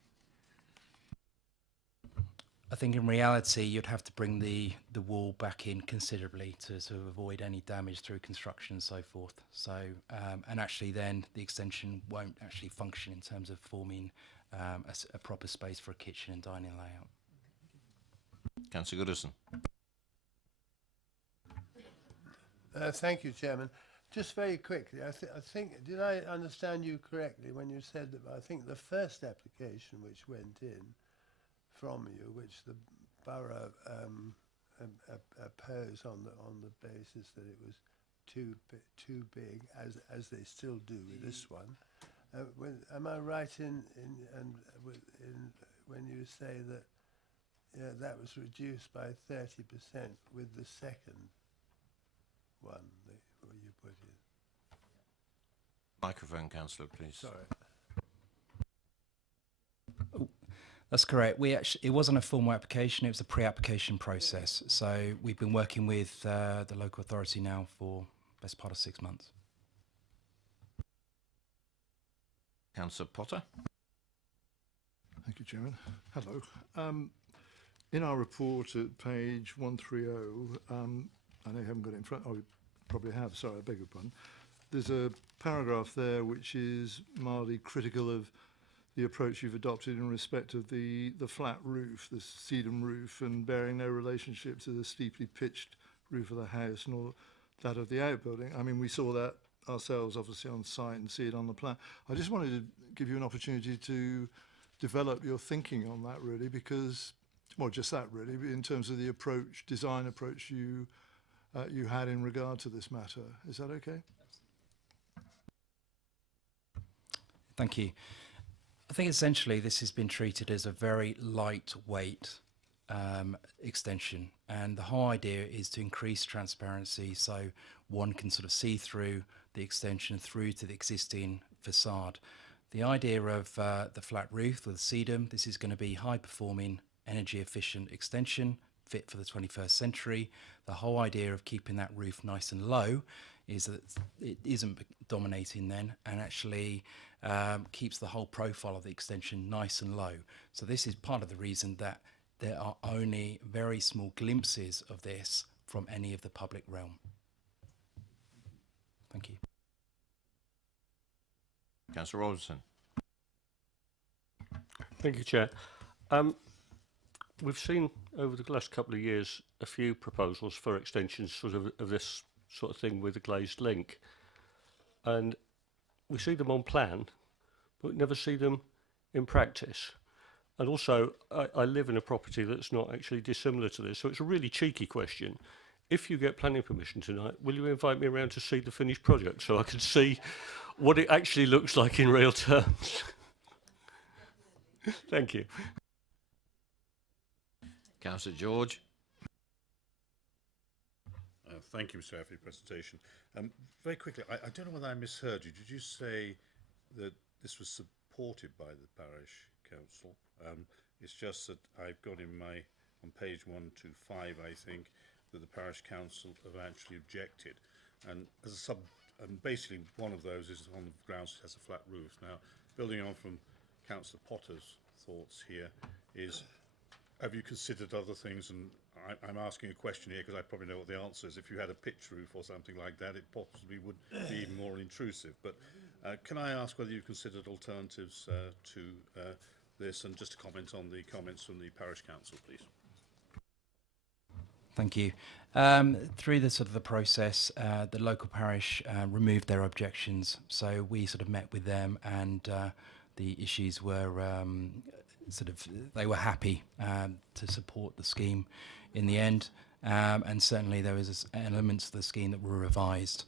I think in reality you'd have to bring the wall back in considerably to avoid any damage through construction and so forth. So and actually then the extension won't actually function in terms of forming a proper space for a kitchen and dining layout. Councillor Goodison. Thank you, Chairman. Just very quickly, I think, did I understand you correctly when you said that I think the first application which went in from you, which the borough opposed on the basis that it was too big, as they still do with this one. Am I right in when you say that that was reduced by 30% with the second one that you put in? Microphone, Councillor, please. Sorry. That's correct. It wasn't a formal application, it was a pre-application process. So we've been working with the local authority now for the best part of 6 months. Councillor Potter. Thank you, Chairman. Hello. In our report at page 130, I know you haven't got it in front, oh, you probably have, sorry, I beg your pardon. There's a paragraph there which is mildly critical of the approach you've adopted in respect of the flat roof, the sedum roof, and bearing no relationship to the steeply pitched roof of the house nor that of the outbuilding. I mean, we saw that ourselves obviously on site and see it on the plan. I just wanted to give you an opportunity to develop your thinking on that really, because, well, just that really, in terms of the approach, design approach you had in regard to this matter. Is that okay? Thank you. I think essentially this has been treated as a very lightweight extension, and the whole idea is to increase transparency so one can sort of see through the extension through to the existing facade. The idea of the flat roof with sedum, this is going to be high performing, energy efficient extension fit for the 21st century. The whole idea of keeping that roof nice and low is that it isn't dominating then, and actually keeps the whole profile of the extension nice and low. So this is part of the reason that there are only very small glimpses of this from any of the public realm. Thank you. Councillor Robertson. Thank you, Chair. We've seen over the last couple of years a few proposals for extensions of this sort of thing with a glazed link. And we see them on plan, but we never see them in practice. And also, I live in a property that's not actually dissimilar to this, so it's a really cheeky question. If you get planning permission tonight, will you invite me around to see the finished project so I can see what it actually looks like in real terms? Thank you. Councillor George. Thank you, Mr. Chair, for your presentation. Very quickly, I don't know whether I misheard you. Did you say that this was supported by the parish council? It's just that I've got on page 125, I think, that the parish council have actually objected. And basically one of those is on the grounds it has a flat roof. Now, building on from Councillor Potter's thoughts here is, have you considered other things? And I'm asking a question here because I probably know what the answer is. If you had a pitch roof or something like that, it possibly would be even more intrusive. But can I ask whether you've considered alternatives to this, and just to comment on the comments from the parish council, please? Thank you. Through the process, the local parish removed their objections, so we met with them, and the issues were they were happy to support the scheme in the end, and certainly there was elements of the scheme that were revised,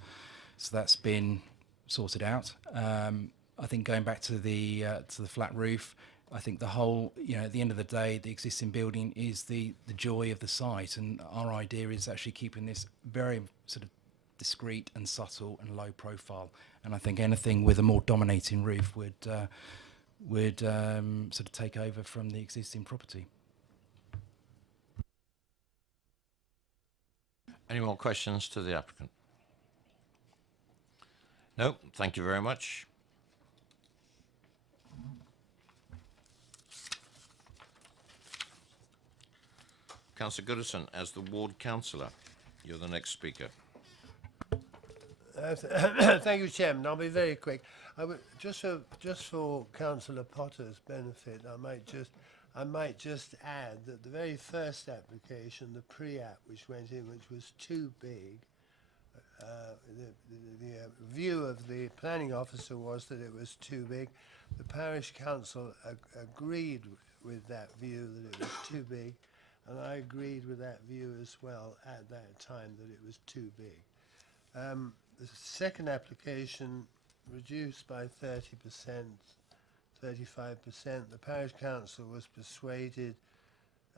so that's been sorted out. I think going back to the flat roof, I think the whole, at the end of the day, the existing building is the joy of the site, and our idea is actually keeping this very discreet and subtle and low profile. And I think anything with a more dominating roof would take over from the existing property. Any more questions to the applicant? No, thank you very much. Councillor Goodison, as the ward councillor, you're the next speaker. Thank you, Chairman. I'll be very quick. Just for Councillor Potter's benefit, I might just add that the very first application, the pre-app which went in, which was too big, the view of the planning officer was that it was too big. The parish council agreed with that view that it was too big, and I agreed with that view as well at that time, that it was too big. The second application reduced by 30%, 35%. The parish council was persuaded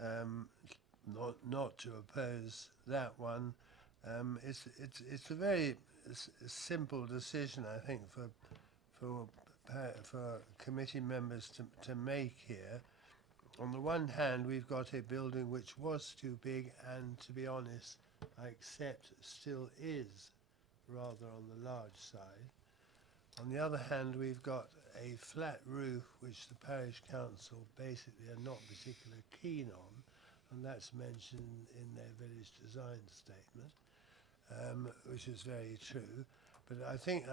not to oppose that one. It's a very simple decision, I think, for committee members to make here. On the one hand, we've got a building which was too big, and to be honest, I accept still is rather on the large side. On the other hand, we've got a flat roof which the parish council basically are not particularly keen on, and that's mentioned in their village design statement, which is very true. But I think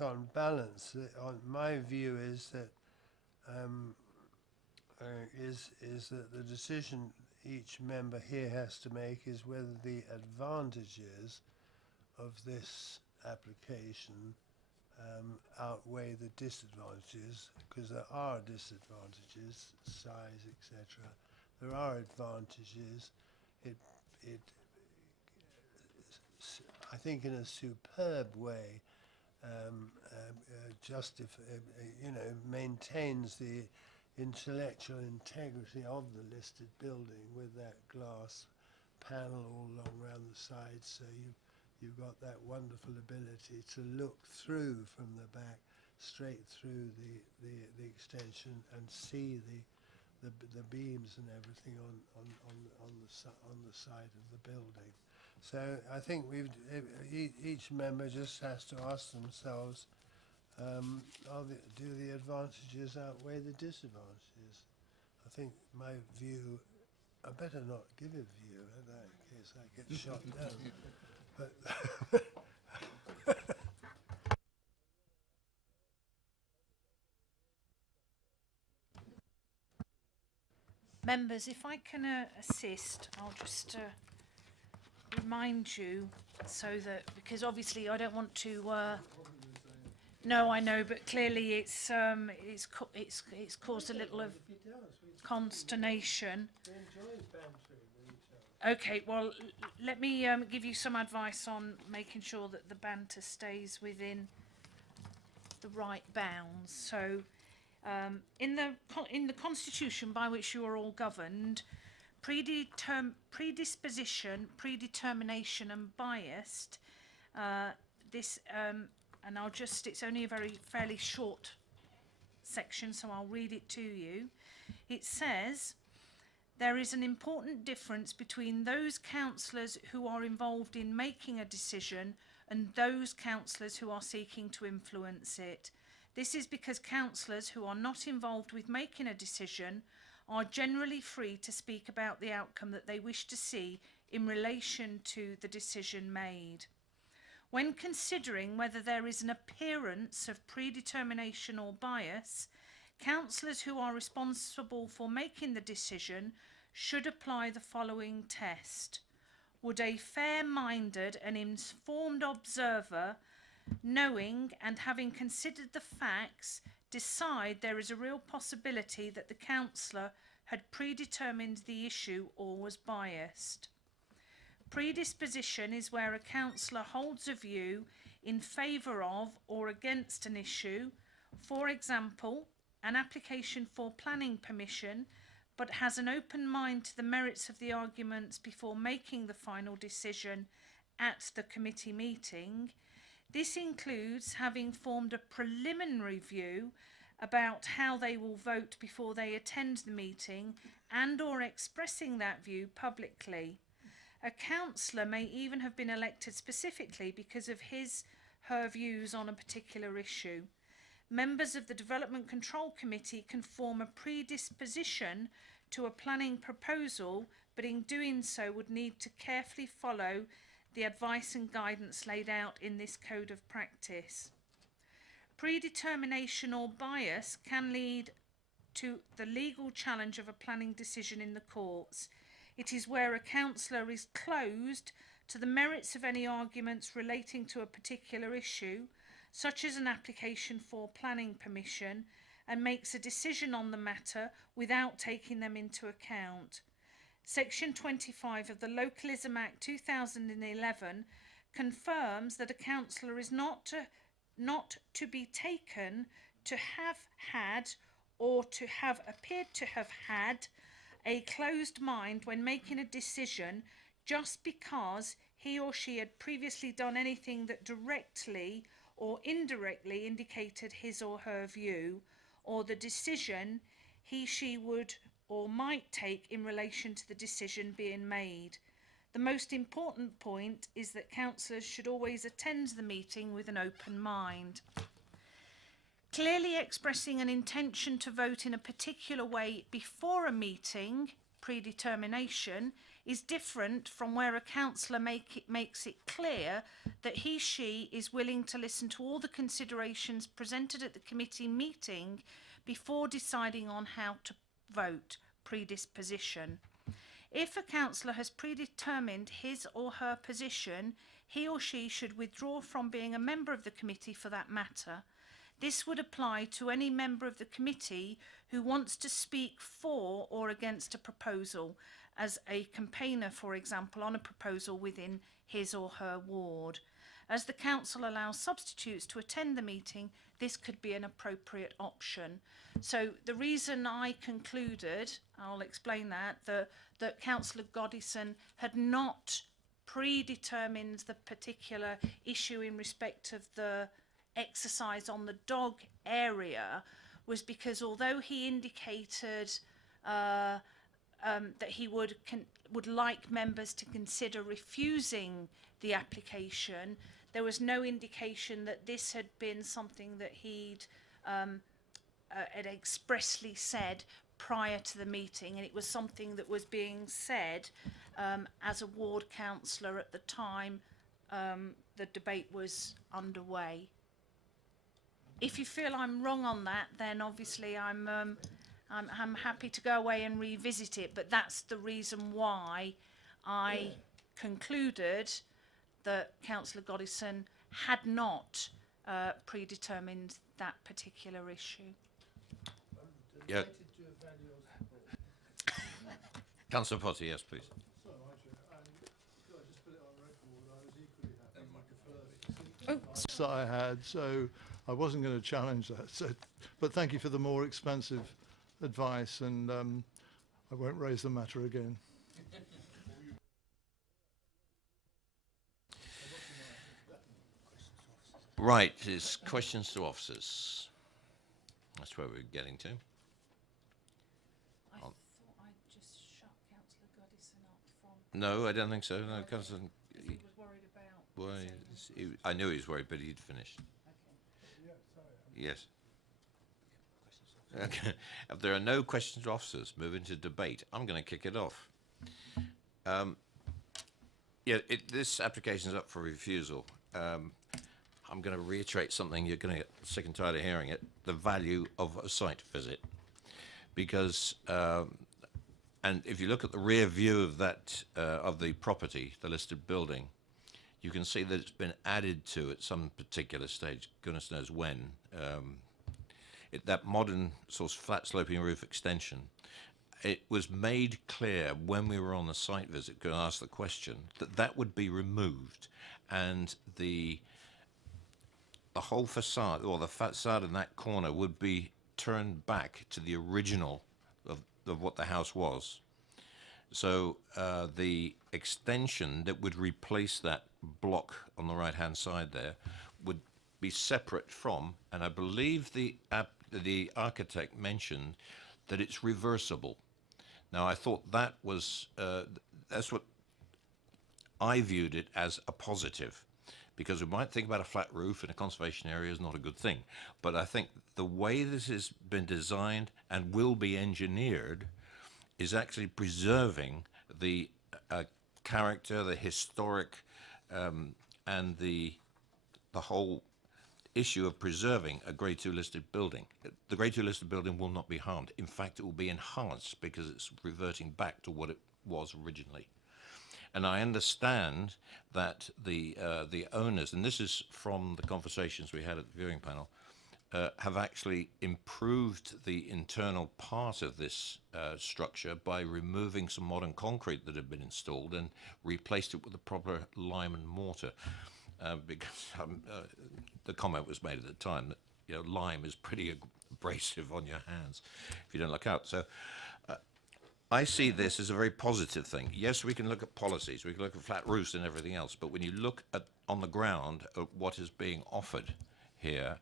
on balance, my view is that that the decision each member here has to make is whether the advantages of this application outweigh the disadvantages, because there are disadvantages, size, etc. There are advantages. I think in a superb way maintains the intellectual integrity of the listed building with that glass panel all along around the sides, so you've got that wonderful ability to look through from the back straight through the extension and see the beams and everything on the side of the building. So I think each member just has to ask themselves, do the advantages outweigh the disadvantages? I think my view, I better not give a view in case I get shot down. But Members, if I can assist, I'll just remind you so that, because obviously I don't want to. No, I know, but clearly it's caused a little of consternation. Okay, well, let me give you some advice on making sure that the banter stays within the right bounds. So, in the constitution by which you are all governed, predisposition, predetermination, and biased. And it's only a fairly short section, so I'll read it to you. It says, there is an important difference between those councillors who are involved in making a decision and those councillors who are seeking to influence it. This is because councillors who are not involved with making a decision are generally free to speak about the outcome that they wish to see in relation to the decision made. When considering whether there is an appearance of predetermination or bias, councillors who are responsible for making the decision should apply the following test. Would a fair-minded and informed observer, knowing and having considered the facts, decide there is a real possibility that the councillor had predetermined the issue or was biased? Predisposition is where a councillor holds a view in favour of or against an issue, for example, an application for planning permission, but has an open mind to the merits of the arguments before making the final decision at the committee meeting. This includes having formed a preliminary view about how they will vote before they attend the meeting and or expressing that view publicly. A councillor may even have been elected specifically because of her views on a particular issue. Members of the Development Control Committee can form a predisposition to a planning proposal, but in doing so would need to carefully follow the advice and guidance laid out in this code of practice. Predetermination or bias can lead to the legal challenge of a planning decision in the courts. It is where a councillor is closed to the merits of any arguments relating to a particular issue, such as an application for planning permission, and makes a decision on the matter without taking them into account. Section 25 of the Localism Act 2011 confirms that a councillor is not to be taken to have had or to have appeared to have had a closed mind when making a decision just because he or she had previously done anything that directly or indirectly indicated his or her view, or the decision she would or might take in relation to the decision being made. The most important point is that councillors should always attend the meeting with an open mind. Clearly expressing an intention to vote in a particular way before a meeting, predetermination, is different from where a councillor makes it clear that she is willing to listen to all the considerations presented at the committee meeting before deciding on how to vote, predisposition. If a councillor has predetermined his or her position, he or she should withdraw from being a member of the committee for that matter. This would apply to any member of the committee who wants to speak for or against a proposal, as a campaigner, for example, on a proposal within his or her ward. As the council allows substitutes to attend the meeting, this could be an appropriate option. So the reason I concluded, I'll explain that Councillor Goddison had not predetermined the particular issue in respect of the exercise on the dog area, was because although he indicated that he would like members to consider refusing the application, there was no indication that this had been something that he'd had expressly said prior to the meeting, and it was something that was being said as a ward councillor at the time the debate was underway. If you feel I'm wrong on that, then obviously I'm I'm happy to go away and revisit it, but that's the reason why I concluded that Councillor Goddison had not predetermined that particular issue. Yeah. Councillor Potter, yes, please. That I had, so I wasn't going to challenge that. So, but thank you for the more expansive advice, and I won't raise the matter again. Right, it's questions to officers. That's where we're getting to. I thought I'd just shut Councillor Goddison up from... No, I don't think so. No, Councillor. He was worried about... Well, I knew he was worried, but he'd finished. Yes. Okay. If there are no questions to officers, move into debate. I'm going to kick it off. This application is up for refusal. I'm going to reiterate something. You're going to get sick and tired of hearing it. The value of a site visit. Because, and if you look at the rear view of that, of the property, the listed building, you can see that it's been added to at some particular stage, goodness knows when. That modern sort of flat sloping roof extension, it was made clear when we were on the site visit, going to ask the question, that that would be removed, and the whole facade, or the facade in that corner, would be turned back to the original of what the house was. So the extension that would replace that block on the right-hand side there would be separate from, and I believe the architect mentioned that it's reversible. Now, I thought that was, that's what I viewed it as a positive, because we might think about a flat roof in a conservation area is not a good thing. But I think the way this has been designed and will be engineered is actually preserving the character, the historic, and the whole issue of preserving a Grade 2 listed building. The Grade 2 listed building will not be harmed. In fact, it will be enhanced because it's reverting back to what it was originally. And I understand that the owners, and this is from the conversations we had at the viewing panel, have actually improved the internal part of this structure by removing some modern concrete that had been installed and replaced it with a proper lime and mortar. Because the comment was made at the time that lime is pretty abrasive on your hands if you don't look out. So I see this as a very positive thing. Yes, we can look at policies, we can look at flat roofs and everything else, but when you look at on the ground at what is being offered here,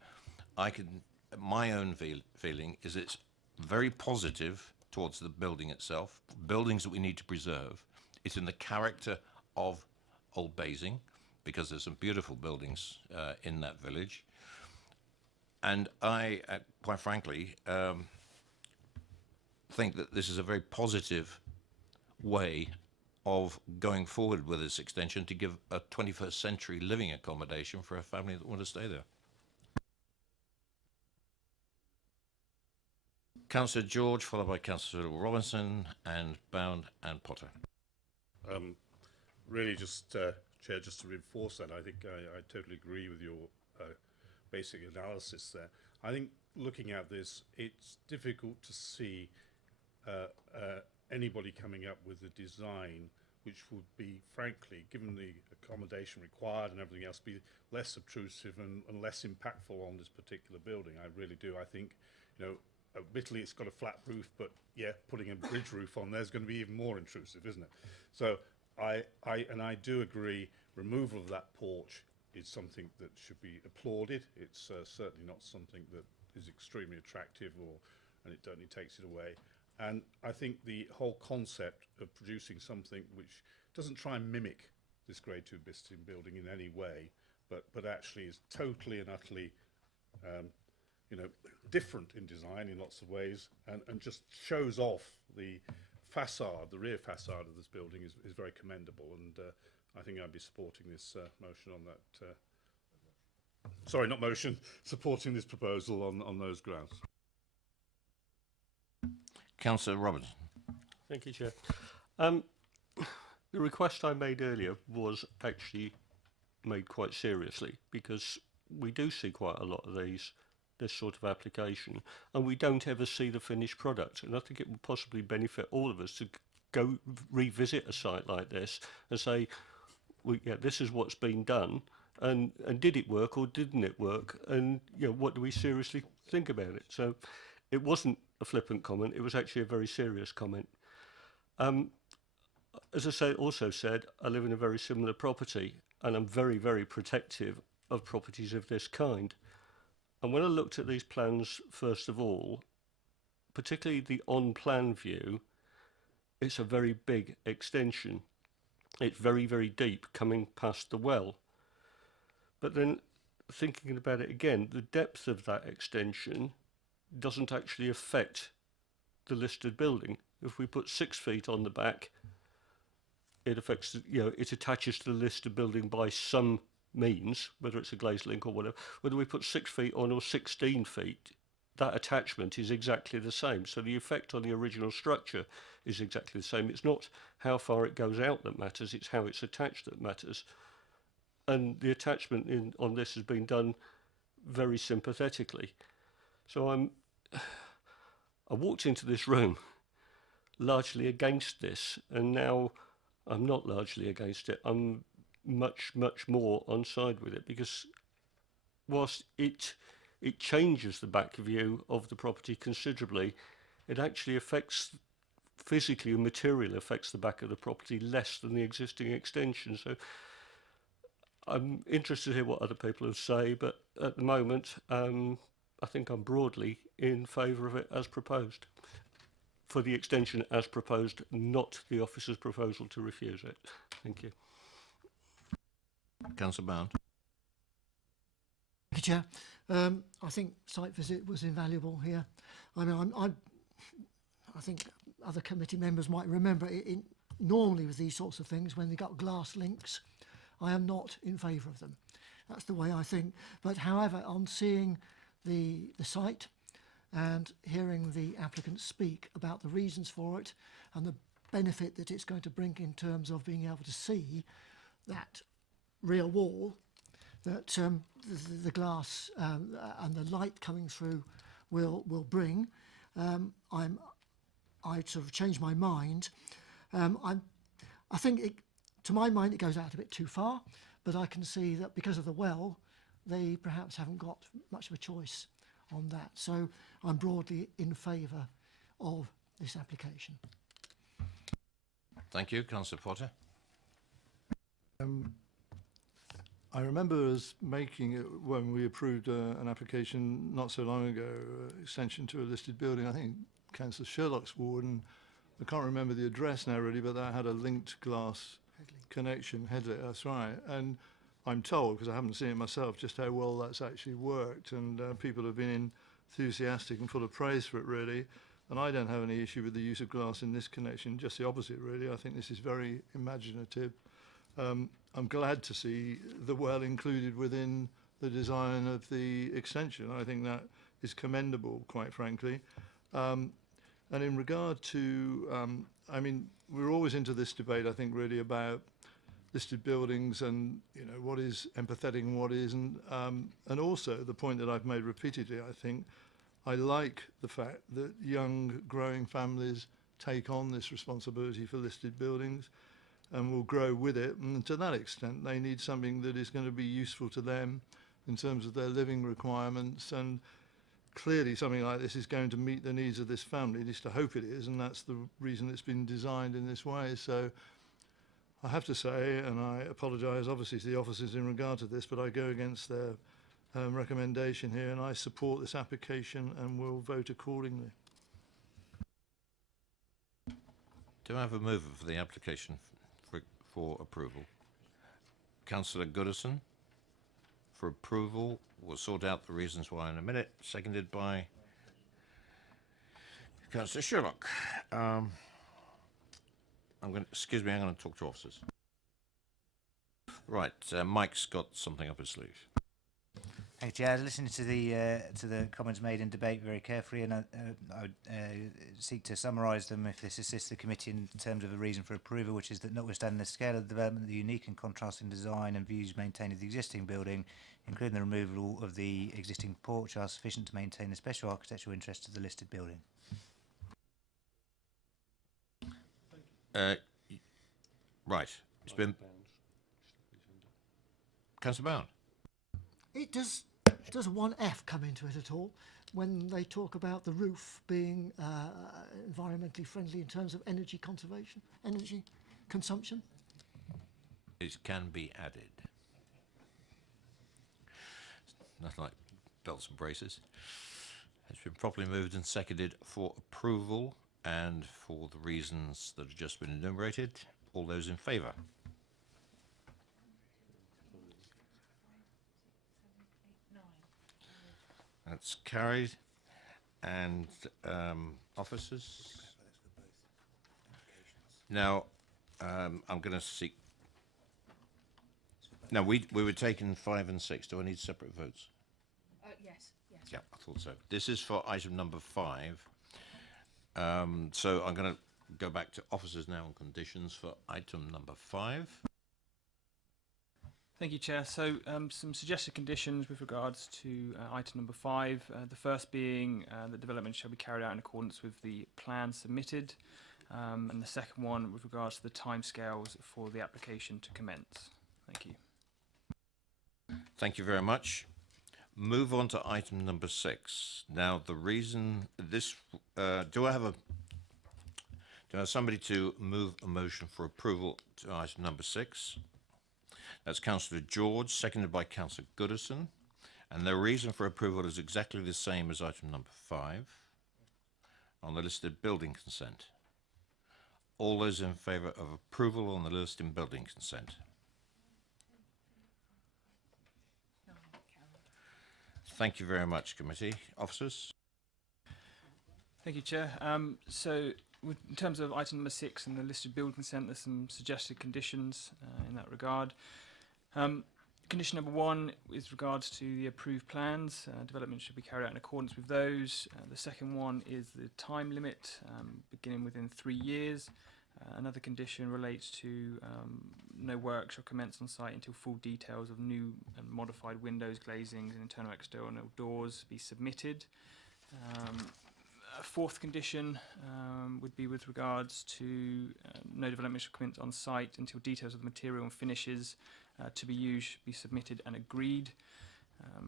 my own feeling is it's very positive towards the building itself, buildings that we need to preserve. It's in the character of Old Basing, because there's some beautiful buildings in that village. And I, quite frankly, think that this is a very positive way of going forward with this extension to give a 21st century living accommodation for a family that want to stay there. Councillor George, followed by Councillor Robinson, and Bound and Potter. Really just, Chair, just to reinforce that, I think I totally agree with your basic analysis there. I think looking at this, it's difficult to see anybody coming up with a design which would be, frankly, given the accommodation required and everything else, be less obtrusive and less impactful on this particular building. I really do. I think, admittedly it's got a flat roof, but yeah, putting a bridge roof on there is going to be even more intrusive, isn't it? So I do agree, removal of that porch is something that should be applauded. It's certainly not something that is extremely attractive, and it only takes it away. And I think the whole concept of producing something which doesn't try and mimic this Grade 2 listed building in any way, but actually is totally and utterly different in design in lots of ways, and just shows off the facade, the rear facade of this building is very commendable, and I think I'd be supporting this motion on that. Sorry, not motion, supporting this proposal on those grounds. Councillor Robertson. Thank you, Chair. The request I made earlier was actually made quite seriously, because we do see quite a lot of this sort of application, and we don't ever see the finished product. And I think it would possibly benefit all of us to go revisit a site like this and say, well, yeah, this is what's been done, and did it work or didn't it work, and what do we seriously think about it? So it wasn't a flippant comment, it was actually a very serious comment. As I also said, I live in a very similar property, and I'm very, very protective of properties of this kind. And when I looked at these plans, first of all, particularly the on-plan view, it's a very big extension. It's very, very deep, coming past the well. But then, thinking about it again, the depth of that extension doesn't actually affect the listed building. If we put 6 feet on the back, it affects, it attaches to the listed building by some means, whether it's a glazed link or whatever. Whether we put 6 feet on or 16 feet, that attachment is exactly the same. So the effect on the original structure is exactly the same. It's not how far it goes out that matters, it's how it's attached that matters. And the attachment on this has been done very sympathetically. So I walked into this room largely against this, and now I'm not largely against it. I'm much, much more on side with it, because whilst it changes the back view of the property considerably, it actually affects, physically and materially affects the back of the property less than the existing extension. So I'm interested to hear what other people have say, but at the moment, I think I'm broadly in favour of it as proposed. For the extension as proposed, not the officer's proposal to refuse it. Thank you. Councillor Bound. Thank you, Chair. I think site visit was invaluable here. I mean, I think other committee members might remember normally with these sorts of things, when they got glass links, I am not in favour of them. That's the way I think. But however, on seeing the site and hearing the applicant speak about the reasons for it and the benefit that it's going to bring in terms of being able to see that rear wall, that the glass and the light coming through will bring, I sort of changed my mind. I think to my mind it goes out a bit too far, but I can see that because of the well, they perhaps haven't got much of a choice on that. So I'm broadly in favour of this application. Thank you. Councillor Potter. I remember us making it when we approved an application not so long ago, extension to a listed building. I think Councillor Sherlock's ward, and I can't remember the address now really, but that had a linked glass connection, headlit, that's right. And I'm told, because I haven't seen it myself, just how well that's actually worked, and people have been enthusiastic and full of praise for it really. And I don't have any issue with the use of glass in this connection, just the opposite really. I think this is very imaginative. I'm glad to see the well included within the design of the extension. I think that is commendable, quite frankly. And in regard to, I mean, we're always into this debate, I think, really about listed buildings and, what is empathetic and what isn't. And also the point that I've made repeatedly, I think, I like the fact that young growing families take on this responsibility for listed buildings and will grow with it. And to that extent, they need something that is going to be useful to them in terms of their living requirements. And clearly something like this is going to meet the needs of this family, at least I hope it is, and that's the reason it's been designed in this way. So I have to say, and I apologise obviously to the officers in regard to this, but I go against their recommendation here, and I support this application and will vote accordingly. Do I have a mover for the application for approval? Councillor Goodison for approval. We'll sort out the reasons why in a minute. Seconded by Councillor Sherlock. I'm going to talk to officers. Right, Mike's got something up his sleeve. Thank you, Chair. I was listening to the comments made in debate very carefully, and I would seek to summarise them if this assists the committee in terms of a reason for approval, which is that notwithstanding the scale of the development, the unique and contrasting design and views maintained of the existing building, including the removal of the existing porch, are sufficient to maintain the special architectural interest of the listed building. Right. It's been... Councillor Bound. Does 1F come into it at all when they talk about the roof being environmentally friendly in terms of energy conservation, energy consumption? It can be added. Nothing like belts and braces. It's been properly moved and seconded for approval and for the reasons that have just been enumerated. All those in favour? That's carried. And officers? Now, I'm going to seek... Now, we were taking 5 and 6. Do I need separate votes? Yes. Yeah, I thought so. This is for item number 5. So I'm going to go back to officers now and conditions for item number 5. Thank you, Chair. So some suggested conditions with regards to item number 5. The first being that development shall be carried out in accordance with the plan submitted. And the second one with regards to the timescales for the application to commence. Thank you. Thank you very much. Move on to item number 6. Now, the reason this... do I have somebody to move a motion for approval to item number 6? That's Councillor George, seconded by Councillor Goodison. And the reason for approval is exactly the same as item number 5 on the listed building consent. All those in favour of approval on the listed building consent? Thank you very much, committee. Officers? Thank you, Chair. So in terms of item number 6 and the listed building consent, there's some suggested conditions in that regard. Condition number 1 is regards to the approved plans. Development should be carried out in accordance with those. The second one is the time limit, beginning within 3 years. Another condition relates to no work shall commence on site until full details of new and modified windows, glazings and internal and external doors be submitted. A fourth condition would be with regards to no development shall commence on site until details of the material and finishes to be used should be submitted and agreed.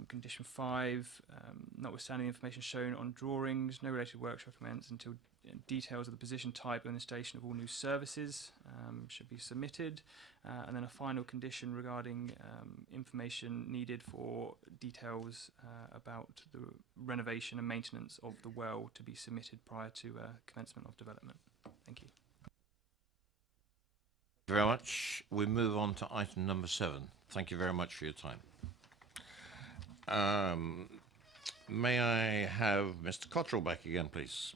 Condition 5, notwithstanding the information shown on drawings, no related work shall commence until details of the position, type and installation of all new services should be submitted. And then a final condition regarding information needed for details about the renovation and maintenance of the well to be submitted prior to commencement of development. Thank you. Thank you very much. We move on to item number 7. Thank you very much for your time. May I have Mr. Cottrell back again, please?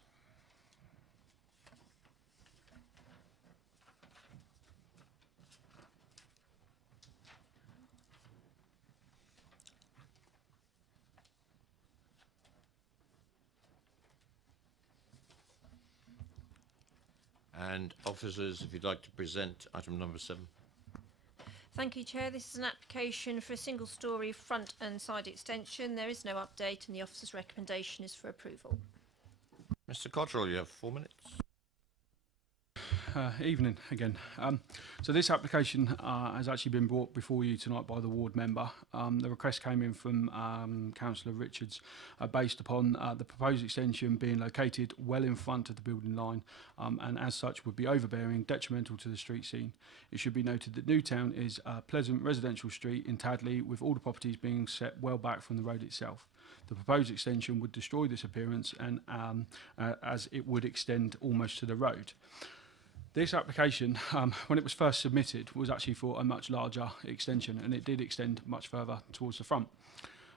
And officers, if you'd like to present item number 7. Thank you, Chair. This is an application for a single-storey front and side extension. There is no update and the officer's recommendation is for approval. Mr. Cottrell, you have 4 minutes. Evening again. So this application has actually been brought before you tonight by the ward member. The request came in from Councillor Richards based upon the proposed extension being located well in front of the building line and as such would be overbearing, detrimental to the street scene. It should be noted that Newtown is a pleasant residential street in Tadley with all the properties being set well back from the road itself. The proposed extension would destroy this appearance and as it would extend almost to the road. This application, when it was first submitted, was actually for a much larger extension and it did extend much further towards the front.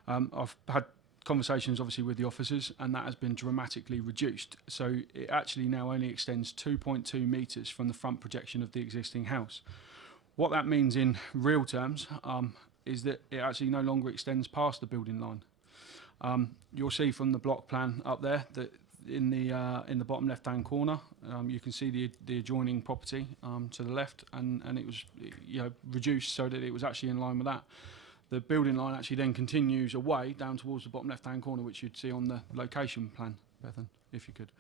I've had conversations obviously with the officers and that has been dramatically reduced. So it actually now only extends 2.2 metres from the front projection of the existing house. What that means in real terms is that it actually no longer extends past the building line. You'll see from the block plan up there that in the bottom left-hand corner, you can see the adjoining property to the left, and it was reduced so that it was actually in line with that. The building line actually then continues away down towards the bottom left-hand corner, which you'd see on the location plan, Bethan, if you could.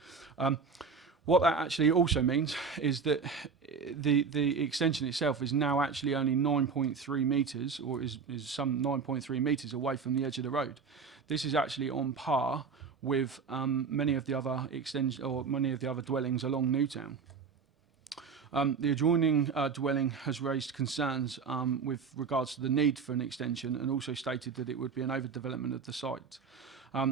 What that actually also means is that the extension itself is now actually only 9.3 metres, or is some 9.3 metres away from the edge of the road. This is actually on par with many of the other dwellings along Newtown. The adjoining dwelling has raised concerns with regards to the need for an extension, and also stated that it would be an overdevelopment of the site.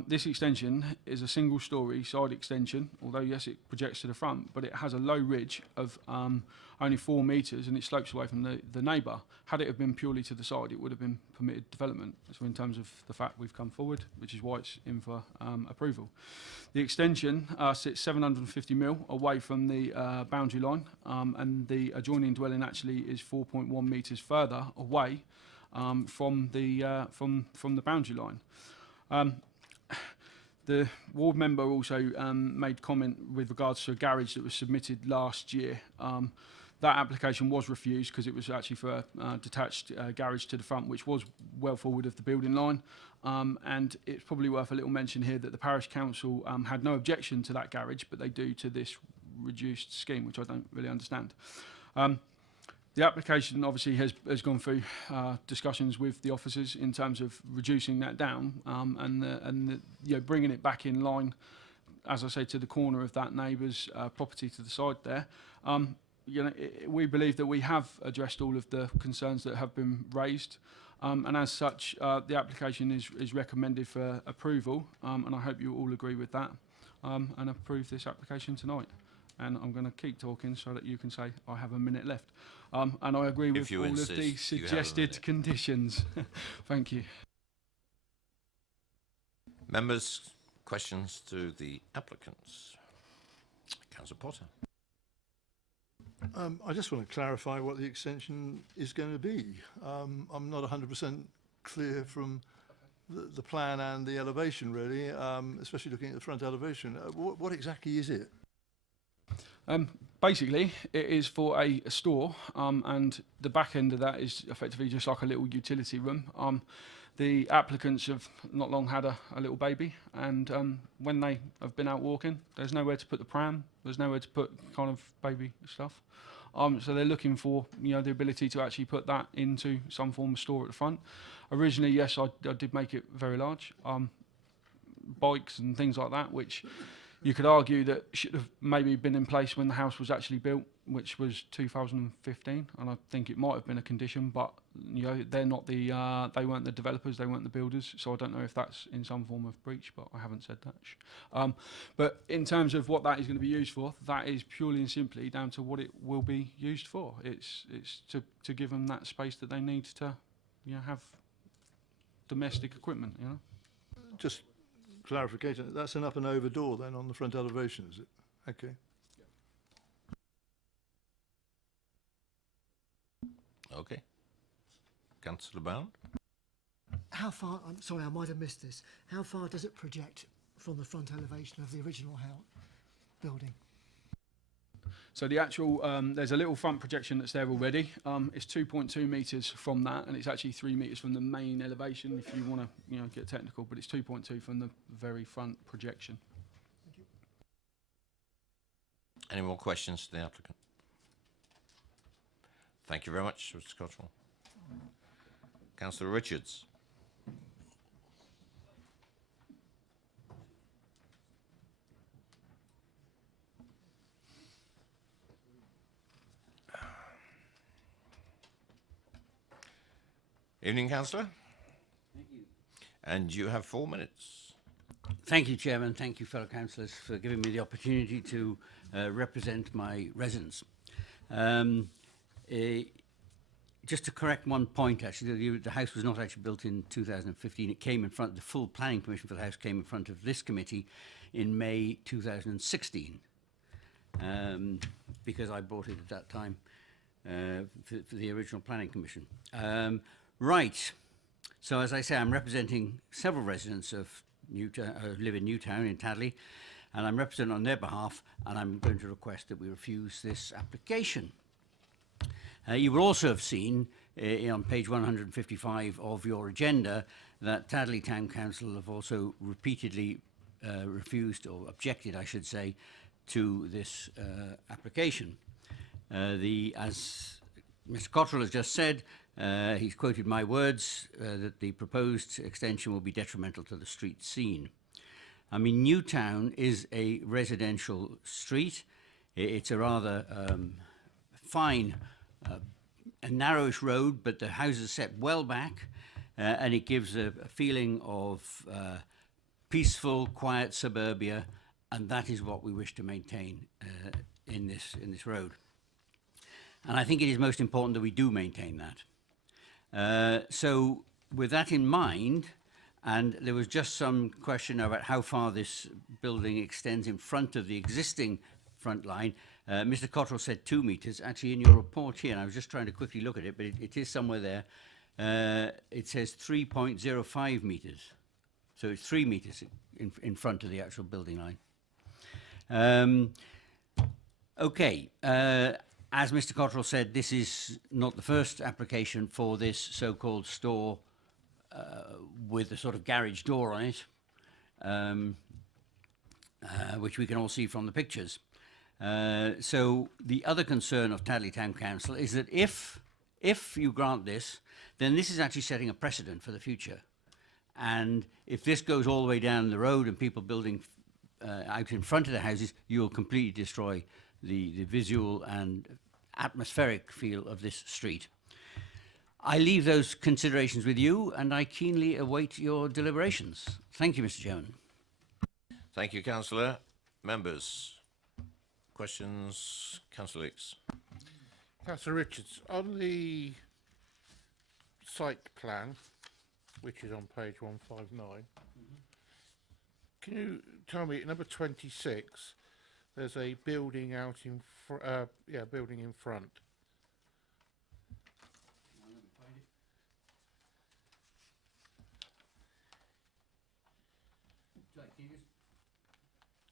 This extension is a single-storey side extension, although yes, it projects to the front, but it has a low ridge of only 4 metres, and it slopes away from the neighbour. Had it have been purely to the side, it would have been permitted development. So in terms of the fact we've come forward, which is why it's in for approval. The extension sits 750 mil away from the boundary line, and the adjoining dwelling actually is 4.1 metres further away from the boundary line. The ward member also made comment with regards to a garage that was submitted last year. That application was refused because it was actually for a detached garage to the front, which was well forward of the building line. And it's probably worth a little mention here that the parish council had no objection to that garage, but they do to this reduced scheme, which I don't really understand. The application obviously has gone through discussions with the officers in terms of reducing that down and bringing it back in line, as I say, to the corner of that neighbour's property to the side there. We believe that we have addressed all of the concerns that have been raised, and as such, the application is recommended for approval, and I hope you all agree with that and approve this application tonight. And I'm going to keep talking so that you can say I have a minute left. And I agree with all of the suggested conditions. Thank you. Members, questions to the applicants? Councillor Potter. I just want to clarify what the extension is going to be. I'm not 100% clear from the plan and the elevation, really, especially looking at the front elevation. What exactly is it? Basically, it is for a store, and the back end of that is effectively just like a little utility room. The applicants have not long had a little baby, and when they have been out walking, there's nowhere to put the pram, there's nowhere to put kind of baby stuff. So they're looking for the ability to actually put that into some form of store at the front. Originally, yes, I did make it very large. Bikes and things like that, which you could argue that should have maybe been in place when the house was actually built, which was 2015, and I think it might have been a condition, but they're not they weren't the developers, they weren't the builders, so I don't know if that's in some form of breach, but I haven't said that. But in terms of what that is going to be used for, that is purely and simply down to what it will be used for. It's to give them that space that they need to have domestic equipment. Just clarification, that's an up and over door then on the front elevation, is it? Okay. Okay. Councillor Bound. How far, I'm sorry, I might have missed this, how far does it project from the front elevation of the original house building? So the actual, there's a little front projection that's there already. It's 2.2 metres from that, and it's actually 3 metres from the main elevation, if you want to get technical, but it's 2.2 from the very front projection. Thank you. Any more questions to the applicant? Thank you very much, Mr. Cottrell. Councillor Richards. Evening, Councillor. Thank you. And you have 4 minutes. Thank you, Chairman. Thank you, fellow councillors, for giving me the opportunity to represent my residents. Just to correct one point, actually, the house was not actually built in 2015. It came in front, the full planning permission for the house came in front of this committee in May 2016, because I bought it at that time for the original planning commission. Right, So as I say, I'm representing several residents of Newtown, who live in Newtown in Tadley, and I'm representing on their behalf, and I'm going to request that we refuse this application. You will also have seen on page 155 of your agenda that Tadley Town Council have also repeatedly refused, or objected, I should say, to this application. As Mr. Cottrell has just said, he's quoted my words that the proposed extension will be detrimental to the street scene. I mean, Newtown is a residential street. It's a rather fine, a narrowish road, but the houses are set well back, and it gives a feeling of peaceful, quiet suburbia, and that is what we wish to maintain in this road. And I think it is most important that we do maintain that. So with that in mind, and there was just some question about how far this building extends in front of the existing front line. Mr. Cottrell said 2 meters. Actually, in your report here, and I was just trying to quickly look at it, but it is somewhere there. It says 3.05 meters. So it's 3 meters in front of the actual building line. Okay. As Mr. Cottrell said, this is not the first application for this so-called store with a sort of garage door on it, which we can all see from the pictures. So the other concern of Tadley Town Council is that if you grant this, then this is actually setting a precedent for the future. And if this goes all the way down the road and people building out in front of the houses, you will completely destroy the visual and atmospheric feel of this street. I leave those considerations with you, and I keenly await your deliberations. Thank you, Mr. Chairman. Thank you, Councillor. Members, questions? Councillor Hicks. Councillor Richards, on the site plan, which is on page 159, can you tell me at number 26, there's a building out in building in front.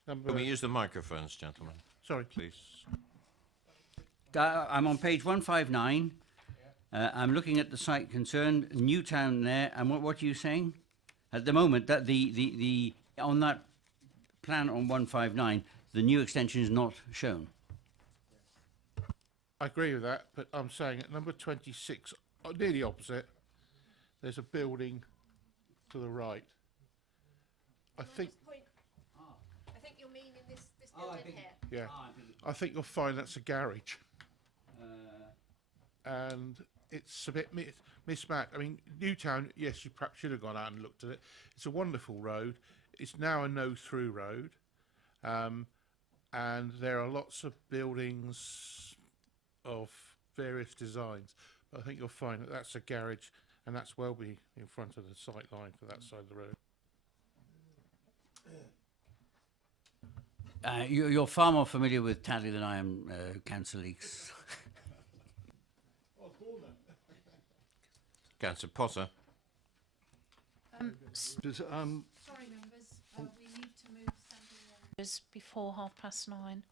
Can we use the microphones, gentlemen? Sorry. Please. I'm on page 159. I'm looking at the site concerned, Newtown there, and what are you saying? At the moment, that the on that plan on 159, the new extension is not shown. I agree with that, but I'm saying at number 26, nearly opposite, there's a building to the right. I think you're meaning this building here. Yeah, I think you'll find that's a garage. And it's a bit mismatched. I mean, Newtown, yes, you perhaps should have gone out and looked at it. It's a wonderful road. It's now a no-through road. And there are lots of buildings of various designs. But I think you'll find that that's a garage, and that's well be in front of the sight line for that side of the road. You're far more familiar with Tadley than I am, Councillor Leeks. Councillor Potter. Sorry, members, we need to move standing before 9:30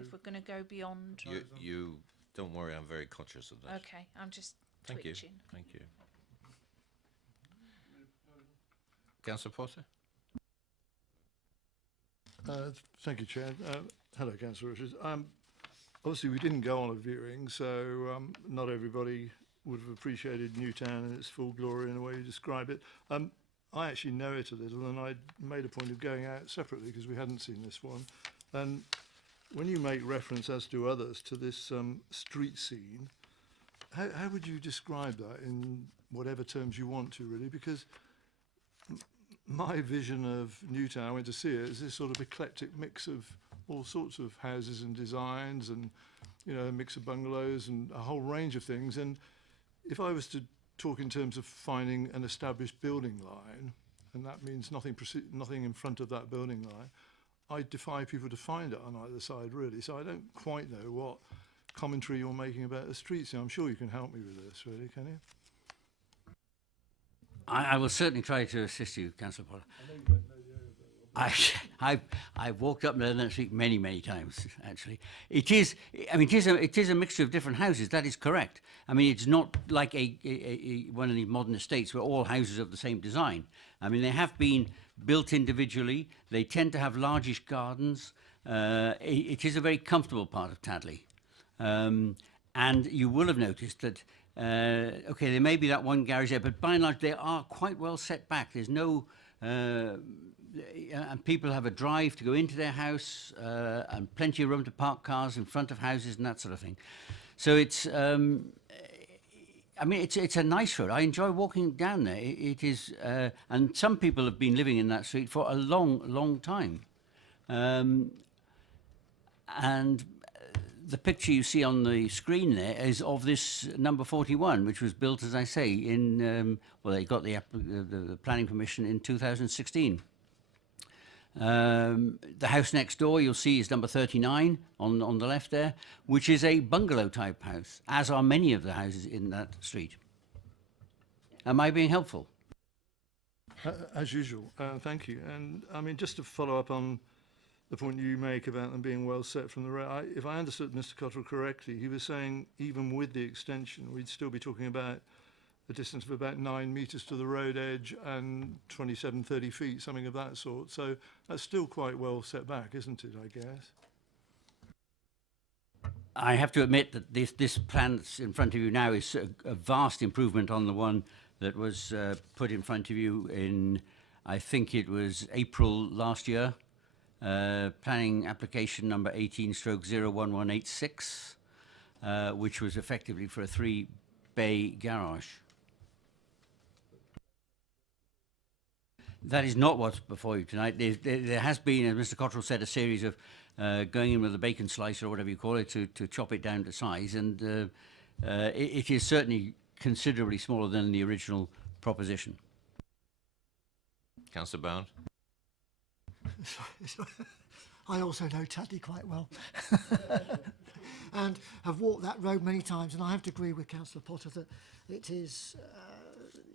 if we're going to go beyond. You don't worry, I'm very conscious of that. Okay, I'm just Thank twitching. you. Thank you. Councillor Potter. Thank you, Chair. Hello, Councillor Richards. Obviously, we didn't go on a viewing, so not everybody would have appreciated Newtown in its full glory in the way you describe it. I actually know it a little, and I made a point of going out separately because we hadn't seen this one. And when you make reference, as do others, to this street scene, how would you describe that in whatever terms you want to, really? Because my vision of Newtown, I went to see it, is this sort of eclectic mix of all sorts of houses and designs, and a mix of bungalows and a whole range of things. And if I was to talk in terms of finding an established building line, and that means nothing in front of that building line, I defy people to find it on either side, really. So I don't quite know what commentary you're making about the streets. I'm sure you can help me with this, really, can you? I will certainly try to assist you, Councillor Potter. I've walked up Netherland Street many times. Actually, it is a mixture of different houses. That is correct. I mean, it's not like one of the modern estates where all houses are of the same design. I mean, they have been built individually. They tend to have largish gardens. It is a very comfortable part of Tadley, and you will have noticed that. Okay, there may be that one garage there, but by and large, they are quite well set back. There's no. And people have a drive to go into their house and plenty of room to park cars in front of houses and that sort of thing. So it's, I mean, it's a nice road. I enjoy walking down there. It is, and some people have been living in that street for a long time. And the picture you see on the screen there is of this number 41, which was built, as I say, in, well, they got the planning permission in 2016. The house next door, you'll see, is number 39 on the left there, which is a bungalow-type house, as are many of the houses in that street. Am I being helpful? As usual, thank you. And I mean, just to follow up on the point you make about them being well set from the road, if I understood Mr. Cottrell correctly, he was saying even with the extension, we'd still be talking about a distance of about 9 metres to the road edge and 30 feet, something of that sort. So that's still quite well set back, isn't it, I guess? I have to admit that this plan that's in front of you now is a vast improvement on the one that was put in front of you in, I think it was April last year. Planning application number 18/01186, which was effectively for a 3-bay garage. That is not what's before you tonight. There has been, as Mr. Cottrell said, a series of going in with a bacon slicer or whatever you call it to chop it down to size, and it is certainly considerably smaller than the original proposition. Councillor Bound. I also know Tadley quite well and have walked that road many times, and I have to agree with Councillor Potter that it is,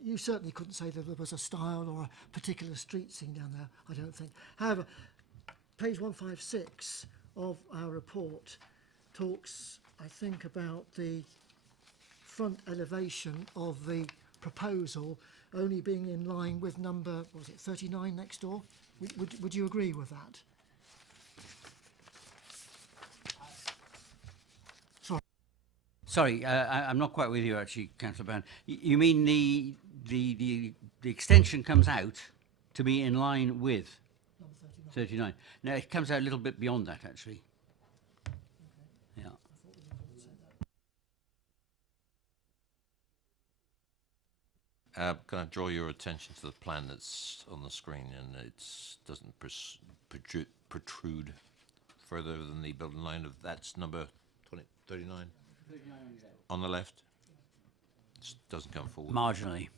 you certainly couldn't say that there was a style or a particular street scene down there, I don't think. However, page 156 of our report talks, I think, about the front elevation of the proposal only being in line with number, what was it, 39 next door? Would you agree with that? Sorry, I'm not quite with you actually, Councillor Brown. You mean the extension comes out to be in line with 39? No, it comes out a little bit beyond that actually. Yeah. Can I draw your attention to the plan that's on the screen, and it doesn't protrude further than the building line of, that's number 39 on the left. It doesn't come forward. Marginally.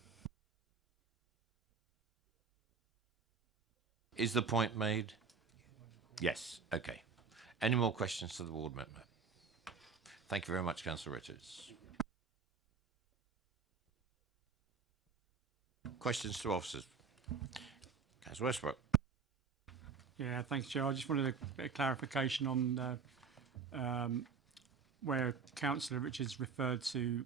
Is the point made? Yes. Okay. Any more questions to the ward member? Thank you very much, Councillor Richards. Questions to officers? Councillor Westbrook. Yeah, thanks, Chair. I just wanted a bit of clarification on where Councillor Richards referred to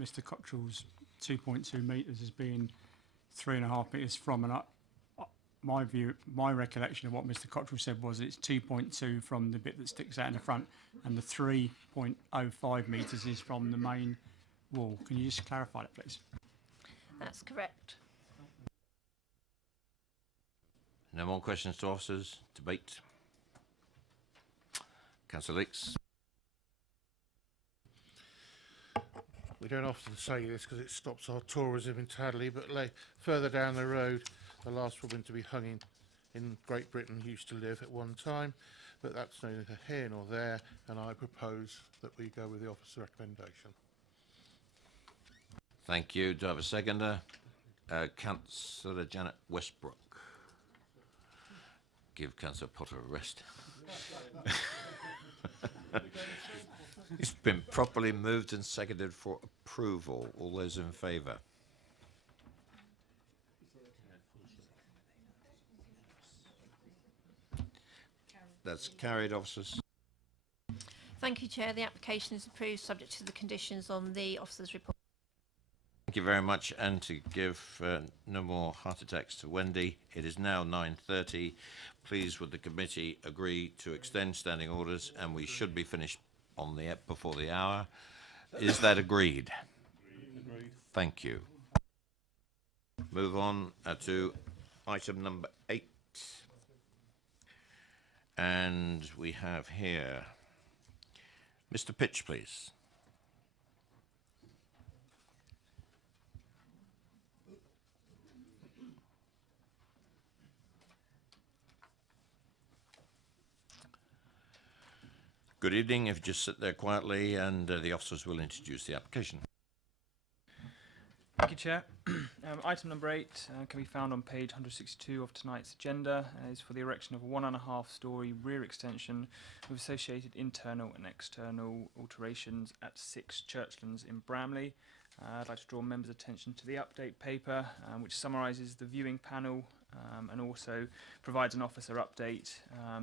Mr. Cottrell's 2.2 metres as being 3.5 metres from, and my recollection of what Mr. Cottrell said was it's 2.2 from the bit that sticks out in the front, and the 3.05 metres is from the main wall. Can you just clarify that, please? That's correct. No more questions to officers? Debate? Councillor Leeks. We don't often say this because it stops our tourism in Tadley, but further down the road, the last woman to be hung in Great Britain used to live at one time, but that's neither here nor there, and I propose that we go with the officer recommendation. Thank you. Do I have a seconder? Councillor Janet Westbrook. Give Councillor Potter a rest. It's been properly moved and seconded for approval. All those in favour? That's carried, officers. Thank you, Chair. The application is approved subject to the conditions on the officer's report. Thank you very much, and to give no more heart attacks to Wendy, it is now 9:30. Please would the committee agree to extend standing orders, and we should be finished on the before the hour. Is that agreed? Agreed. Thank you. Move on to item number 8. And we have here Mr. Pitch, please. Good evening. If you just sit there quietly, and the officers will introduce the application. Thank you, Chair. Item number 8 can be found on page 162 of tonight's agenda. Is for the erection of a 1.5-storey rear extension with associated internal and external alterations at 6 Churchlands in Bramley. I'd like to draw members' attention to the update paper, which summarises the viewing panel and also provides an officer update,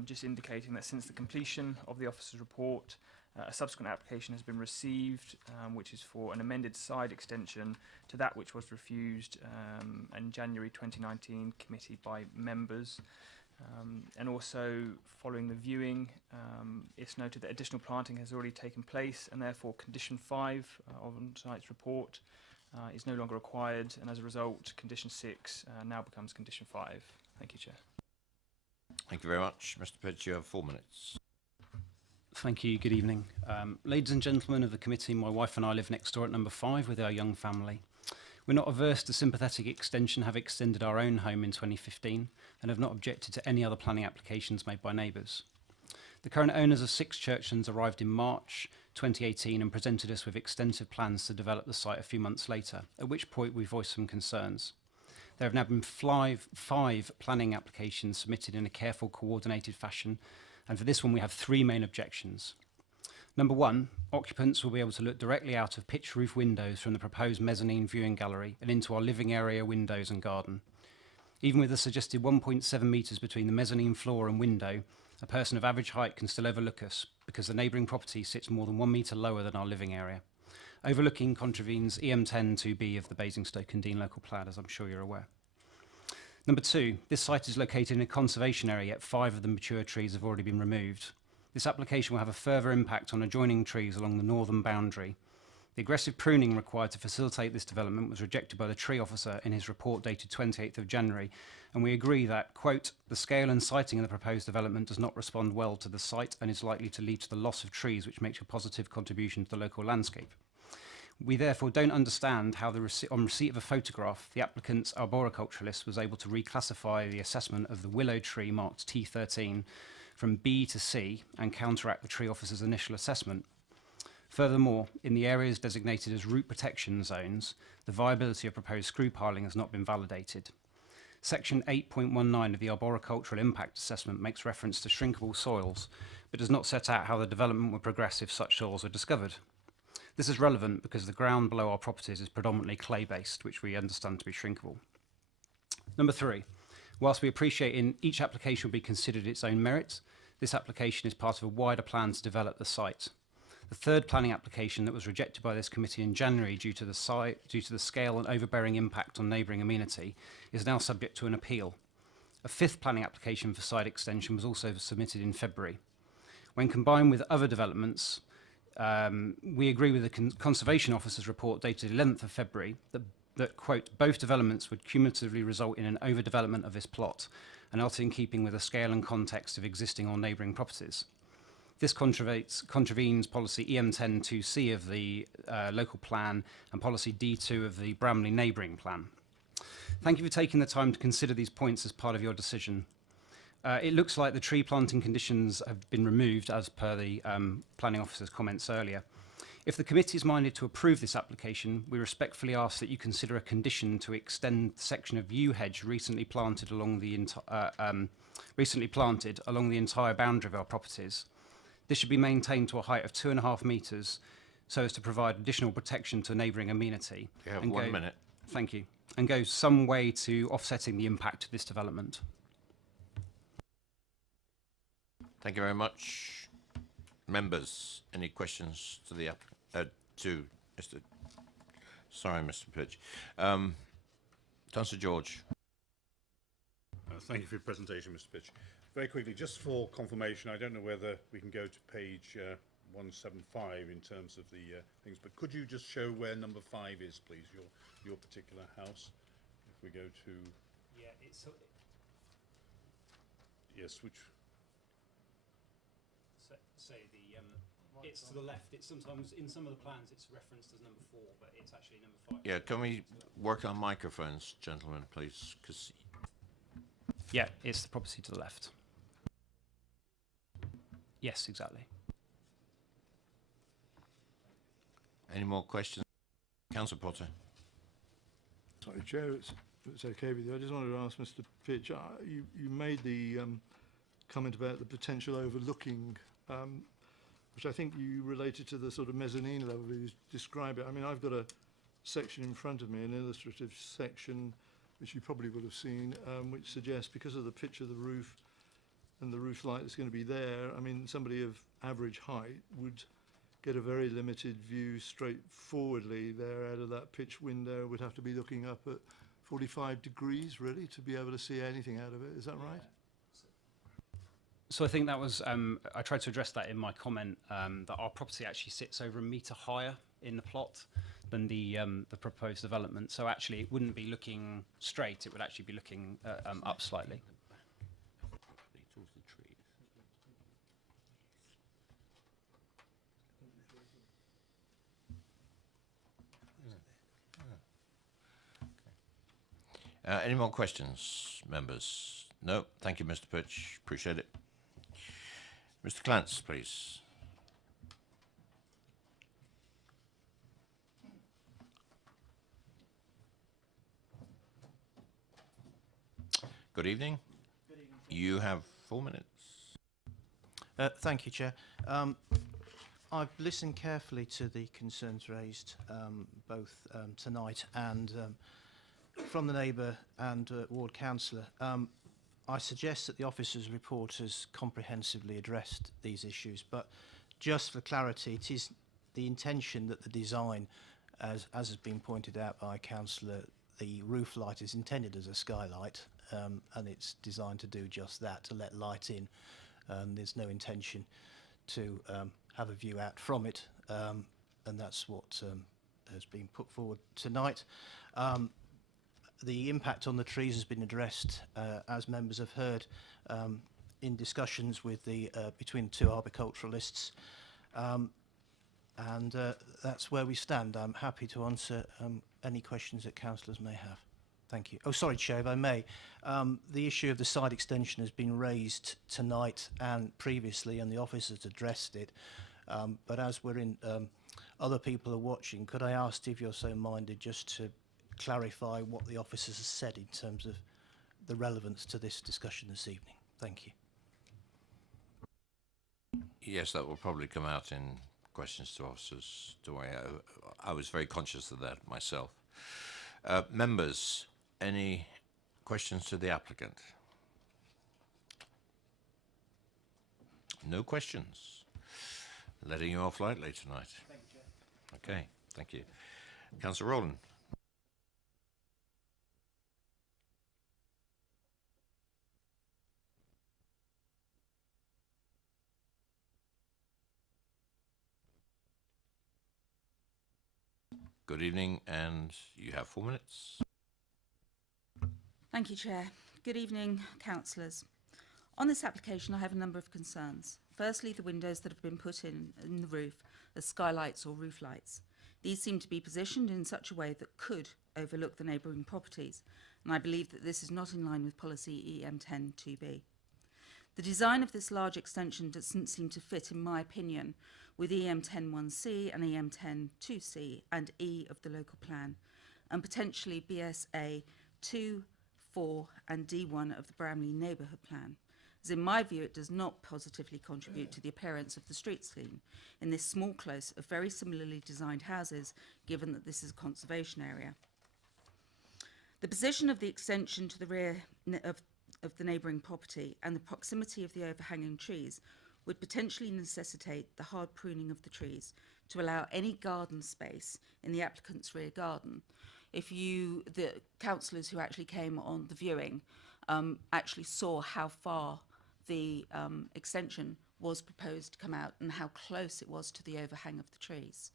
just indicating that since the completion of the officer's report, a subsequent application has been received, which is for an amended side extension to that which was refused in January 2019 committee by members. And also, following the viewing, it's noted that additional planting has already taken place, and therefore condition 5 of tonight's report is no longer required, and as a result, condition 6 now becomes condition 5. Thank you, Chair. Thank you very much. Mr. Pitch, you have 4 minutes. Thank you. Good evening. Ladies and gentlemen of the committee, my wife and I live next door at number 5 with our young family. We're not averse to sympathetic extension, have extended our own home in 2015 and have not objected to any other planning applications made by neighbours. The current owners of 6 Churchlands arrived in March 2018 and presented us with extensive plans to develop the site a few months later, at which point we voiced some concerns. There have now been five planning applications submitted in a careful, coordinated fashion, and for this one we have 3 main objections. Number 1, occupants will be able to look directly out of pitch roof windows from the proposed mezzanine viewing gallery and into our living area windows and garden. Even with the suggested 1.7 metres between the mezzanine floor and window, a person of average height can still overlook us because the neighbouring property sits more than 1 metre lower than our living area. Overlooking contravenes EM10 2B of the Basingstoke and Dean local plan, as I'm sure you're aware. Number 2, this site is located in a conservation area, yet 5 of the mature trees have already been removed. This application will have a further impact on adjoining trees along the northern boundary. The aggressive pruning required to facilitate this development was rejected by the tree officer in his report dated 28th of January, and we agree that, quote, the scale and siting of the proposed development does not respond well to the site and is likely to lead to the loss of trees, which makes a positive contribution to the local landscape. We therefore don't understand how, on receipt of a photograph, the applicant's arboriculturalist was able to reclassify the assessment of the willow tree marked T13 from B to C and counteract the tree officer's initial assessment. Furthermore, in the areas designated as root protection zones, the viability of proposed screw piling has not been validated. Section 8.19 of the Arboricultural Impact Assessment makes reference to shrinkable soils, but does not set out how the development would progress if such soils are discovered. This is relevant because the ground below our properties is predominantly clay-based, which we understand to be shrinkable. Number 3, whilst we appreciate in each application will be considered its own merits, this application is part of a wider plan to develop the site. The 3rd planning application that was rejected by this committee in January due to the scale and overbearing impact on neighbouring amenity is now subject to an appeal. A 5th planning application for site extension was also submitted in February. When combined with other developments, we agree with the Conservation Officer's report dated 11th of February that, quote, both developments would cumulatively result in an overdevelopment of this plot and not in keeping with the scale and context of existing or neighbouring properties. This contravenes policy EM10-2C of the local plan and policy D2 of the Bramley neighbouring plan. Thank you for taking the time to consider these points as part of your decision. It looks like the tree planting conditions have been removed as per the planning officer's comments earlier. If the committee is minded to approve this application, we respectfully ask that you consider a condition to extend the section of yew hedge recently planted along the entire boundary of our properties. This should be maintained to a height of 2.5 metres so as to provide additional protection to neighbouring amenity. You have 1 minute. Thank you. And goes some way to offsetting the impact of this development. Thank you very much. Members, any questions to the to Mr. Sorry, Mr. Pitch. Councillor George. Thank you for your presentation, Mr. Pitch. Very quickly, just for confirmation, I don't know whether we can go to page 175 in terms of the things, but could you just show where number 5 is, please, your particular house? If we go to... Yeah, it's... Yes, which... Say it's to the left. It's sometimes in some of the plans it's referenced as number 4, but it's actually number 5. Yeah, can we work on microphones, gentlemen, please? Because yeah, it's the property to the left. Yes, exactly. any more questions? Councillor Potter. Sorry, Chair, it's okay with you. I just wanted to ask Mr. Pitch, you made the comment about the potential overlooking, which I think you related to the sort of mezzanine level you describe it. I mean, I've got a section in front of me, an illustrative section, which you probably would have seen, which suggests because of the pitch of the roof and the roof light that's going to be there, I mean, somebody of average height would get a very limited view straightforwardly there out of that pitch window, would have to be looking up at 45 degrees, really, to be able to see anything out of it. Is that right? So I think that was, I tried to address that in my comment, that our property actually sits over 1 metre higher in the plot than the proposed development. So actually it wouldn't be looking straight, it would actually be looking up slightly. Any more questions, members? No, thank you, Mr. Pitch. Appreciate it. Mr. Clance, please. Good evening. Good evening. You have 4 minutes. Thank you, Chair. I've listened carefully to the concerns raised both tonight and from the neighbour and ward councillor. I suggest that the officer's report has comprehensively addressed these issues, but just for clarity, it is the intention that the design, as has been pointed out by councillor, the roof light is intended as a skylight, and it's designed to do just that, to let light in. There's no intention to have a view out from it, and that's what has been put forward tonight. The impact on the trees has been addressed, as members have heard, in discussions with the between the two arboriculturalists, and that's where we stand. I'm happy to answer any questions that councillors may have. Thank you. Oh, sorry, Chair, if I may. The issue of the side extension has been raised tonight and previously, and the office has addressed it. But as we're in, other people are watching, could I ask if you're so minded just to clarify what the officers have said in terms of the relevance to this discussion this evening? Thank you. Yes, that will probably come out in questions to officers. I was very conscious of that myself. Members, any questions to the applicant? No questions. Letting you off lightly tonight. Thank you, Chair. Okay, thank you. Councillor Rowland. Good evening, and you have 4 minutes. Thank you, Chair. Good evening, councillors. On this application, I have a number of concerns. Firstly, the windows that have been put in the roof as skylights or roof lights. These seem to be positioned in such a way that could overlook the neighbouring properties, and I believe that this is not in line with policy EM10 2B. The design of this large extension doesn't seem to fit, in my opinion, with EM10 1C and EM10 2C and E of the local plan, and potentially BSA 2, 4 and D1 of the Bramley neighbourhood plan, as in my view it does not positively contribute to the appearance of the street scene in this small close of very similarly designed houses, given that this is a conservation area. The position of the extension to the rear of the neighbouring property and the proximity of the overhanging trees would potentially necessitate the hard pruning of the trees to allow any garden space in the applicant's rear garden. The councillors who actually came on the viewing actually saw how far the extension was proposed to come out and how close it was to the overhang of the trees.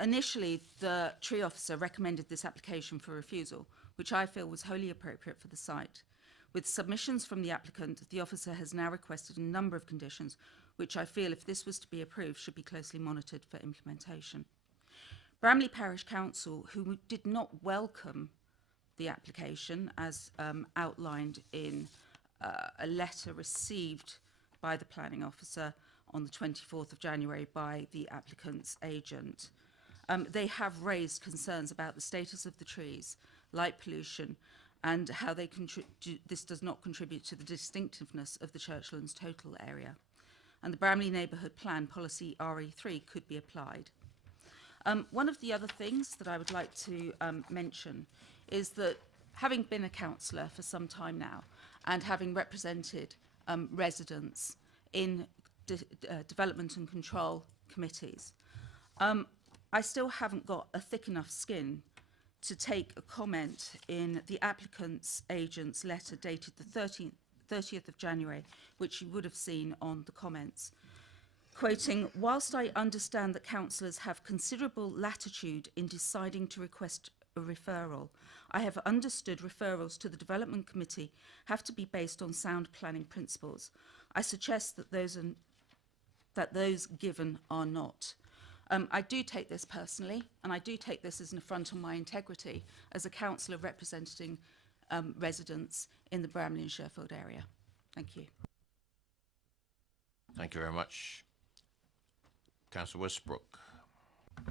Initially, the tree officer recommended this application for refusal, which I feel was wholly appropriate for the site. With submissions from the applicant, the officer has now requested a number of conditions, which I feel, if this was to be approved, should be closely monitored for implementation. Bramley Parish Council, who did not welcome the application as outlined in a letter received by the planning officer on the 24th of January by the applicant's agent, they have raised concerns about the status of the trees, light pollution, and how this does not contribute to the distinctiveness of the Churchlands total area. And the Bramley Neighbourhood Plan Policy RE3 could be applied. One of the other things that I would like to mention is that, having been a councillor for some time now and having represented residents in development and control committees, I still haven't got a thick enough skin to take a comment in the applicant's agent's letter dated the 30th of January, which you would have seen on the comments. Quoting, "Whilst I understand that councillors have considerable latitude in deciding to request a referral, I have understood referrals to the Development Committee have to be based on sound planning principles. I suggest that those given are not." I do take this personally, and I do take this as an affront on my integrity as a councillor representing residents in the Bramley and Sherfield area. Thank you. Thank you very much. Councillor Westbrook.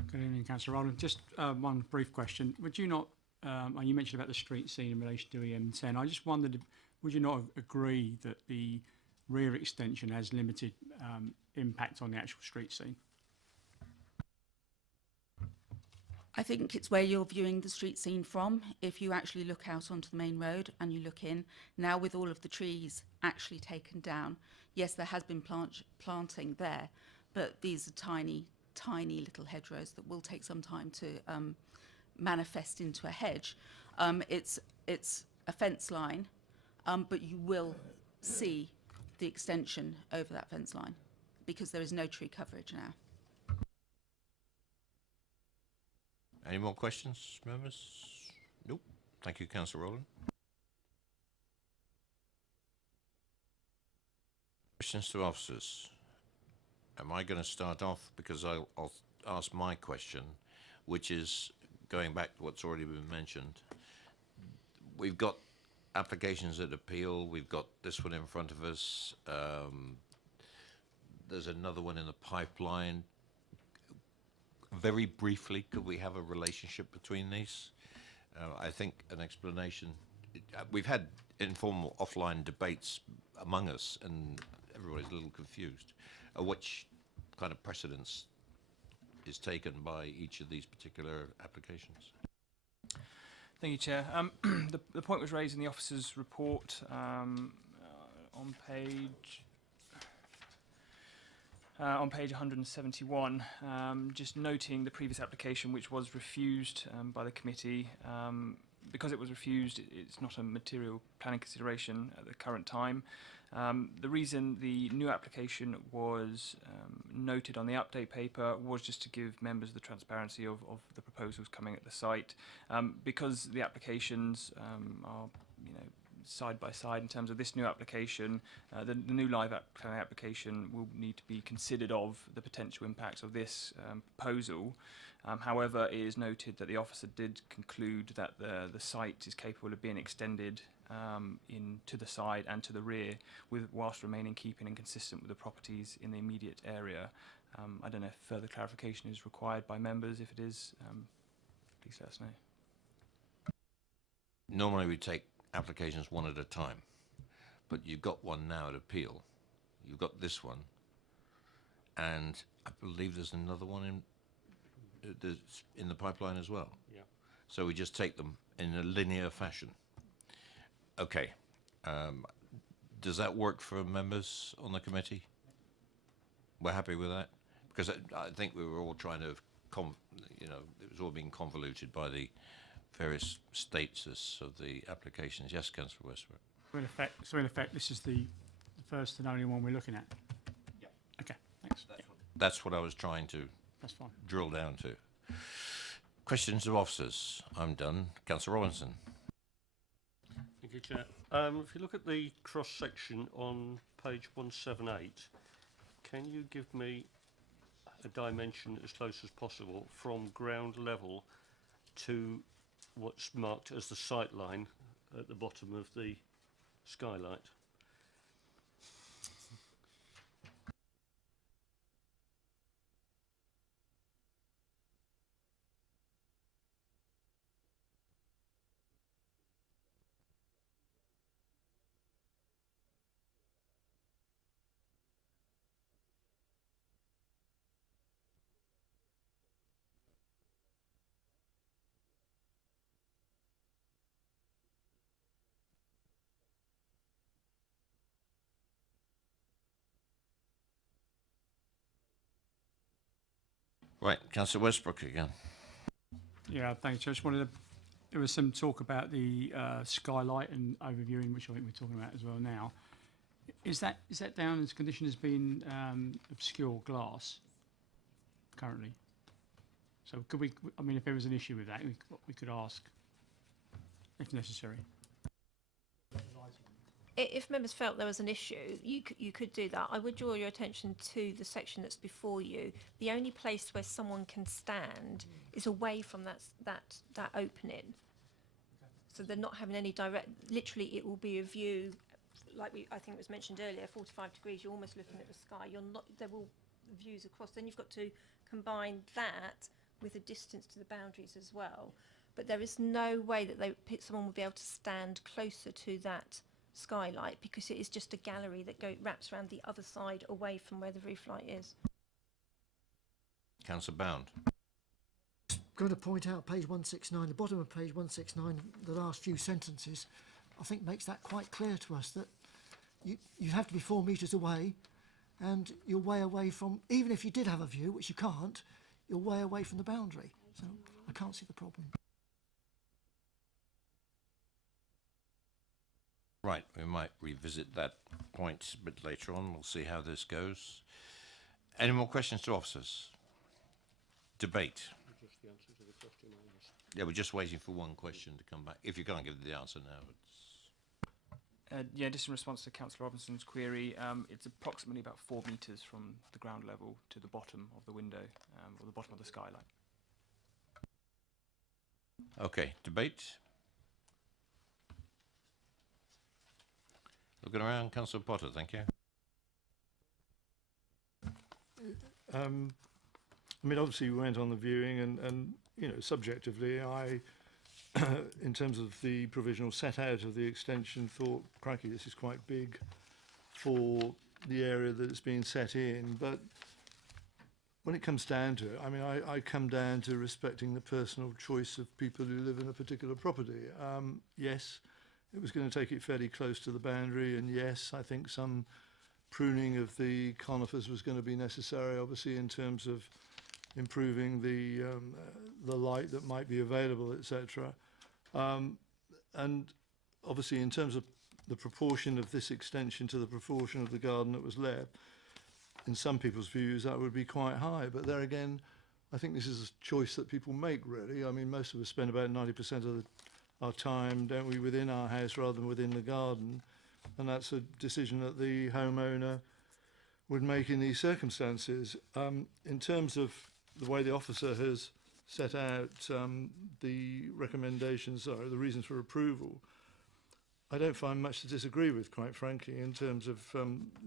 Good evening, Councillor Rowland. Just one brief question. Would you not, and you mentioned about the street scene in relation to EM10, I just wondered, would you not agree that the rear extension has limited impact on the actual street scene? I think it's where you're viewing the street scene from. If you actually look out onto the main road and you look in, now with all of the trees actually taken down, yes, there has been planting there, but these are tiny, tiny little hedgerows that will take some time to manifest into a hedge. It's a fence line, but you will see the extension over that fence line because there is no tree coverage now. Any more questions, members? Nope. Thank you, Councillor Rowland. Questions to officers. Am I going to start off? Because I'll ask my question, which is going back to what's already been mentioned. We've got applications at appeal. We've got this one in front of us. There's another one in the pipeline. Very briefly, could we have a relationship between these? I think an explanation. We've had informal offline debates among us, and everybody's a little confused. Which kind of precedence is taken by each of these particular applications? Thank you, Chair. The point was raised in the officer's report on page 171, just noting the previous application, which was refused by the committee. Because it was refused, it's not a material planning consideration at the current time. The reason the new application was noted on the update paper was just to give members the transparency of the proposals coming at the site. Because the applications are, side by side in terms of this new application, the new live application will need to be considered of the potential impacts of this proposal. However, it is noted that the officer did conclude that the site is capable of being extended to the side and to the rear, whilst remaining keeping and consistent with the properties in the immediate area. I don't know if further clarification is required by members. If it is, please let us know. Normally we take applications one at a time, but you've got one now at appeal. You've got this one, and I believe there's another one in that's in the pipeline as well? Yeah. So we just take them in a linear fashion. Okay. Does that work for members on the committee? We're happy with that? Because I think we were all trying to, it was all being convoluted by the various status of the applications. Yes, Councillor Westbrook. So in effect, this is the first and only one we're looking at? Yeah. Okay, thanks. That's what I was trying to That's fine. drill down to. Questions of officers. I'm done. Councillor Robinson. Thank you, Chair. If you look at the cross-section on page 178, can you give me a dimension as close as possible from ground level to what's marked as the sight line at the bottom of the skylight? Right, Councillor Westbrook again. Yeah, thanks. I just wanted to, there was some talk about the skylight and overviewing, which I think we're talking about as well now. Is that down as condition as being obscure glass currently? So could we, I mean, if there was an issue with that, we could ask if necessary. If members felt there was an issue, you could do that. I would draw your attention to the section that's before you. The only place where someone can stand is away from that opening. So they're not having any direct. Literally, it will be a view, like I think it was mentioned earlier, 45 degrees. You're almost looking at the sky. You're not. There will views across. Then you've got to combine that with a distance to the boundaries as well. But there is no way that someone would be able to stand closer to that skylight because it is just a gallery that wraps around the other side away from where the roof light is. Councillor Bound. Going to point out page 169, the bottom of page 169, the last few sentences, I think makes that quite clear to us that you have to be 4 metres away and you're way away from, even if you did have a view, which you can't, you're way away from the boundary. So I can't see the problem. Right, we might revisit that point a bit later on. We'll see how this goes. Any more questions to officers? Debate. Just the answer to the question I asked. Yeah, we're just waiting for one question to come back. If you can't give the answer now, it's... Yeah, just in response to Councillor Robinson's query, it's approximately about 4 metres from the ground level to the bottom of the window, or the bottom of the skylight. Okay, debate. Looking around, Councillor Potter, thank you. I mean, obviously we went on the viewing and you know, subjectively, I, in terms of the provisional set out of the extension, thought, crikey, this is quite big for the area that it's being set in. But when it comes down to it, I mean, I come down to respecting the personal choice of people who live in a particular property. Yes, it was going to take it fairly close to the boundary, and yes, I think some pruning of the conifers was going to be necessary, obviously, in terms of improving the light that might be available, etc. And obviously, in terms of the proportion of this extension to the proportion of the garden that was left, in some people's views, that would be quite high. But there again, I think this is a choice that people make, really. I mean, most of us spend about 90% of our time, don't we, within our house rather than within the garden. And that's a decision that the homeowner would make in these circumstances. In terms of the way the officer has set out the recommendations, or the reasons for approval, I don't find much to disagree with, quite frankly, in terms of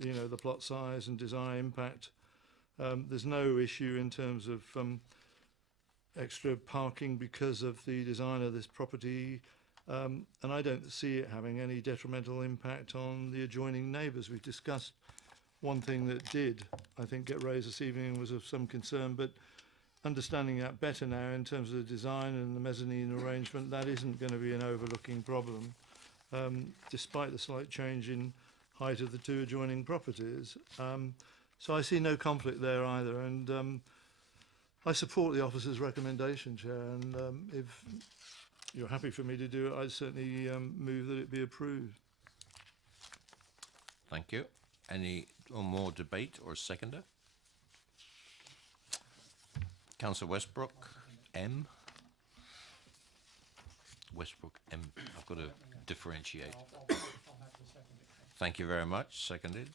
you know, the plot size and design impact. There's no issue in terms of extra parking because of the design of this property, and I don't see it having any detrimental impact on the adjoining neighbours. We've discussed one thing that did, I think, get raised this evening and was of some concern, but understanding that better now in terms of the design and the mezzanine arrangement, that isn't going to be an overlooking problem, despite the slight change in height of the two adjoining properties. So I see no conflict there either, and I support the officer's recommendation, Chair, and if you're happy for me to do it, I'd certainly move that it be approved. Thank you. Any more debate or seconder? Councillor Westbrook, M. Westbrook, M. I've got to differentiate. Thank you very much. Seconded.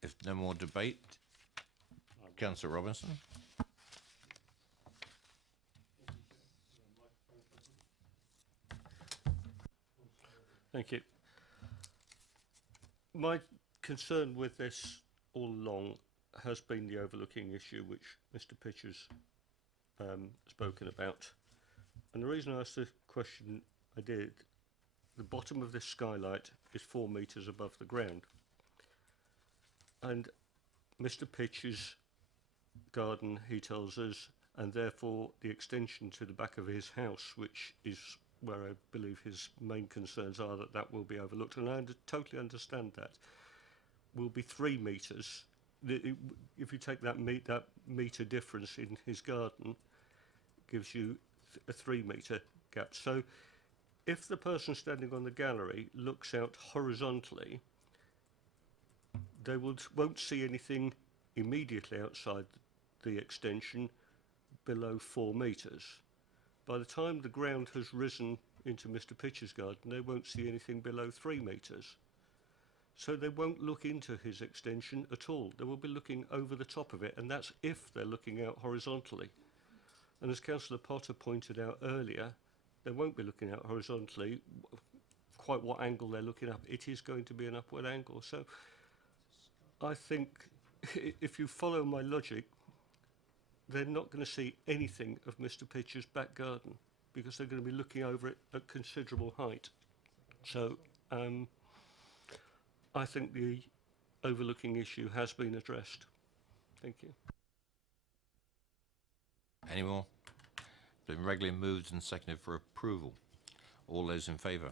If no more debate, Councillor Robinson. Thank you. My concern with this all along has been the overlooking issue which Mr. Pitcher's spoken about. And the reason I asked the question I did, the bottom of this skylight is 4 metres above the ground. And Mr. Pitcher's garden, he tells us, and therefore the extension to the back of his house, which is where I believe his main concerns are, that will be overlooked, and I totally understand that, will be 3 metres. If you take that metre difference in his garden, gives you a 3 metre gap. So if the person standing on the gallery looks out horizontally, they won't see anything immediately outside the extension below 4 metres. By the time the ground has risen into Mr. Pitcher's garden, they won't see anything below 3 metres. So they won't look into his extension at all. They will be looking over the top of it, and that's if they're looking out horizontally. And as Councillor Potter pointed out earlier, they won't be looking out horizontally. Quite what angle they're looking up, it is going to be an upward angle. So I think if you follow my logic, they're not going to see anything of Mr. Pitcher's back garden because they're going to be looking over it at considerable height. So I think the overlooking issue has been addressed. Thank you. Any more? Been regularly moved and seconded for approval. All those in favour?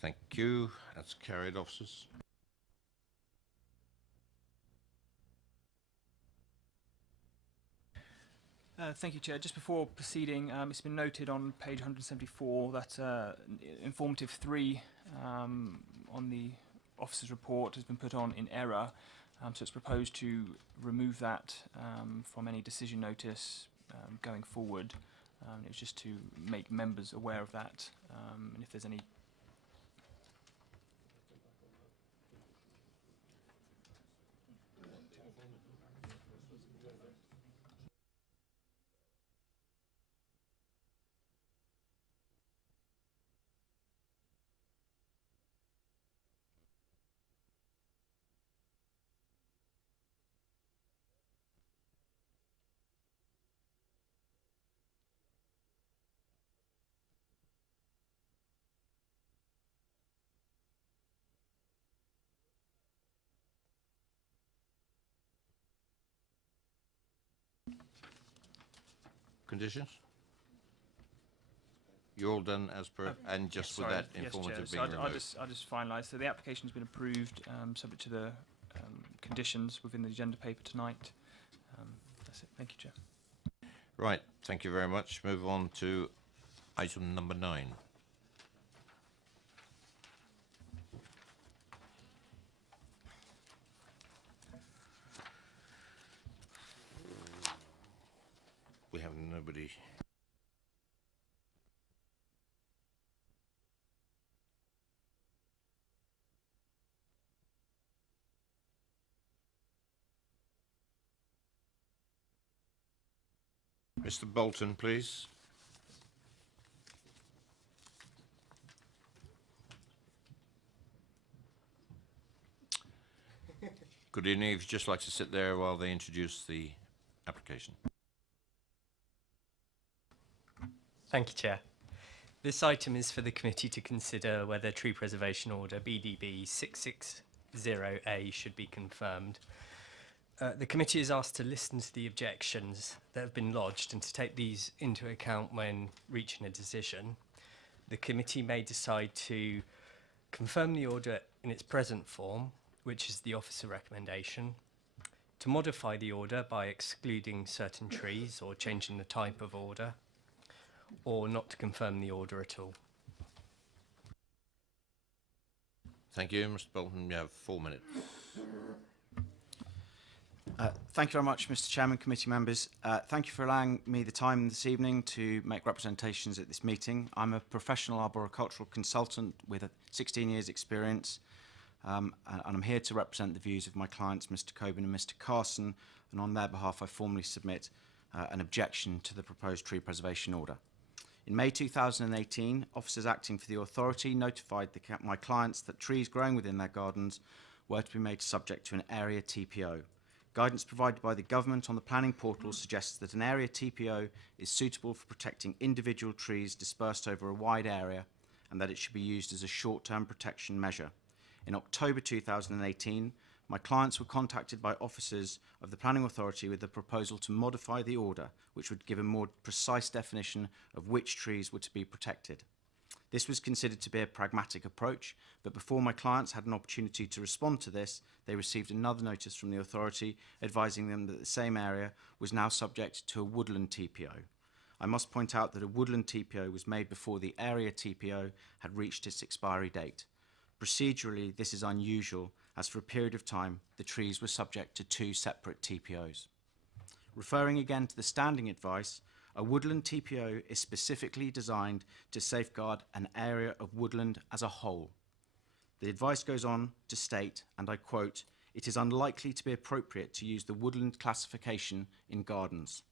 Thank you. That's carried, officers. Thank you, Chair. Just before proceeding, it's been noted on page 174 that informative 3 on the officer's report has been put on in error. So it's proposed to remove that from any decision notice going forward. It was just to make members aware of that, and if there's any Conditions? You're all done as per, and just with that informative being removed. I'll just finalise. So the application has been approved, subject to the conditions within the agenda paper tonight. That's it. Thank you, Chair. Right, thank you very much. Move on to item number 9. We have nobody. Mr. Bolton, please. Good evening. If you'd just like to sit there while they introduce the application. Thank you, Chair. This item is for the committee to consider whether Tree Preservation Order BDB 660A should be confirmed. The committee is asked to listen to the objections that have been lodged and to take these into account when reaching a decision. The committee may decide to confirm the order in its present form, which is the officer recommendation, to modify the order by excluding certain trees or changing the type of order, or not to confirm the order at all. Thank you. Mr. Bolton, you have 4 minutes. Thank you very much, Mr. Chairman, committee members. Thank you for allowing me the time this evening to make representations at this meeting. I'm a professional arboricultural consultant with 16 years' experience, and I'm here to represent the views of my clients, Mr. Coburn and Mr. Carson, and on their behalf I formally submit an objection to the proposed tree preservation order. In May 2018, officers acting for the authority notified my clients that trees growing within their gardens were to be made subject to an area TPO. Guidance provided by the government on the planning portal suggests that an area TPO is suitable for protecting individual trees dispersed over a wide area and that it should be used as a short-term protection measure. In October 2018, my clients were contacted by officers of the planning authority with a proposal to modify the order, which would give a more precise definition of which trees were to be protected. This was considered to be a pragmatic approach, but before my clients had an opportunity to respond to this, they received another notice from the authority advising them that the same area was now subject to a woodland TPO. I must point out that a woodland TPO was made before the area TPO had reached its expiry date. Procedurally, this is unusual, as for a period of time, the trees were subject to 2 separate TPOs. Referring again to the standing advice, a woodland TPO is specifically designed to safeguard an area of woodland as a whole. The advice goes on to state, and I quote, "It is unlikely to be appropriate to use the woodland classification in gardens.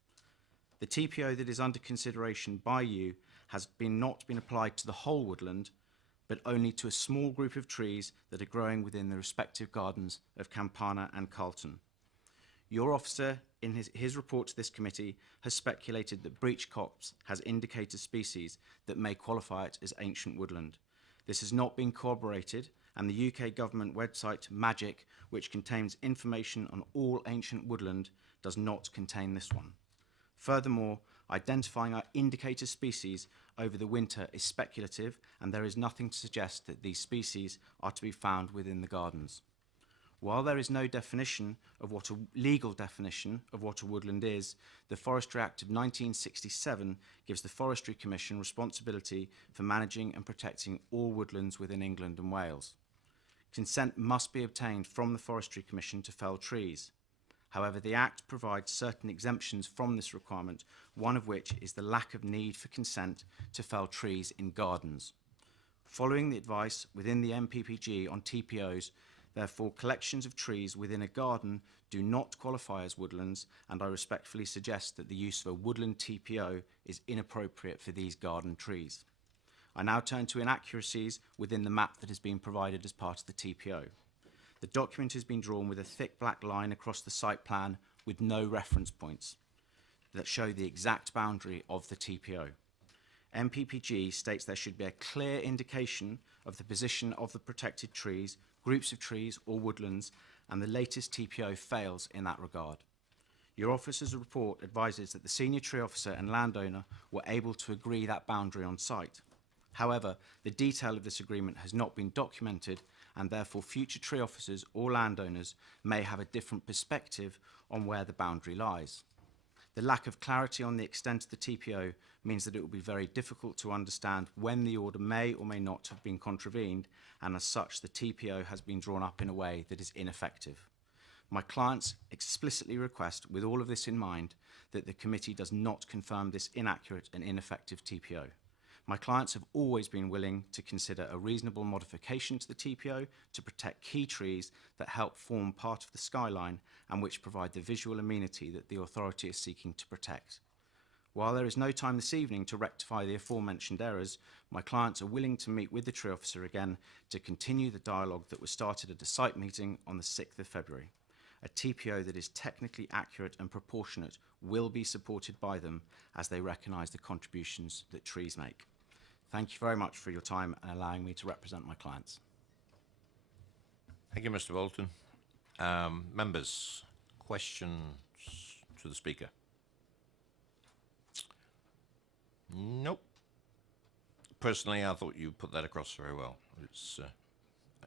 The TPO that is under consideration by you has not been applied to the whole woodland, but only to a small group of trees that are growing within the respective gardens of Campana and Carlton. Your officer, in his report to this committee, has speculated that breech copse has indicator species that may qualify it as ancient woodland. This has not been corroborated, and the UK government website Magic, which contains information on all ancient woodland, does not contain this one. Furthermore, identifying our indicator species over the winter is speculative, and there is nothing to suggest that these species are to be found within the gardens. While there is no definition of what a legal definition of what a woodland is, the Forestry Act of 1967 gives the Forestry Commission responsibility for managing and protecting all woodlands within England and Wales. Consent must be obtained from the Forestry Commission to fell trees. However, the Act provides certain exemptions from this requirement, one of which is the lack of need for consent to fell trees in gardens. Following the advice within the MPPG on TPOs, therefore, collections of trees within a garden do not qualify as woodlands, and I respectfully suggest that the use of a woodland TPO is inappropriate for these garden trees. I now turn to inaccuracies within the map that has been provided as part of the TPO. The document has been drawn with a thick black line across the site plan with no reference points that show the exact boundary of the TPO. MPPG states there should be a clear indication of the position of the protected trees, groups of trees or woodlands, and the latest TPO fails in that regard. Your officer's report advises that the senior tree officer and landowner were able to agree that boundary on site. However, the detail of this agreement has not been documented, and therefore future tree officers or landowners may have a different perspective on where the boundary lies. The lack of clarity on the extent of the TPO means that it will be very difficult to understand when the order may or may not have been contravened, and as such the TPO has been drawn up in a way that is ineffective. My clients explicitly request, with all of this in mind, that the committee does not confirm this inaccurate and ineffective TPO. My clients have always been willing to consider a reasonable modification to the TPO to protect key trees that help form part of the skyline and which provide the visual amenity that the authority is seeking to protect. While there is no time this evening to rectify the aforementioned errors, my clients are willing to meet with the tree officer again to continue the dialogue that was started at a site meeting on the 6th of February. A TPO that is technically accurate and proportionate will be supported by them as they recognise the contributions that trees make. Thank you very much for your time and allowing me to represent my clients. Thank you, Mr. Bolton. Members, questions to the Speaker? Nope. Personally, I thought you put that across very well. It's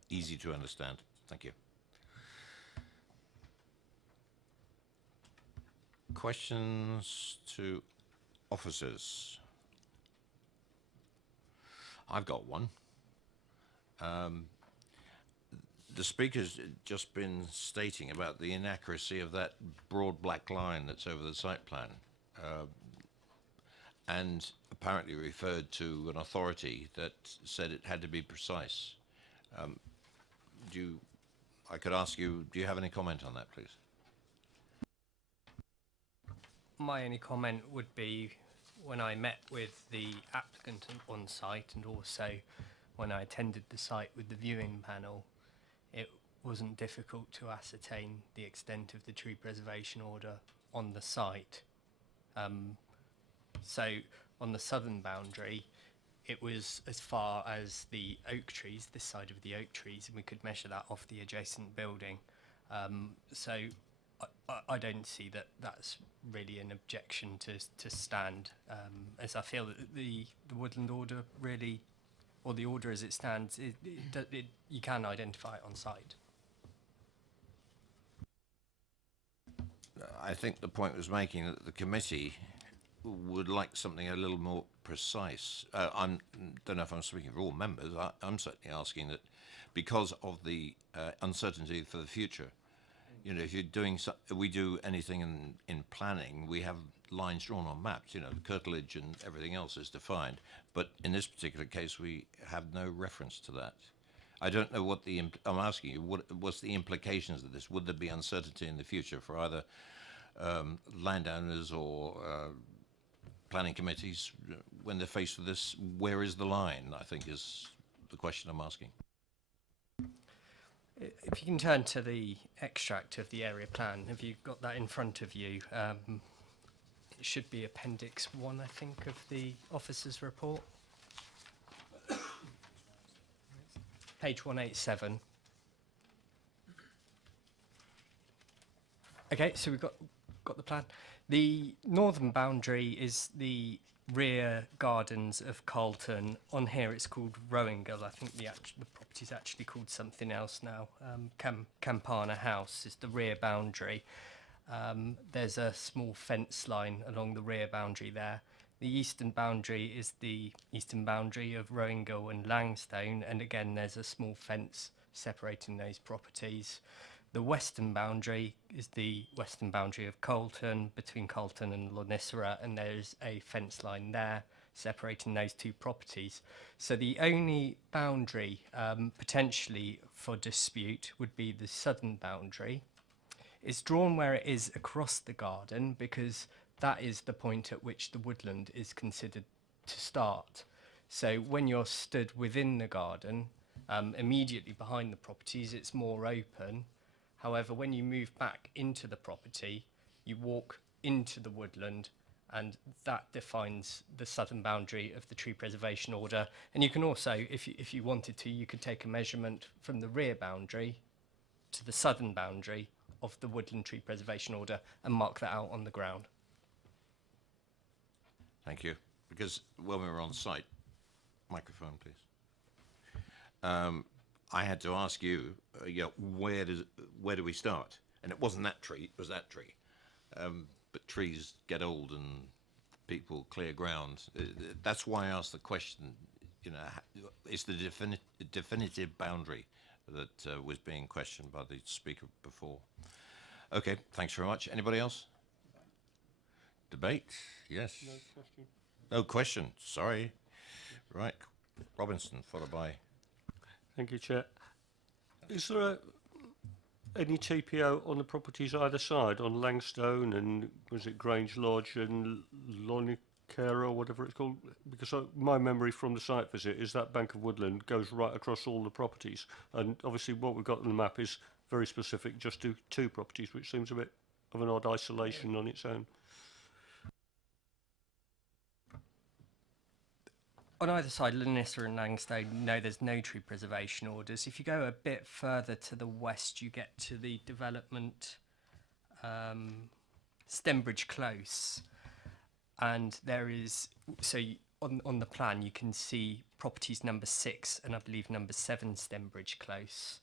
easy to understand. Thank you. Questions to officers? I've got one. The Speaker's just been stating about the inaccuracy of that broad black line that's over the site plan, and apparently referred to an authority that said it had to be precise. I could ask you, do you have any comment on that, please? My only comment would be when I met with the applicant on site, and also when I attended the site with the viewing panel, it wasn't difficult to ascertain the extent of the tree preservation order on the site. So on the southern boundary, it was as far as the oak trees, this side of the oak trees, and we could measure that off the adjacent building. So I don't see that that's really an objection to stand, as I feel that the woodland order really, or the order as it stands, you can identify it on site. I think the point was making that the committee would like something a little more precise. I don't know if I'm speaking for all members. I'm certainly asking that because of the uncertainty for the future. You know, if you're doing we do anything in planning, we have lines drawn on maps. You know, the curtilage and everything else is defined. But in this particular case, we have no reference to that. I don't know what I'm asking you. What's the implications of this? Would there be uncertainty in the future for either landowners or planning committees when they're faced with this? Where is the line, I think, is the question I'm asking. If you can turn to the extract of the area plan, have you got that in front of you? It should be Appendix 1, I think, of the officer's report. Page 187. Okay, so we've got the plan. The northern boundary is the rear gardens of Carlton. On here it's called Rowangill. I think the property's actually called something else now. Campana House is the rear boundary. There's a small fence line along the rear boundary there. The eastern boundary is the eastern boundary of Rowangill and Langstone, and again there's a small fence separating those properties. The western boundary is the western boundary of Carlton, between Carlton and Lonicera, and there's a fence line there separating those two properties. So the only boundary potentially for dispute would be the southern boundary. It's drawn where it is across the garden because that is the point at which the woodland is considered to start. So when you're stood within the garden, immediately behind the properties, it's more open. However, when you move back into the property, you walk into the woodland, and that defines the southern boundary of the tree preservation order. And you can also, if you wanted to, you could take a measurement from the rear boundary to the southern boundary of the woodland tree preservation order and mark that out on the ground. Thank you. Because when we were on site, microphone, please. I had to ask you, where do we start? And it wasn't that tree; it was that tree. But trees get old, and people clear ground. That's why I asked the question. You know, it's the definitive boundary that was being questioned by the speaker before. Okay, thanks very much. Anybody else? Debate? Yes. No question. No question. Sorry. Right. Robinson, followed by. Thank you, Chair. Is there any TPO on the properties either side, on Langstone and was it Grange Lodge and Lonicera or whatever it's called? Because my memory from the site visit is that bank of woodland goes right across all the properties, and obviously what we've got on the map is very specific, just to two properties, which seems a bit of an odd isolation on its own. on either side, Lanissa and Langstone, no, there's no tree preservation orders. If you go a bit further to the west, you get to the development Stembridge Close, and there is, on the plan you can see properties number 6 and I believe number 7 Stembridge Close.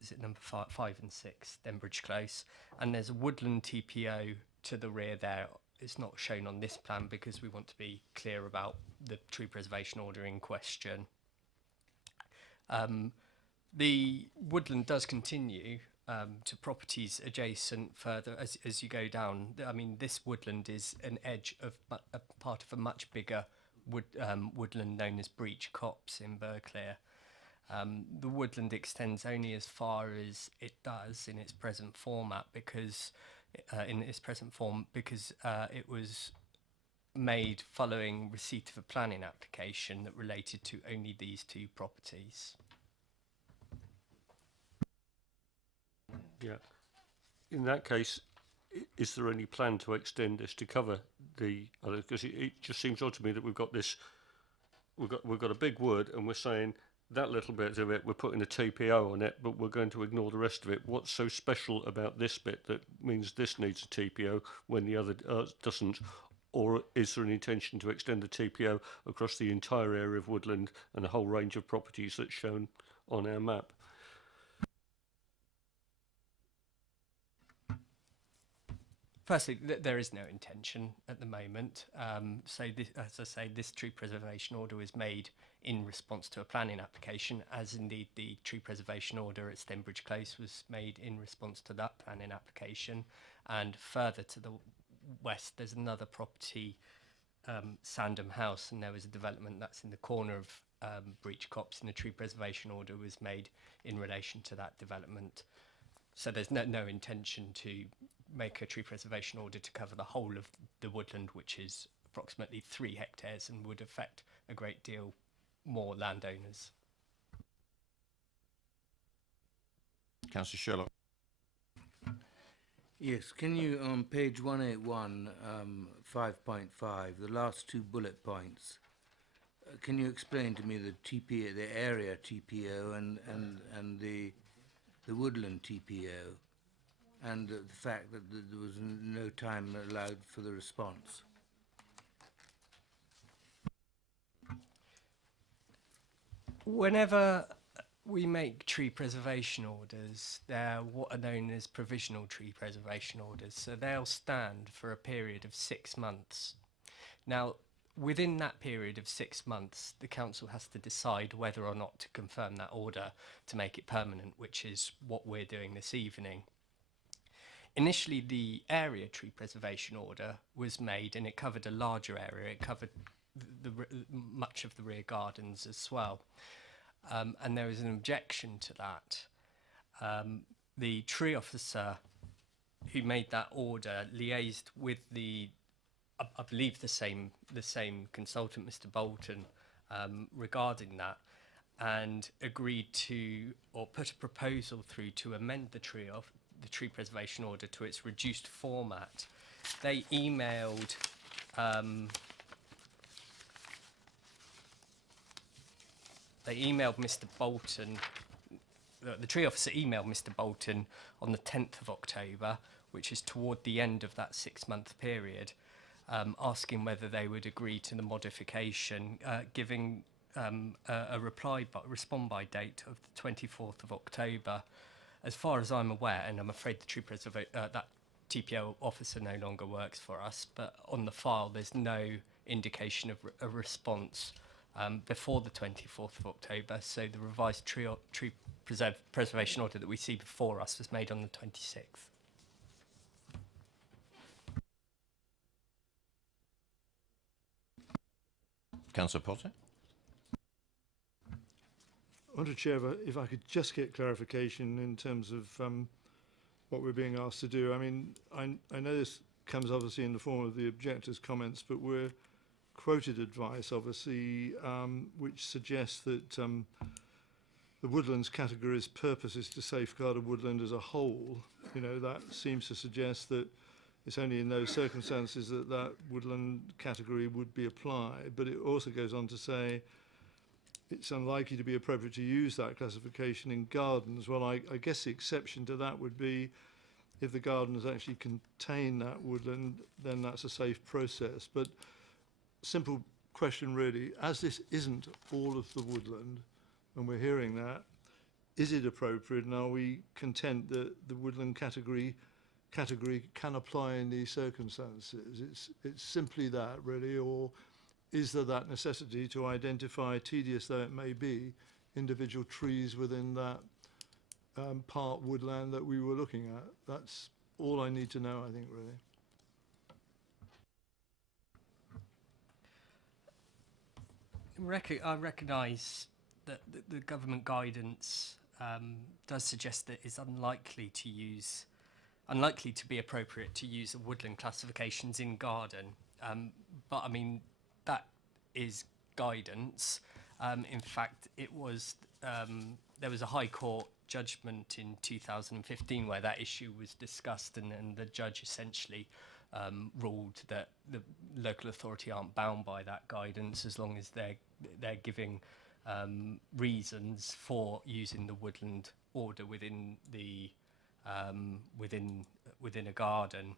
Is it number 5 and 6 Stembridge Close? And there's a woodland TPO to the rear there. It's not shown on this plan because we want to be clear about the tree preservation order in question. The woodland does continue to properties adjacent further as you go down. I mean, this woodland is an edge of a part of a much bigger woodland known as Breach Copse in Burghclere. The woodland extends only as far as it does in its present format because it was made following receipt of a planning application that related to only these 2 properties. Yeah. In that case, is there any plan to extend this to cover the other? Because it just seems odd to me that we've got a big wood, and we're saying that little bit of it we're putting a TPO on it, but we're going to ignore the rest of it. What's so special about this bit that means this needs a TPO when the other doesn't? Or is there an intention to extend the TPO across the entire area of woodland and a whole range of properties that's shown on our map? Firstly, there is no intention at the moment. So, as I say, this tree preservation order was made in response to a planning application, as indeed the tree preservation order at Stembridge Close was made in response to that planning application. And further to the west, there's another property, Sandham House, and there was a development that's in the corner of Breach Copse, and the tree preservation order was made in relation to that development. So there's no intention to make a tree preservation order to cover the whole of the woodland, which is approximately 3 hectares and would affect a great deal more landowners. Councillor Sherlock. Yes, can you, on page 181, 5.5, the last 2 bullet points, can you explain to me the TPO, the area TPO and the woodland TPO, and the fact that there was no time allowed for the response? Whenever we make tree preservation orders, they're what are known as provisional tree preservation orders, so they'll stand for a period of 6 months. Now, within that period of 6 months, the council has to decide whether or not to confirm that order to make it permanent, which is what we're doing this evening. Initially, the area tree preservation order was made, and it covered a larger area. It covered much of the rear gardens as well. And there was an objection to that. The tree officer who made that order liaised with I believe the same consultant, Mr. Bolton, regarding that, and agreed to, or put a proposal through to amend the tree preservation order to its reduced format. They emailed Mr. Bolton. The tree officer emailed Mr. Bolton on the 10th of October, which is toward the end of that 6-month period, asking whether they would agree to the modification, giving a respond by date of the 24th of October. As far as I'm aware, and I'm afraid the that TPO officer no longer works for us, but on the file there's no indication of a response before the 24th of October, so the revised tree preservation order that we see before us was made on the 26th. Councillor Potter. Mr. Chair, if I could just get clarification in terms of what we're being asked to do. I mean, I know this comes obviously in the form of the objectors' comments, but we're quoted advice, obviously, which suggests that the woodlands category's purpose is to safeguard a woodland as a whole. You know, that seems to suggest that it's only in those circumstances that that woodland category would be applied. But it also goes on to say it's unlikely to be appropriate to use that classification in gardens. Well, I guess the exception to that would be if the gardens actually contain that woodland, then that's a safe process. But simple question really, as this isn't all of the woodland, and we're hearing that, is it appropriate, and are we content that the woodland category can apply in these circumstances? It's simply that really, or is there that necessity to identify, tedious though it may be, individual trees within that part woodland that we were looking at? That's all I need to know, I think, really. I recognise that the government guidance does suggest that it's unlikely to be appropriate to use woodland classifications in garden. But I mean, that is guidance. In fact, it was there was a High Court judgment in 2015 where that issue was discussed, and the judge essentially ruled that the local authority aren't bound by that guidance as long as they're giving reasons for using the woodland order within the within a garden.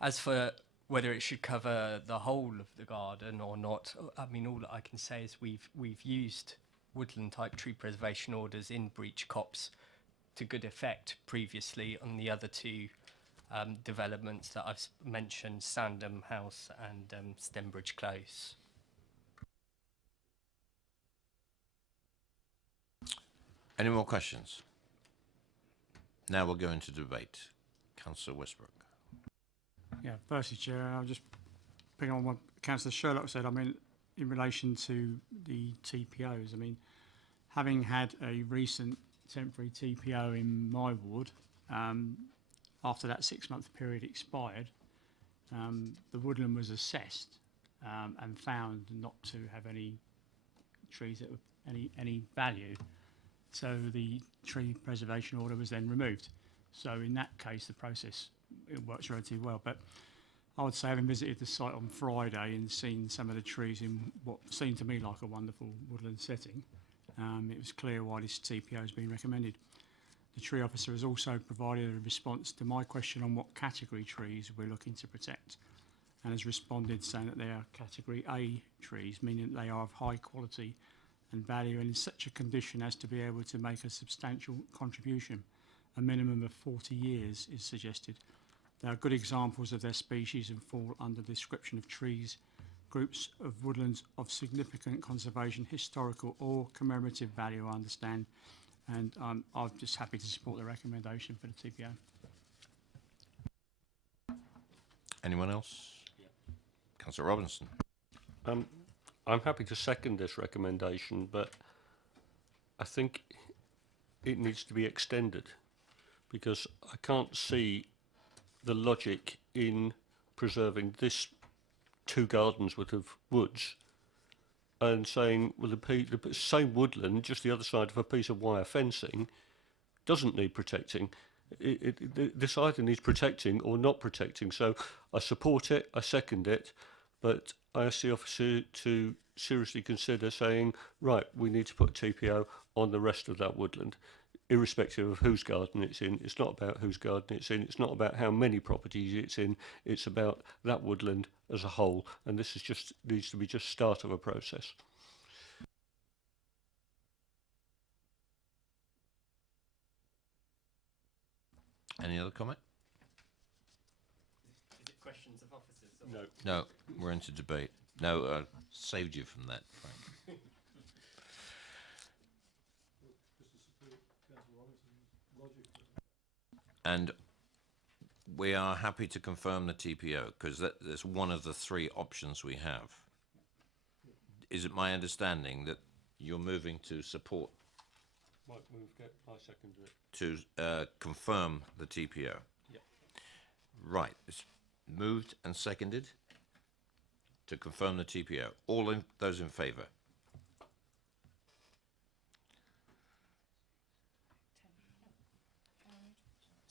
As for whether it should cover the whole of the garden or not, I mean, all that I can say is we've used woodland type tree preservation orders in breach copse to good effect previously on the other two developments that I've mentioned, Sandham House and Stembridge Close. Any more questions? Now we'll go into debate. Councillor Westbrook. Yeah, firstly, Chair, I'll just pick on what Councillor Sherlock said. I mean, in relation to the TPOs, I mean, having had a recent temporary TPO in my ward, after that 6-month period expired, the woodland was assessed and found not to have any trees that were any value. So the tree preservation order was then removed. So in that case, the process, it works relatively well. But I would say, having visited the site on Friday and seen some of the trees in what seemed to me like a wonderful woodland setting, it was clear why this TPO has been recommended. The tree officer has also provided a response to my question on what category trees we're looking to protect, and has responded saying that they are category A trees, meaning that they are of high quality and value and in such a condition as to be able to make a substantial contribution. A minimum of 40 years is suggested. They are good examples of their species and fall under the description of trees, groups of woodlands of significant conservation, historical or commemorative value, I understand, and I'm just happy to support the recommendation for the TPO. Anyone else? Yeah. Councillor Robinson. I'm happy to second this recommendation, but I think it needs to be extended, because I can't see the logic in preserving this 2 gardens worth of woods and saying, well, the same woodland just the other side of a piece of wire fencing doesn't need protecting. This either needs protecting or not protecting. So I support it, I second it, but I ask the officer to seriously consider saying, right, we need to put TPO on the rest of that woodland, irrespective of whose garden it's in. It's not about whose garden it's in. It's not about how many properties it's in. It's about that woodland as a whole. And this is just needs to be just start of a process. Any other comment? Is it questions of officers? Or? No. No, we're into debate. No, saved you from that, Frank. And we are happy to confirm the TPO, because that's one of the 3 options we have. Is it my understanding that you're moving to support, Mike move, I second it. to confirm the TPO? Yep. Right, it's moved and seconded to confirm the TPO. All those in favour?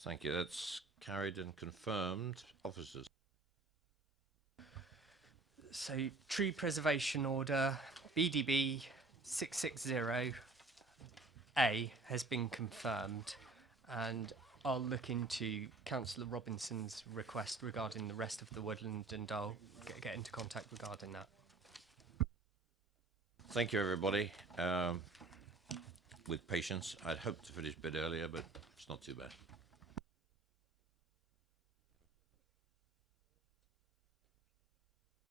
Thank you. That's Carried and confirmed. Officers. So, tree preservation order BDB 660A has been confirmed, and I'll look into Councillor Robinson's request regarding the rest of the woodland, and I'll get into contact regarding that. Thank you, everybody. With patience, I'd hoped to finish a bit earlier, but it's not too bad.